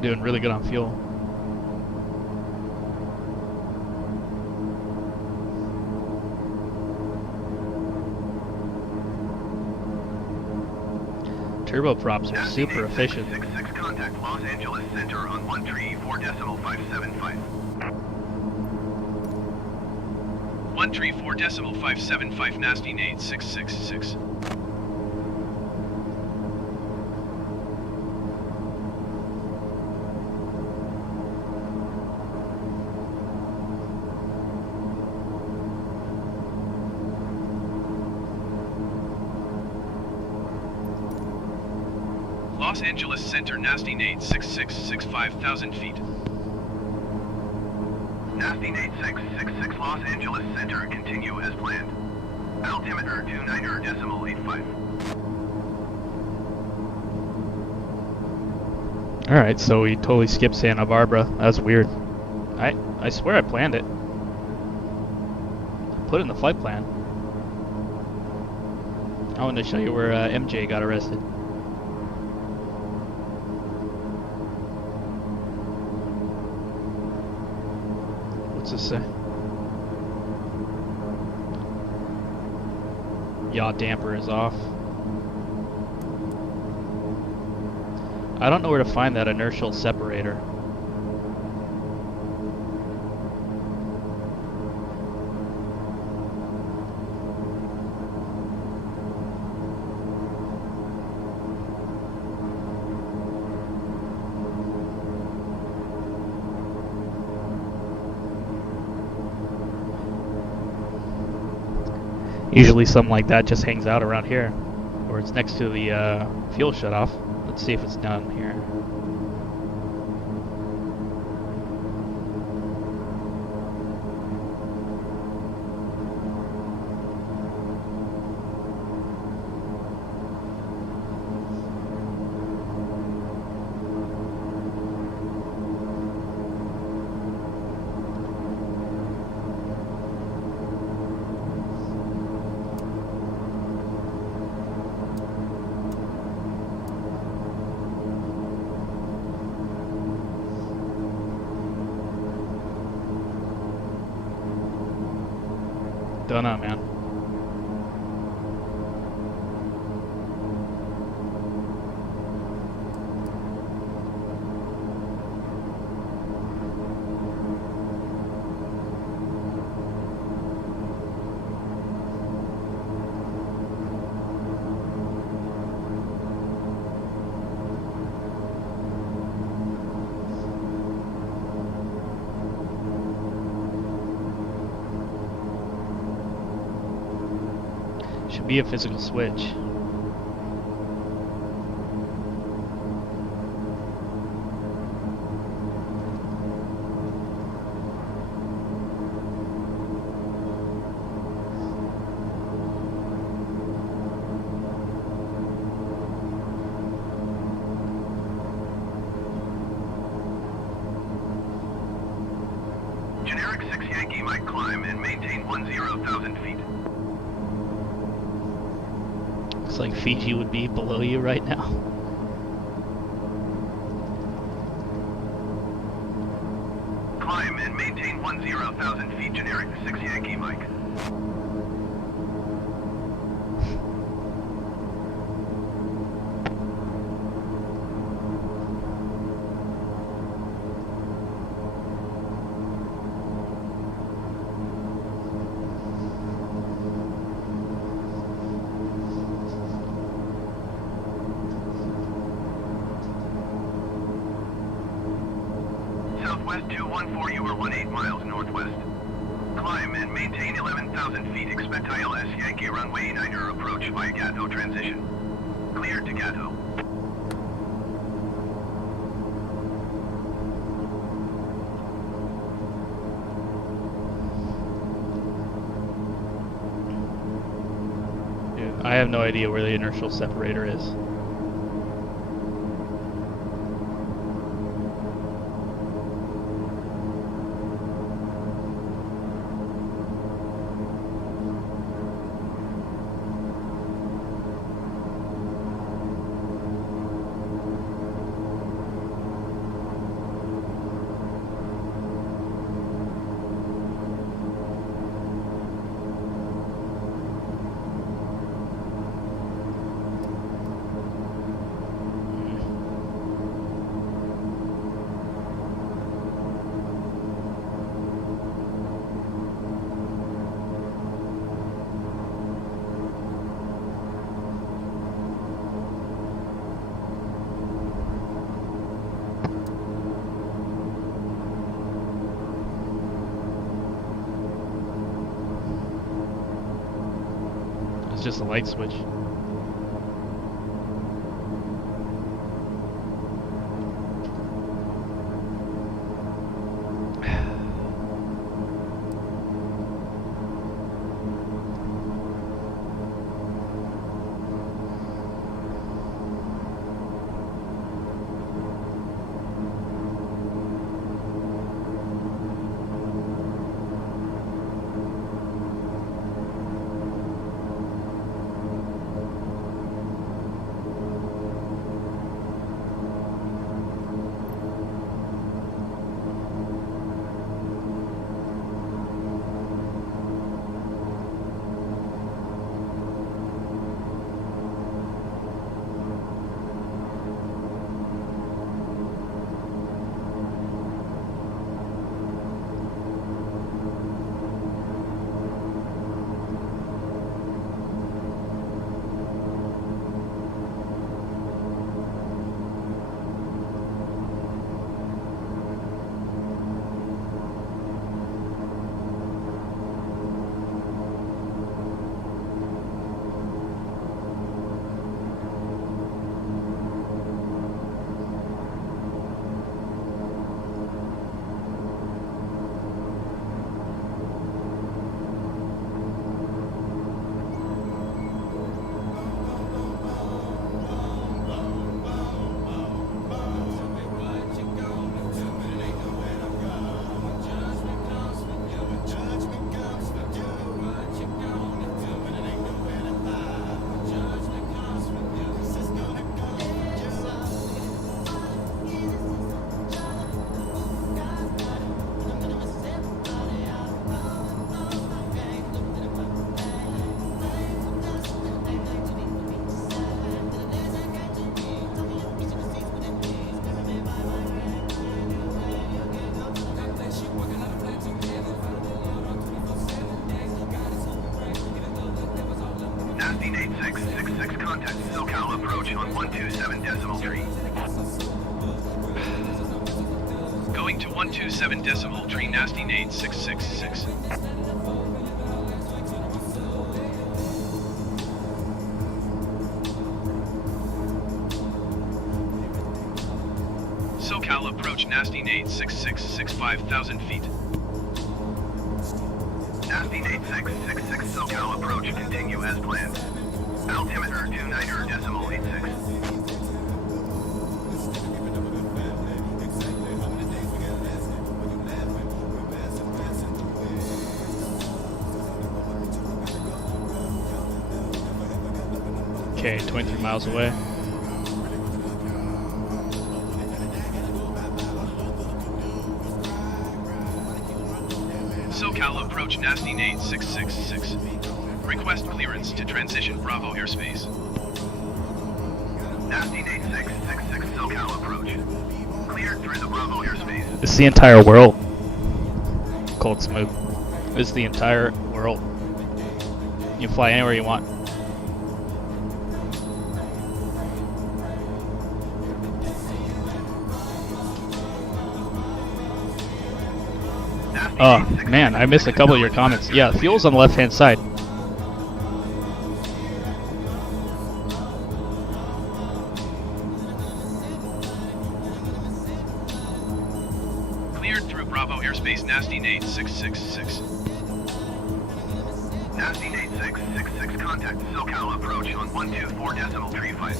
Doing really good on fuel. Turboprops are super efficient. 66 contact Los Angeles Center on 134.575. 134.575 Nasty Nate 666. Los Angeles Center, Nasty Nate 6665 5,000 feet. Nasty Nate 666 Los Angeles Center, continue as planned. Altimeter 29.85. Alright, so we totally skipped Santa Barbara. That's weird. I swear I planned it. I put it in the flight plan. I wanted to show you where MJ got arrested. What's this say? Yaw damper is off. I don't know where to find that inertial separator. Usually something like that just hangs out around here, or it's next to the fuel shutoff. Let's see if it's down here. Don't know, man. Should be a physical switch. Generic 6 Yankee Mike climb and maintain 10,000 feet. Looks like Fiji would be below you right now. Climb and maintain 10,000 feet, generic 6 Yankee Mike. Southwest 214, you are 18 miles northwest. Climb and maintain 11,000 feet, expect ILS Yankee runway 9er approach via Gatto transition. Cleared to Gatto. have no idea where the inertial separator is. It's just a light switch. Nasty 8666 contact SoCal approach on 127 decimal tree. Going to 127 decimal tree, Nasty Nate 666. SoCal approach, Nasty Nate 666, 5,000 feet. Nasty Nate 666 SoCal approach, continue as planned. Altimeter 29er decimal 86. Okay, 23 miles away. SoCal approach, Nasty Nate 666. Request clearance to transition Bravo airspace. Nasty Nate 666 SoCal approach. Cleared through the Bravo airspace. It's the entire world. Cold Smoke. It's the entire world. You can fly anywhere you want. Oh, man, I missed a couple of your comments. Yeah, fuel's on the left-hand side. Cleared through Bravo airspace, Nasty Nate 666. Nasty Nate 666, contact SoCal approach on 124.35.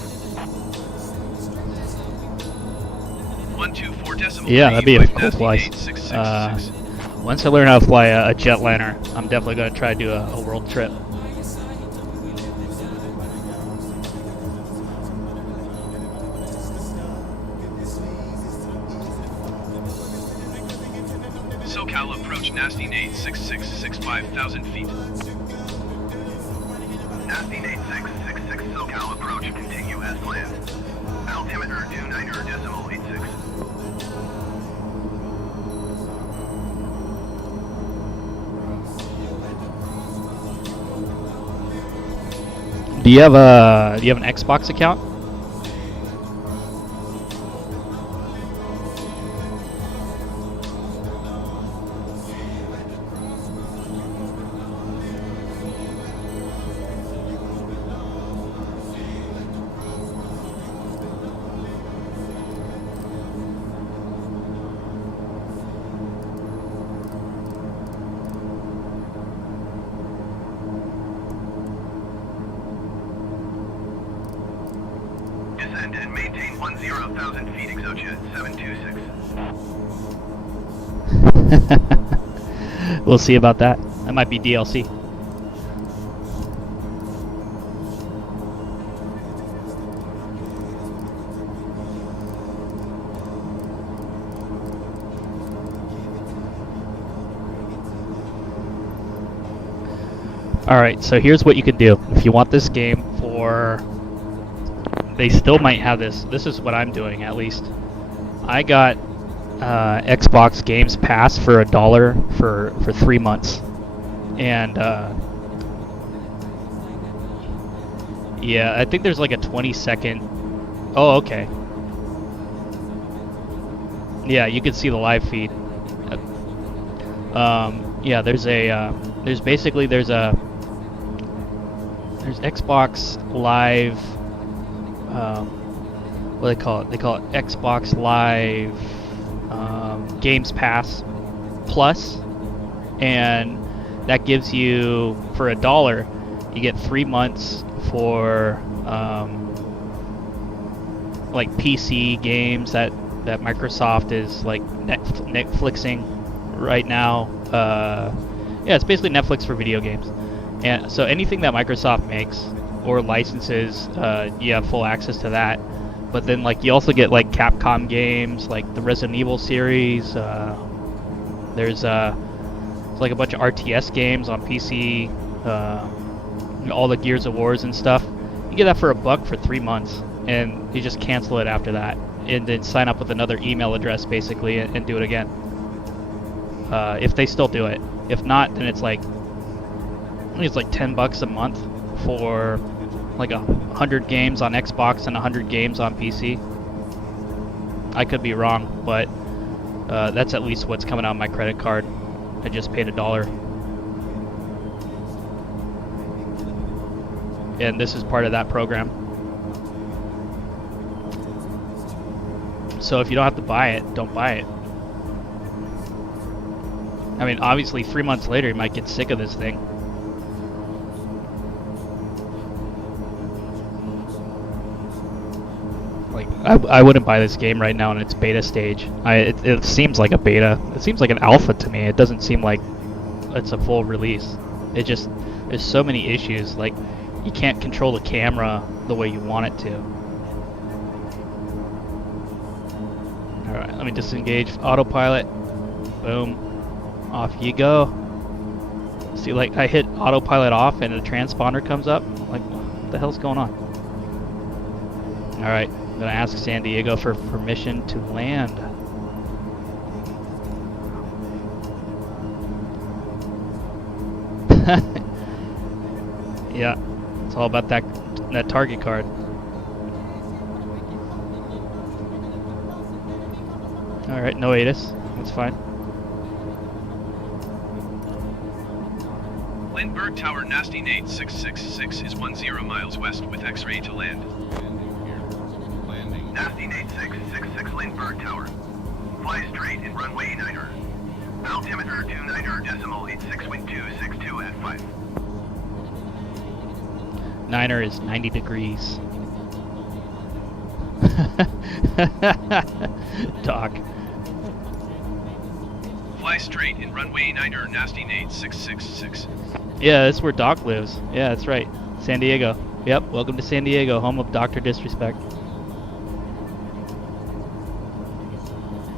124.35. Yeah, that'd be a cool Nasty fly. Nate 666. Once I learn how to fly a jetliner, I'm definitely going to try to do a world trip. SoCal approach Nasty Nate 666 5,000 feet. Nasty Nate 666, SoCal approach, continue as planned. Altimeter 29.86. Do you have an Xbox account? Descend and maintain 10,000 feet, Exocia 726. We'll see about that. That might be DLC. Alright, so here's what you can do. If you want this game for... They still might have this. This is what I'm doing, at least. I got Xbox Games Pass for $1 for 3 months. And, yeah, I think there's like a 20-second... Oh, okay. Yeah, you can see the live feed. Yeah, there's Xbox Live, what do they call it? They call it Xbox Live Games Pass Plus, and that gives you, for $1, you get 3 months for like PC games that Microsoft is like Netflixing right now. Yeah, it's basically Netflix for video games. And so anything that Microsoft makes or licenses, you have full access to that. But then like you also get like Capcom games, like the Resident Evil series. There's like a bunch of RTS games on PC, all the Gears of Wars and stuff. You get that for $1 for 3 months, and you just cancel it after that, and then sign up with another email address basically, and do it again. If they still do it. If not, then it's like, I think it's like $10 a month for like 100 games on Xbox and 100 games on PC. I could be wrong, but that's at least what's coming out of my credit card. I just paid $1. And this is part of that program. So if you don't have to buy it, don't buy it. I mean, obviously 3 months later you might get sick of this thing. Like, I wouldn't buy this game right now in its beta stage. It seems like a beta. It seems like an alpha to me. It doesn't seem like it's a full release. It just, there's so many issues. Like, you can't control the camera the way you want it to. Alright, let me disengage autopilot. Boom. Off you go. See, like, I hit autopilot off and a transponder comes up. Like, what the hell's going on? Alright, I'm gonna ask San Diego for permission to land. Yeah, it's all about that target card. Alright, no ATIS. That's fine. Lindbergh Tower Nasty Nate 666 is 10 miles west with X-ray to land. Nasty Nate 666, Lindbergh Tower. Fly straight in runway 9er. Altimeter 29.86, wind 262 at 5. Niner is 90 degrees. Doc. Fly straight in runway 9er, Nasty Nate 666. Yeah, that's where Doc lives. Yeah, that's right. San Diego. Yep, welcome to San Diego, home of Dr. Disrespect.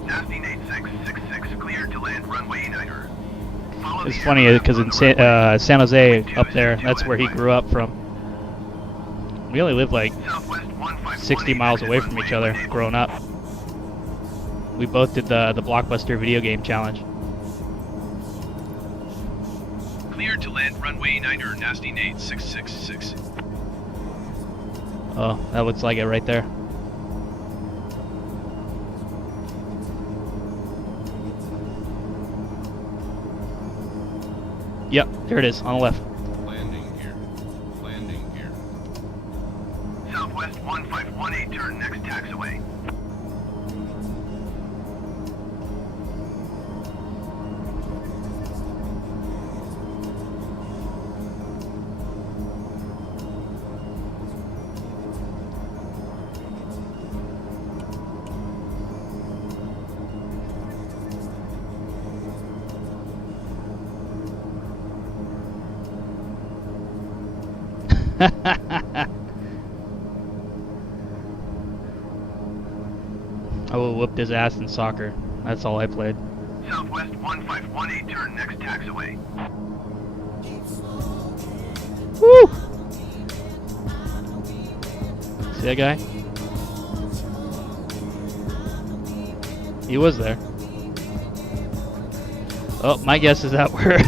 Nasty Nate 666, cleared to land runway 9er. Follow It's the funny aircraft because on in the runway. San Jose, Wind up there, 202 that's where he at grew up from. We only lived like Southwest 1518 60 miles away from runway each other enabled. growing up. We both did the Blockbuster video game challenge. Cleared to land runway 9er, Nasty Nate 666. Oh, that looks like it right there. Yep, there it is on the left. Landing gear. Landing gear. Southwest 1518, turn next taxiway. I would have whooped his ass in soccer. That's all I played. Southwest 1518, turn next taxiway. Woo! See that guy? He was there. Oh, my guess is that we're...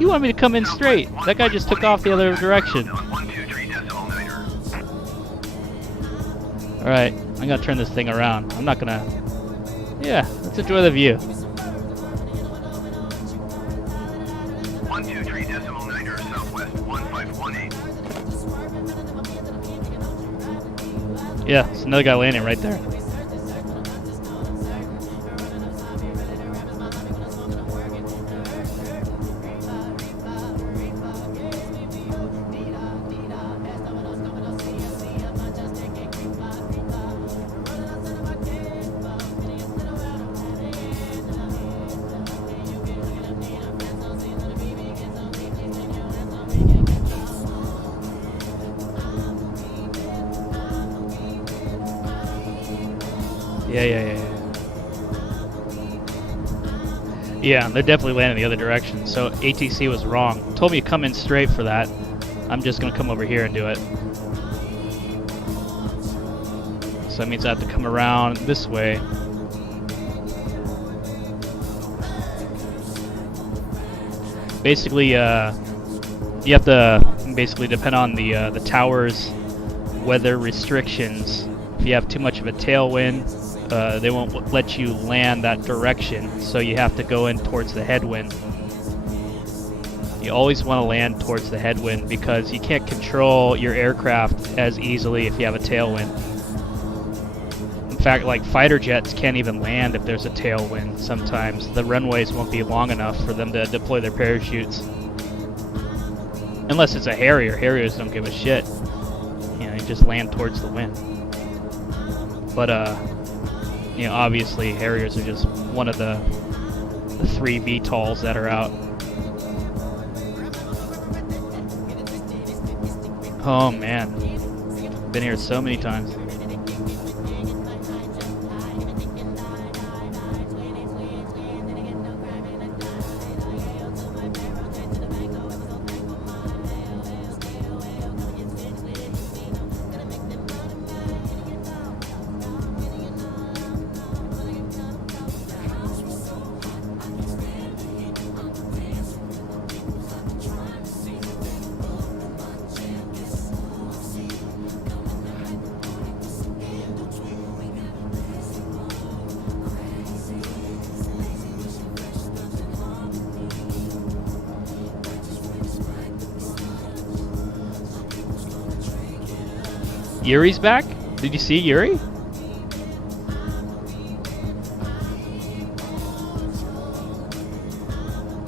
You want me to come in straight? That guy just took off the other direction. Alright, I'm gonna turn this thing around. I'm not gonna... Yeah, let's enjoy the view. 123.9er, Southwest 1518. Yeah, there's another guy landing right there. Yeah. Yeah, they're definitely landing the other direction. So ATC was wrong. Told me to come in straight for that. I'm just gonna come over here and do it. So that means I have to come around this way. Basically, you have to basically depend on the tower's weather restrictions. If you have too much of a tailwind, they won't let you land that direction, so you have to go in towards the headwind. You always want to land towards the headwind because you can't control your aircraft as easily if you have a tailwind. In fact, like fighter jets can't even land if there's a tailwind sometimes. The runways won't be long enough for them to deploy their parachutes. Unless it's a Harrier. Harriers don't give a shit. You know, you just land towards the wind. But, you know, obviously Harriers are just one of the 3 VTOLs that are out. Oh man, been here so many times. Yuri's back? Did you see Yuri?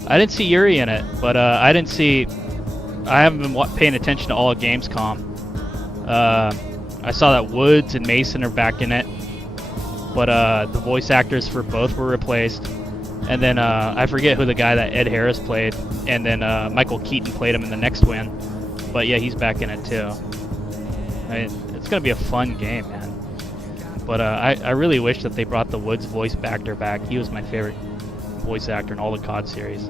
I didn't see Yuri in it, but I didn't see I haven't been paying attention to all of Gamescom. I saw that Woods and Mason are back in it, but the voice actors for both were replaced. And then I forget who the guy that Ed Harris played, and then Michael Keaton played him in the next win. But yeah, he's back in it too. I mean, it's gonna be a fun game, man. But I really wish that they brought the Woods voice actor back. He was my favorite voice actor in all the COD series.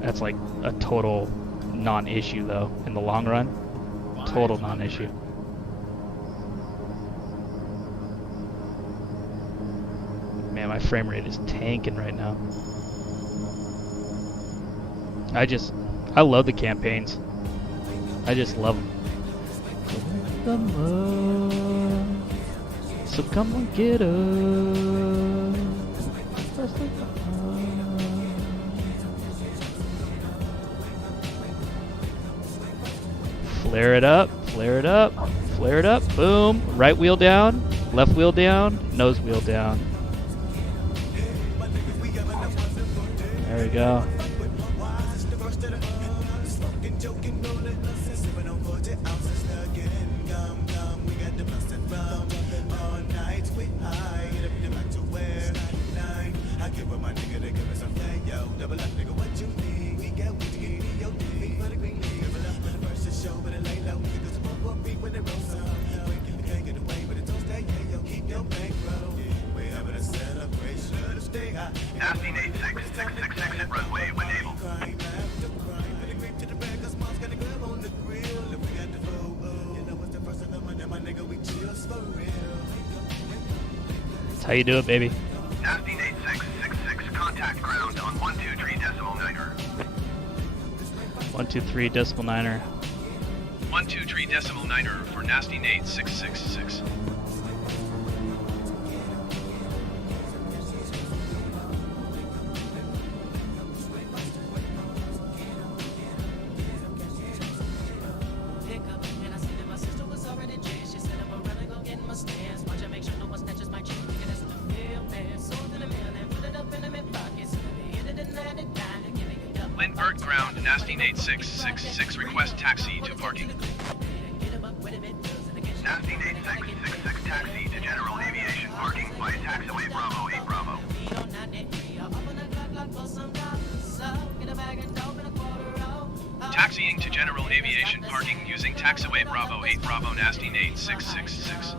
That's like a total non-issue though in the long run. Total non-issue. Man, my frame rate is tanking right now. I love the campaigns. I just love them. So come and get us. Flare it up, flare it up, flare it up, boom. Right wheel down, left wheel down, nose wheel down. There we go. Nasty Nate 6666 at runway when able. That's how you do it, baby. Nasty Nate 666, contact ground on 123.9er. 123.9er. 123.9er for Nasty Nate 666. Lindbergh ground, Nasty Nate 666, request taxi to parking. Nasty Nate 666, taxi to General Aviation parking by taxiway Bravo 8 Bravo. Taxiing to General Aviation parking using taxiway Bravo 8 Bravo Nasty Nate 666.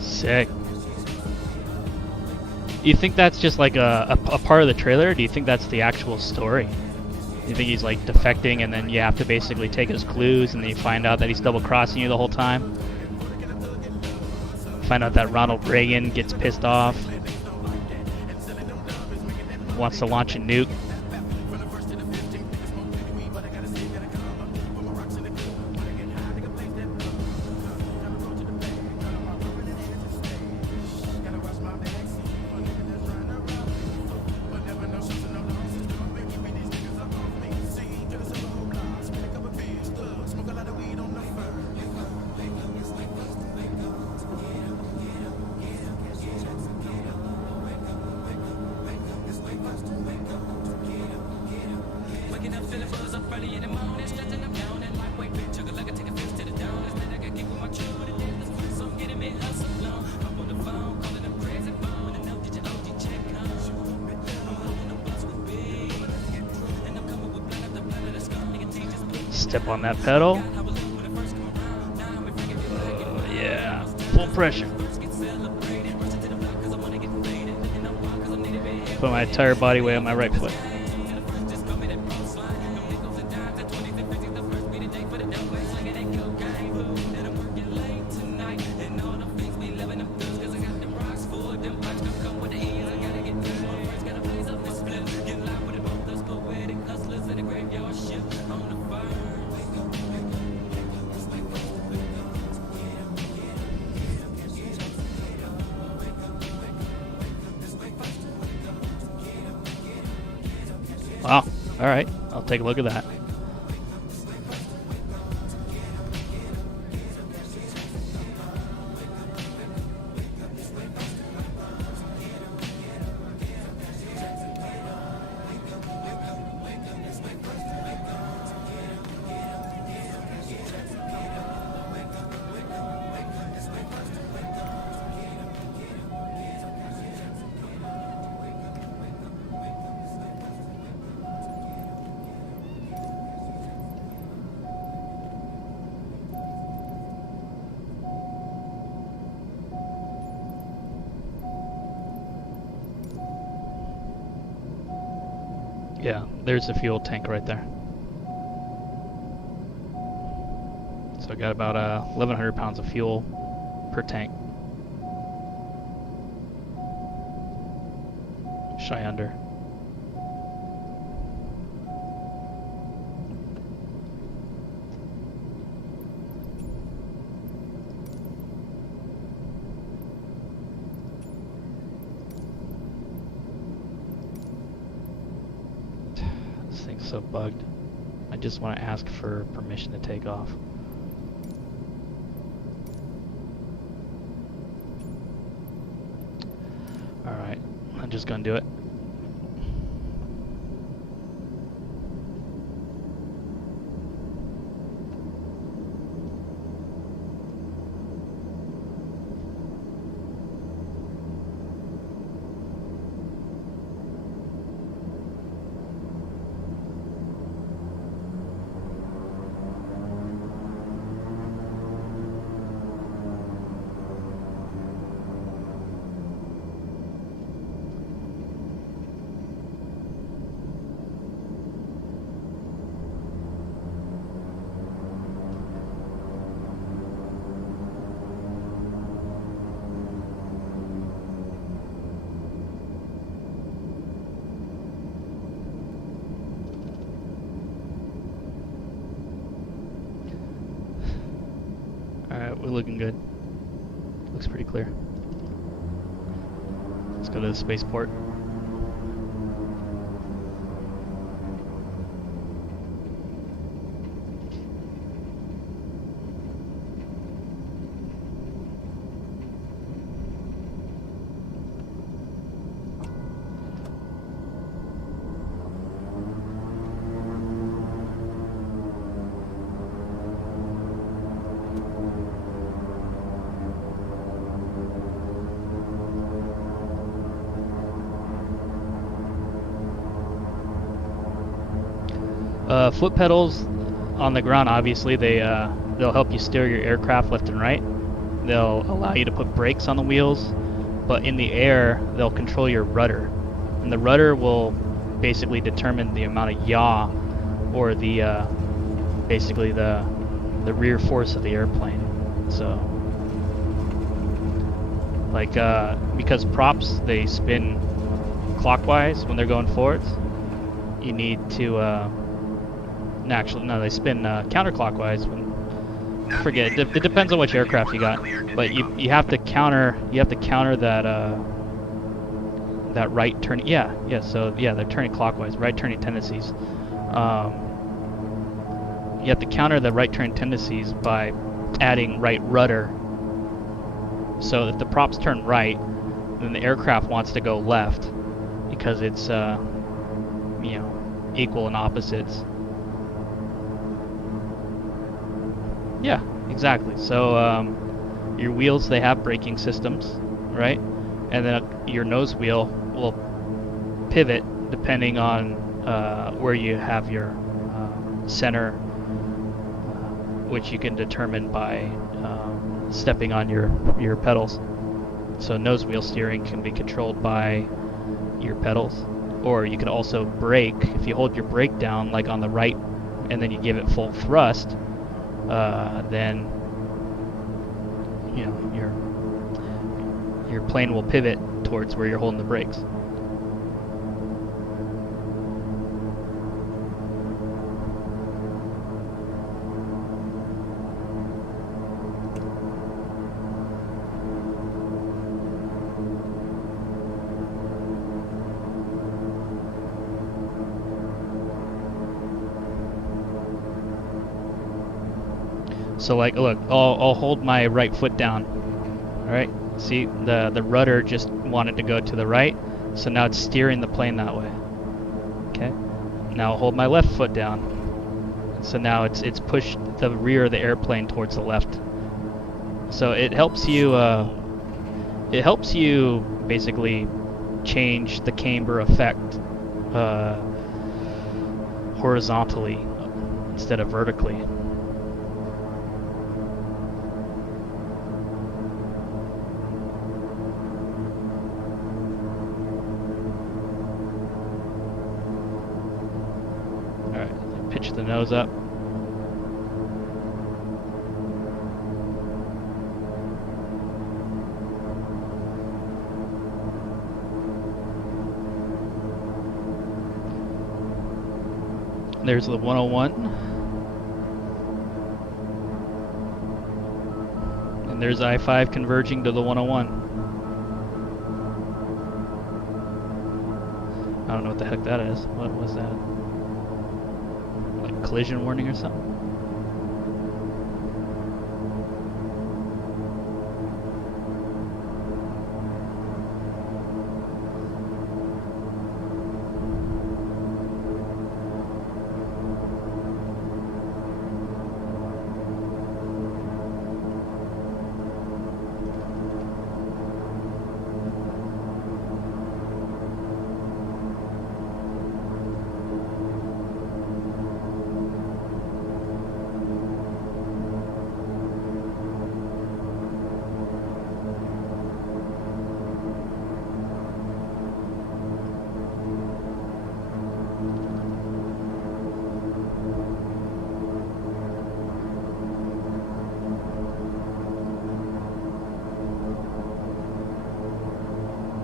Sick. Do you think that's just like a part of the trailer, or do you think that's the actual story? Do you think he's like defecting and then you have to basically take his clues and then you find out that he's double crossing you the whole time? Find out that Ronald Reagan gets pissed off, wants to launch a nuke. Step on that pedal. Oh, yeah. Full pressure. Put my entire body weight on my right foot. Wow. All right. I'll take a look at that. Yeah, there's the fuel tank right there. So I got about 1,100 pounds of fuel per tank. Shy under. This thing's so bugged. I just want to ask for permission to take off. Alright, I'm just gonna do it. Alright, we're looking good. Looks pretty clear. Let's go to the spaceport. Foot pedals on the ground, obviously, they'll help you steer your aircraft left and right. They'll allow you to put brakes on the wheels, but in the air, they'll control your rudder. And the rudder will basically determine the amount of yaw, or the basically the rear force of the airplane. So, like, because props, they spin clockwise when they're going forwards, you need to actually, no, they spin counterclockwise. Forget it. It depends on which aircraft you got, but you have to counter that that right turn. Yeah. So yeah, they're turning clockwise, right turning tendencies. You have to counter the right turn tendencies by adding right rudder. So if the props turn right, then the aircraft wants to go left because it's equal and opposites. Yeah, exactly. So your wheels, they have braking systems, right? And then your nose wheel will pivot depending on where you have your center, which you can determine by stepping on your pedals. So nose wheel steering can be controlled by your pedals, or you can also brake. If you hold your brake down, like on the right, and then you give it full thrust, then your plane will pivot towards where you're holding the brakes. So like, look, I'll hold my right foot down. All right. See, the rudder just wanted to go to the right, so now it's steering the plane that way. Okay. Now I'll hold my left foot down. So now it's pushed the rear of the airplane towards the left. So it helps you basically change the camber effect horizontally instead of vertically. Alright, pitch the nose up. There's the 101. And there's I-5 converging to the 101. I don't know what the heck that is. What was that? Like collision warning or something?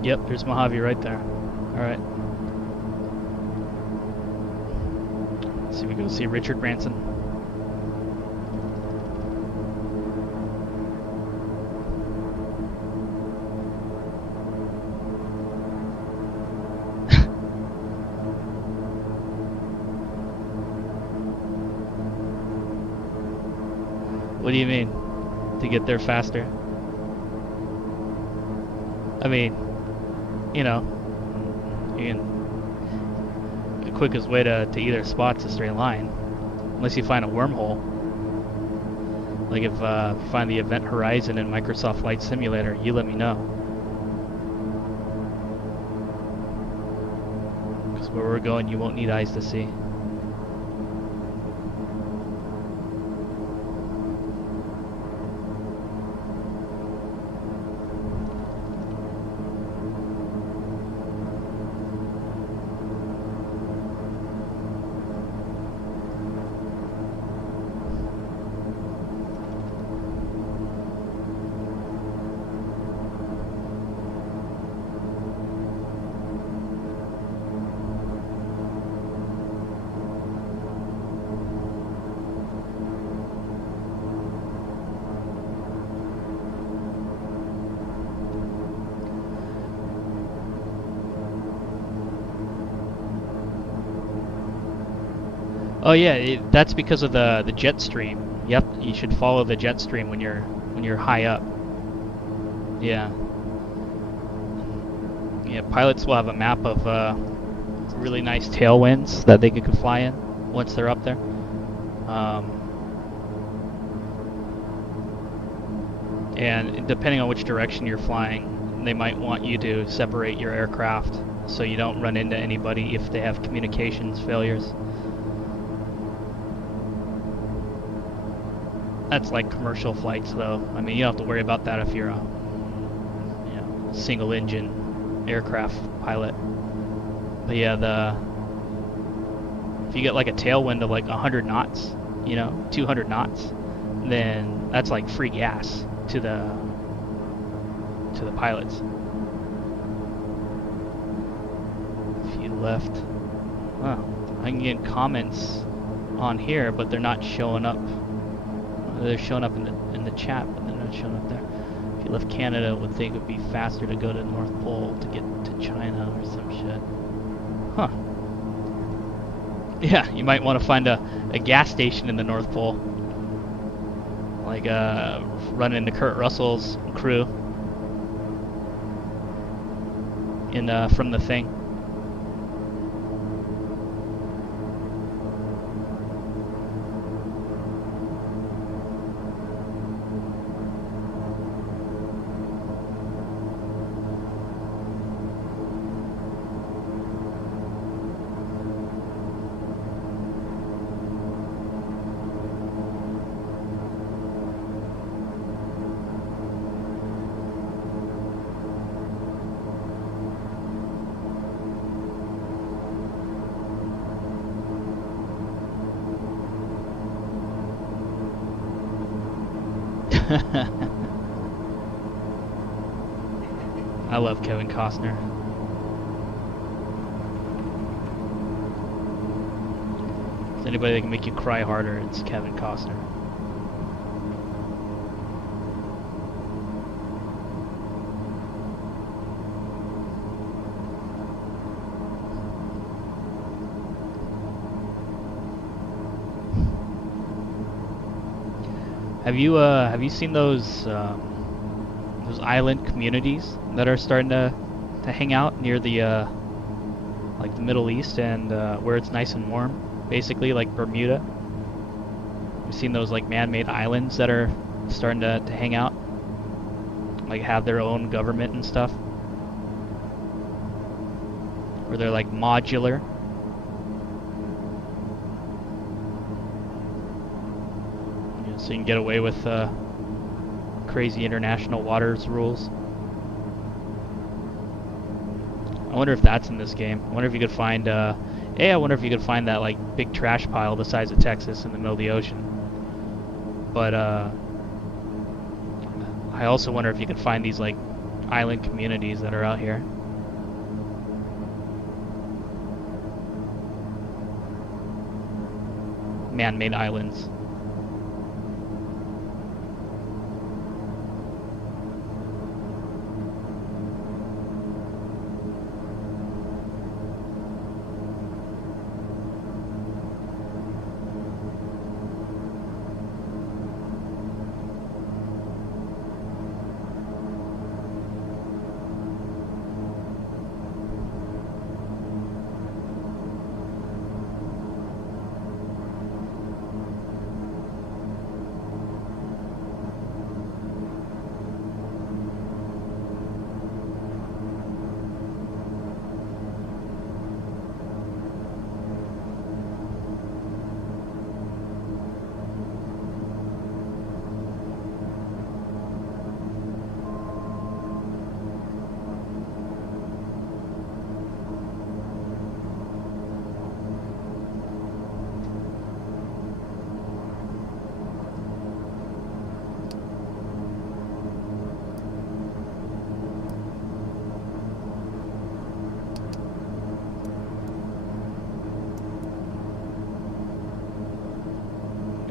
Yep, there's Mojave right there. Alright. So we go see Richard Branson. What do you mean? To get there faster? I mean, you know, the quickest way to either spot's a straight line, unless you find a wormhole. Like if you find the event horizon in Microsoft Flight Simulator, you let me know. Because where we're going, you won't need eyes to see. Oh yeah, that's because of the jet stream. Yep, you should follow the jet stream when you're high up. Yeah. Yeah, pilots will have a map of really nice tailwinds that they could fly in once they're up there. And depending on which direction you're flying, they might want you to separate your aircraft so you don't run into anybody if they have communications failures. That's like commercial flights, though. I mean, you don't have to worry about that if you're a single-engine aircraft pilot. But yeah, if you get like a tailwind of like 100 knots, 200 knots, then that's like free gas to the pilots. If you left, well, I can get comments on here, but they're not showing up. They're showing up in the chat, but they're not showing up there. If you left Canada, I would think it would be faster to go to the North Pole to get to China or some shit. Huh. Yeah, you might want to find a gas station in the North Pole. like running into Kurt Russell's crew in from The Thing. I love Kevin Costner. If there's anybody that can make you cry harder, it's Kevin Costner. Have you seen those island communities that are starting to hang out near the like the Middle East and where it's nice and warm, basically like Bermuda? You've seen those like man-made islands that are starting to hang out, like have their own government and stuff, where they're like modular. So you can get away with crazy international waters rules. I wonder if that's in this game. I wonder if you could find, I wonder if you could find that like big trash pile the size of Texas in the middle of the ocean. But I also wonder if you could find these like island communities that are out here. Man-made islands.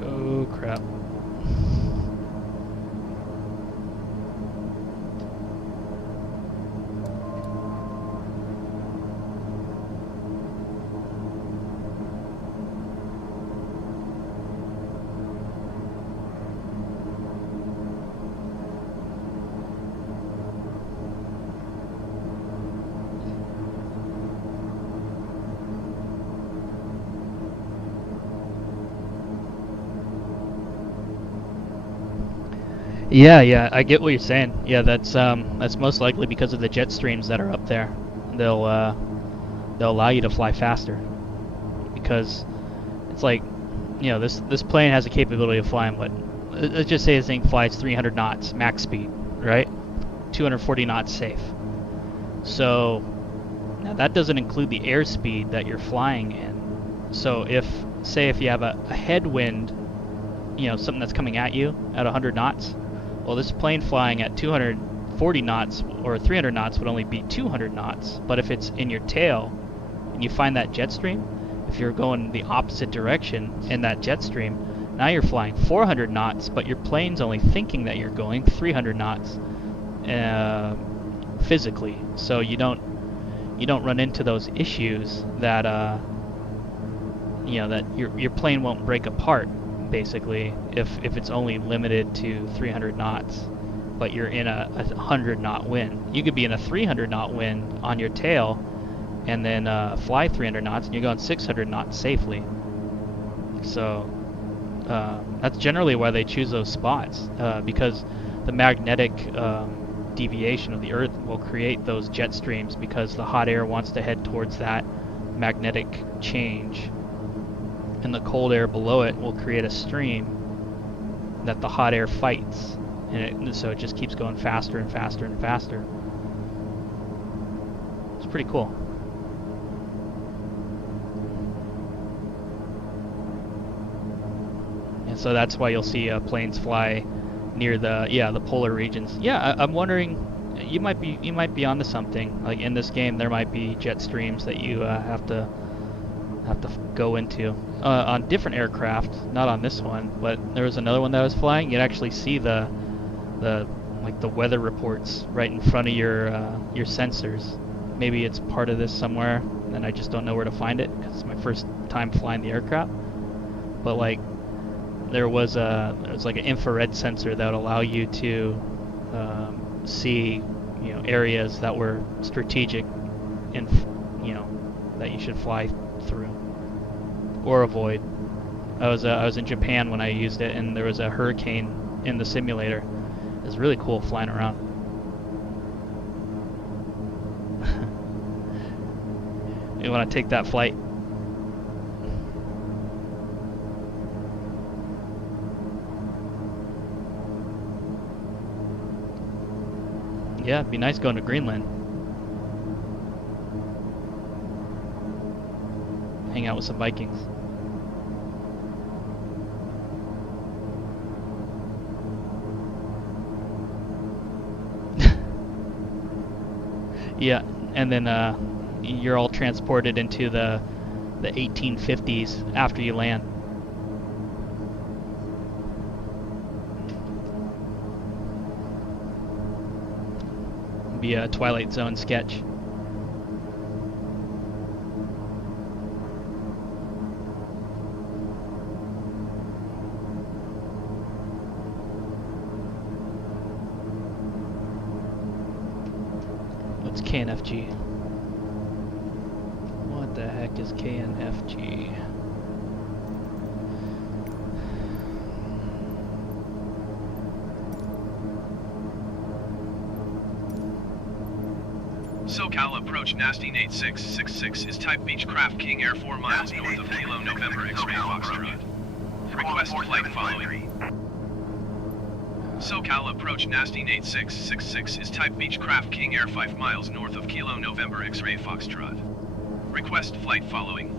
Oh crap. Yeah, I get what you're saying. Yeah, that's most likely because of the jet streams that are up there. They'll allow you to fly faster because it's like, this plane has a capability of flying what? Let's just say this thing flies 300 knots max speed, right? 240 knots safe. So now that doesn't include the airspeed that you're flying in. So if you have a headwind, something that's coming at you at 100 knots, well, this plane flying at 240 knots or 300 knots would only be 200 knots. But if it's in your tail and you find that jet stream, if you're going the opposite direction in that jet stream, now you're flying 400 knots, but your plane's only thinking that you're going 300 knots physically. So you don't run into those issues that that your plane won't break apart basically, if it's only limited to 300 knots, but you're in a 100 knot wind. You could be in a 300 knot wind on your tail, and then fly 300 knots, and you're going 600 knots safely. So that's generally why they choose those spots, because the magnetic deviation of the Earth will create those jet streams, because the hot air wants to head towards that magnetic change, and the cold air below it will create a stream that the hot air fights, and so it just keeps going faster and faster and faster. It's pretty cool. And so that's why you'll see planes fly near the polar regions. Yeah, I'm wondering, you might be onto something. Like in this game, there might be jet streams that you have to go into on different aircraft. Not on this one, but there was another one that I was flying. You'd actually see the weather reports right in front of your sensors. Maybe it's part of this somewhere, and I just don't know where to find it because it's my first time flying the aircraft. But like, there was like an infrared sensor that would allow you to see, areas that were strategic, and that you should fly through or avoid. I was in Japan when I used it, and there was a hurricane in the simulator. It was really cool flying around. You want to take that flight? Yeah, it'd be nice going to Greenland. Hang out with some Vikings. Yeah, and then you're all transported into the 1850s after you land. Be a Twilight Zone sketch. What's KNFG? What the heck is KNFG? SoCal approach Nasty Nate 666 is type Beechcraft KingAir 4 miles north of Kilo November X-ray Foxtrot. Request flight following. SoCal approach Nasty Nate 666 is type Beechcraft KingAir 5 miles north of Kilo November X-ray Foxtrot. Request flight following.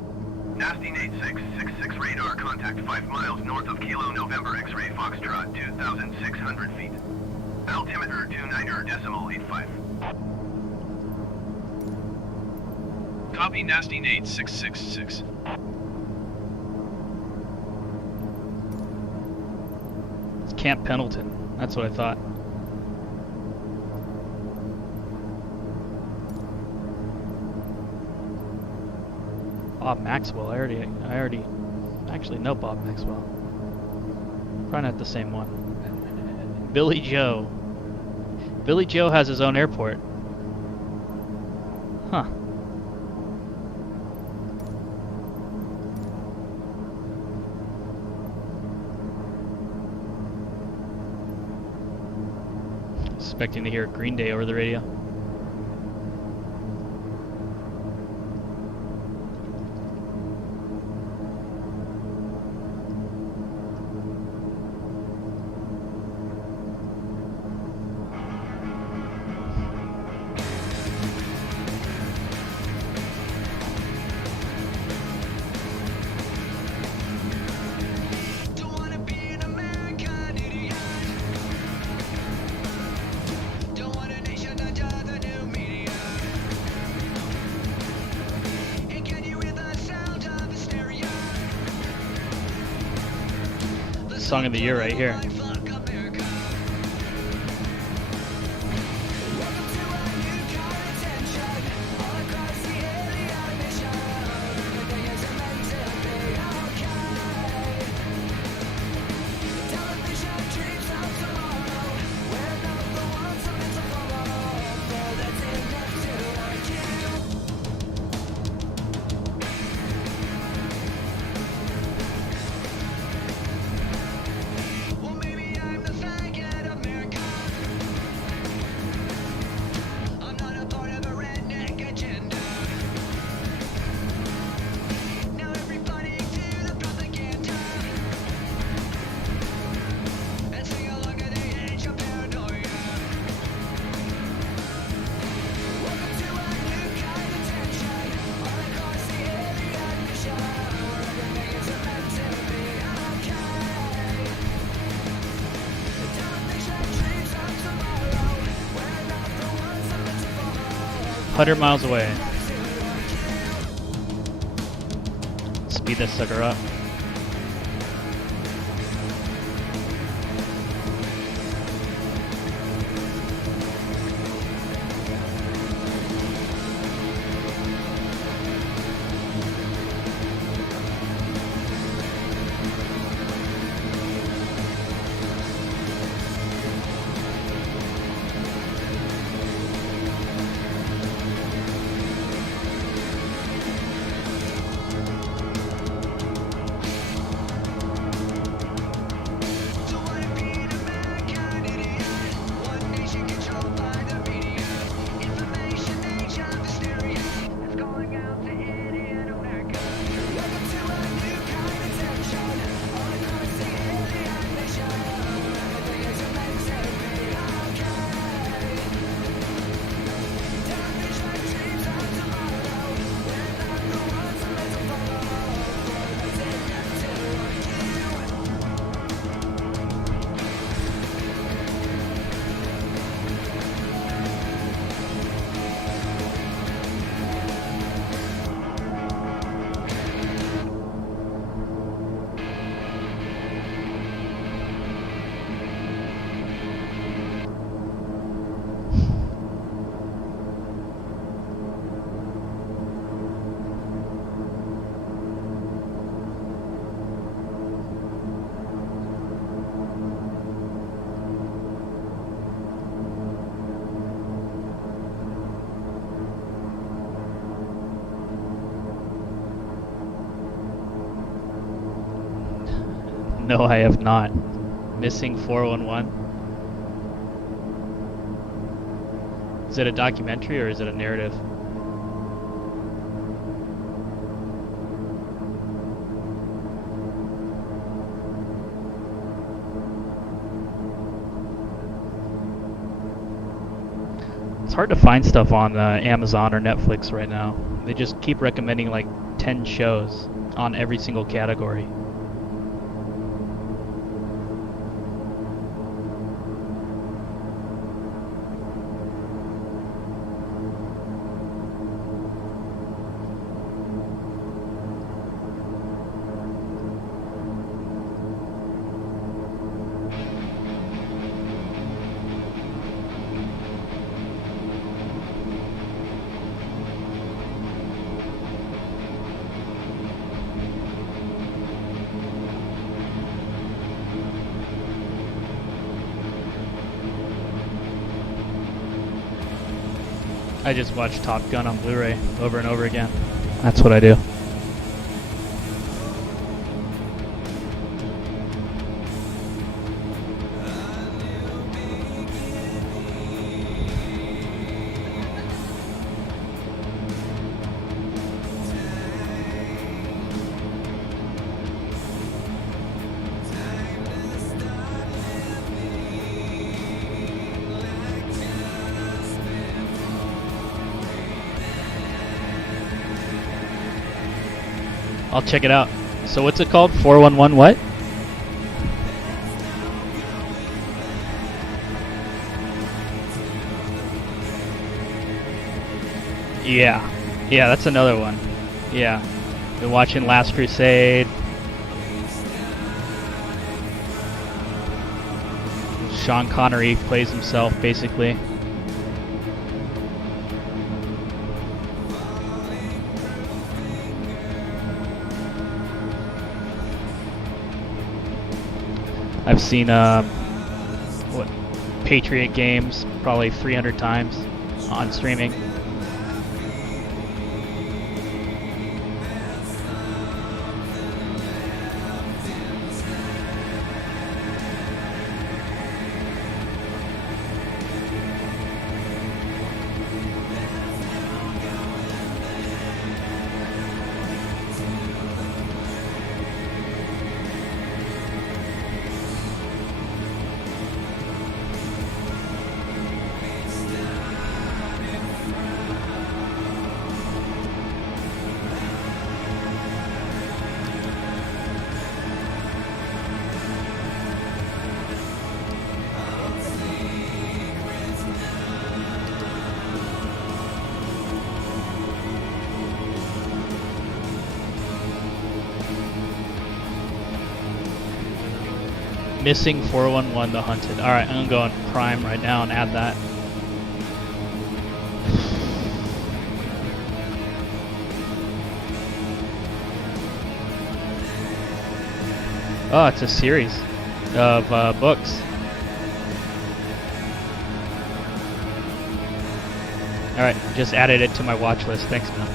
Nasty Nate 666 radar contact 5 miles north of Kilo November X-ray Foxtrot, 2,600 feet. Altimeter 29.85. Copy Nasty Nate 666. It's Camp Pendleton. That's what I thought. Bob Maxwell. I already actually know Bob Maxwell. Probably not the same one. Billy Joe. Billy Joe has his own airport. Huh. Expecting to hear Green Day over the radio. Song of the year right here. 100 miles away. Speed this sucker up. No, I have not. Missing 411. Is it a documentary or is it a narrative? It's hard to find stuff on Amazon or Netflix right now. They just keep recommending like 10 shows on every single category. I just watch Top Gun on Blu-ray over and over again. That's what I do. I'll check it out. So what's it called? 411 what? Yeah. Yeah, that's another one. Yeah. Been watching Last Crusade. Sean Connery plays himself, basically. I've seen Patriot Games probably 300 times on streaming. Missing 411 The Hunted. Alright, I'm gonna go on Prime right now and add that. Oh, it's a series of books. Alright, just added it to my watch list. Thanks, man.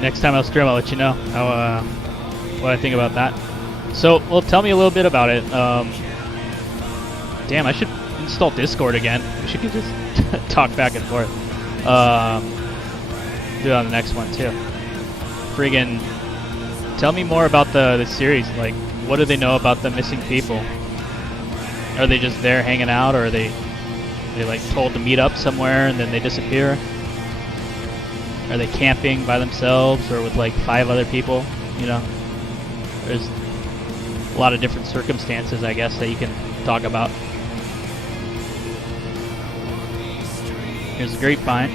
Next time I'll stream, I'll let you know how what I think about that. So, well, tell me a little bit about it. Damn, I should install Discord again. We should just talk back and forth. Do it on the next one too. Friggin', tell me more about the series. Like, what do they know about the missing people? Are they just there hanging out, or are they like told to meet up somewhere and then they disappear? Are they camping by themselves or with like 5 other people? You know, there's a lot of different circumstances, I guess, that you can talk about. Here's the grapevine.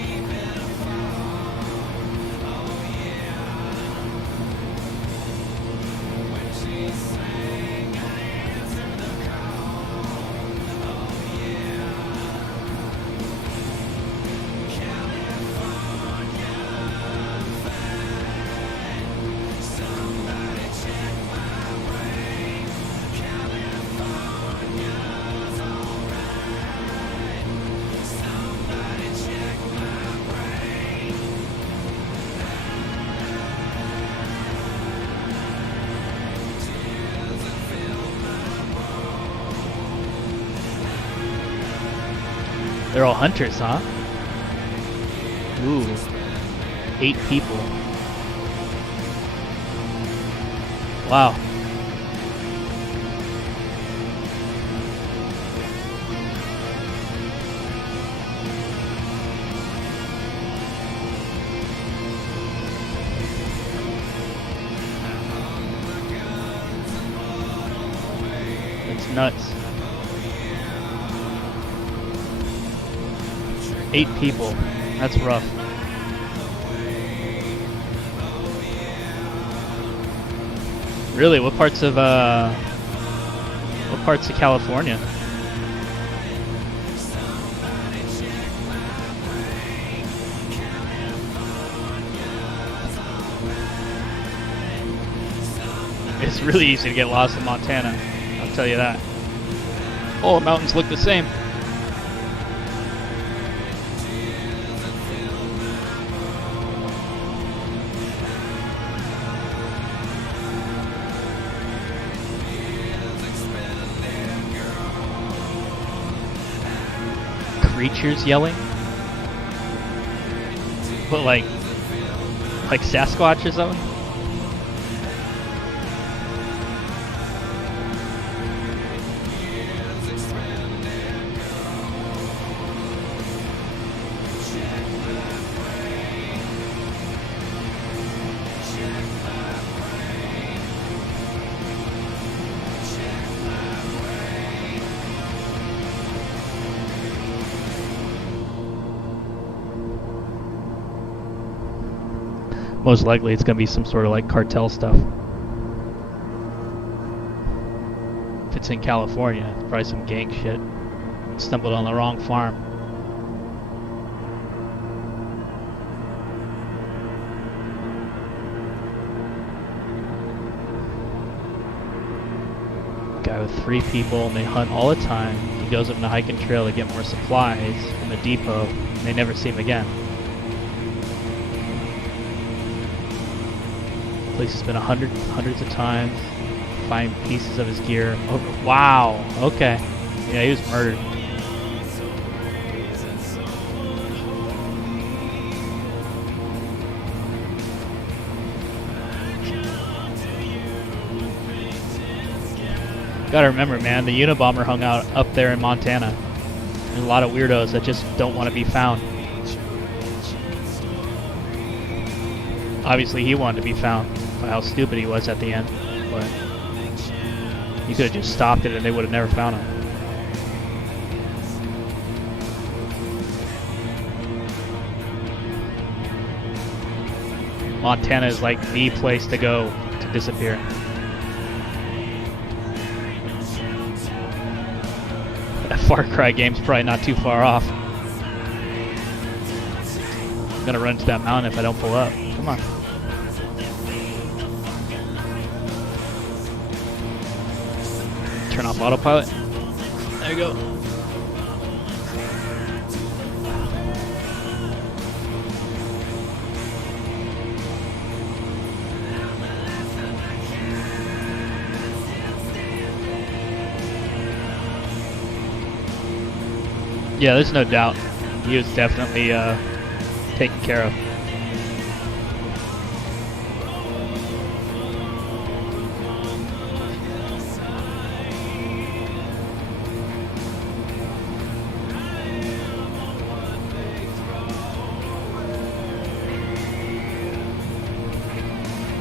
They're all hunters, huh? Ooh. 8 people. Wow. That's nuts. 8 people. That's rough. Really? What parts of California? It's really easy to get lost in Montana, I'll tell you that. All the mountains look the same. Creatures yelling? What, like Sasquatch or something? Most likely it's going to be some sort of like cartel stuff. If it's in California, probably some gang shit. Stumbled on the wrong farm. Guy with 3 people and they hunt all the time. He goes up on a hiking trail to get more supplies from the depot and they never see him again. Place has been hundreds of times. Find pieces of his gear. Oh, wow. Okay. Yeah, he was murdered. Gotta remember, man, the Unabomber hung out up there in Montana. There's a lot of weirdos that just don't want to be found. Obviously, he wanted to be found by how stupid he was at the end, but you could have just stopped it and they would have never found him. Montana is like the place to go to disappear. That Far Cry game's probably not too far off. I'm gonna run to that mountain if I don't pull up. Come on. Turn off autopilot. There you go. Yeah, there's no doubt. He was definitely taken care of.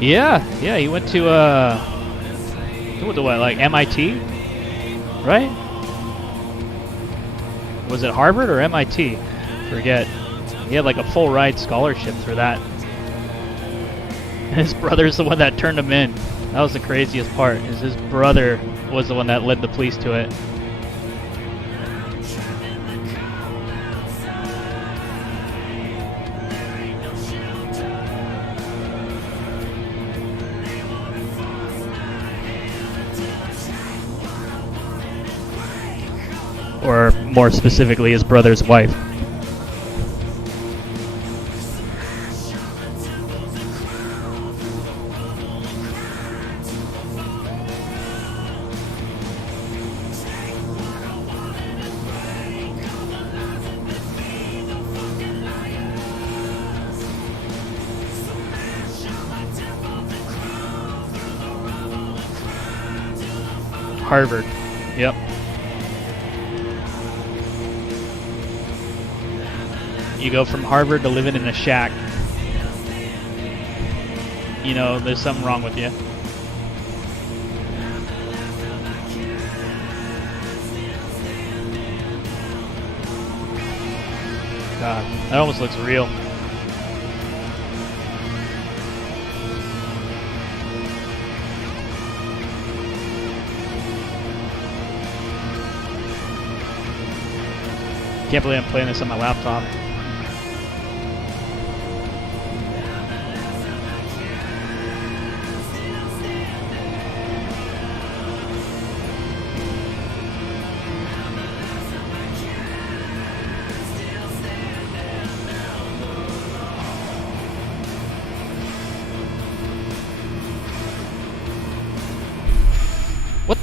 Yeah, he went to what, like MIT, right? Was it Harvard or MIT? Forget. He had like a full ride scholarship through that. And his brother's the one that turned him in. That was the craziest part. Is his brother was the one that led the police to it. Or more specifically, his brother's wife. Harvard. Yep. You go from Harvard to living in a shack. You know, there's something wrong with you. God, that almost looks real. Can't believe I'm playing this on my laptop. What?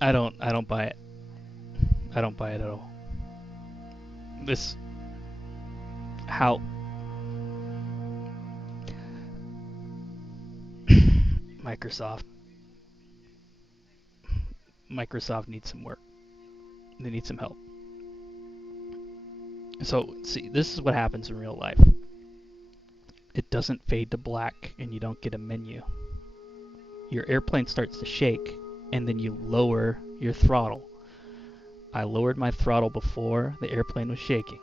I don't buy it. I don't buy it at all. This how Microsoft Microsoft needs some work. They need some help. So, see, this is what happens in real life. It doesn't fade to black and you don't get a menu. Your airplane starts to shake and then you lower your throttle. I lowered my throttle before the airplane was shaking.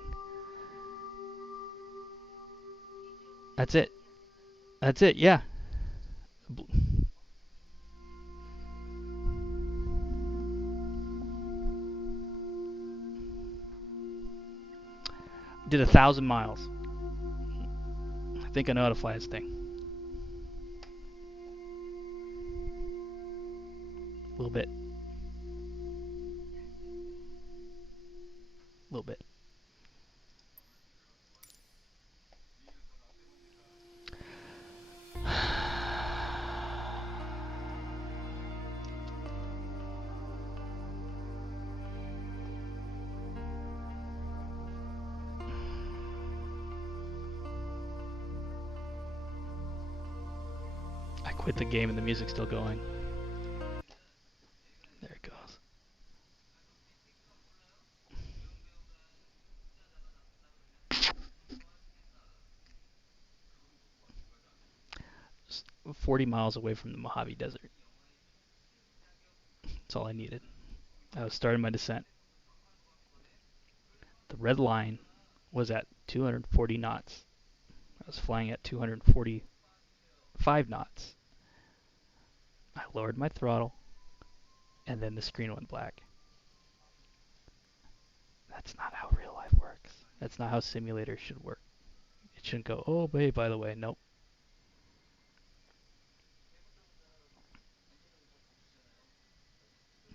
That's it. That's it, yeah. Did 1,000 miles. I think I know how to fly this thing. A little bit. A little bit. I quit the game and the music's still going. There it goes. Just 40 miles away from the Mojave Desert. That's all I needed. I was starting my descent. The red line was at 240 knots. I was flying at 245 knots. I lowered my throttle, and then the screen went black. That's not how real life works. That's not how simulators should work. It shouldn't go, oh, hey, by the way, nope.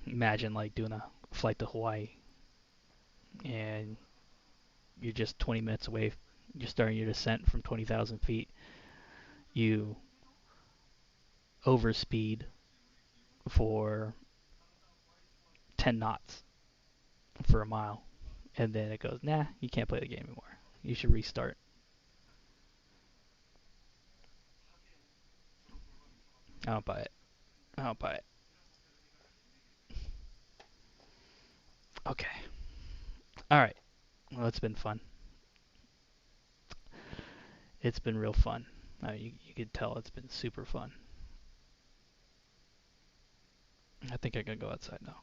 Imagine like doing a flight to Hawaii, and you're just 20 minutes away. You're starting your descent from 20,000 feet. You overspeed for 10 knots for a mile, and then it goes, nah, you can't play the game anymore. You should restart. I don't buy it. I don't buy it. Okay. All right. Well, it's been fun. It's been real fun. You could tell it's been super fun. I think I can go outside now.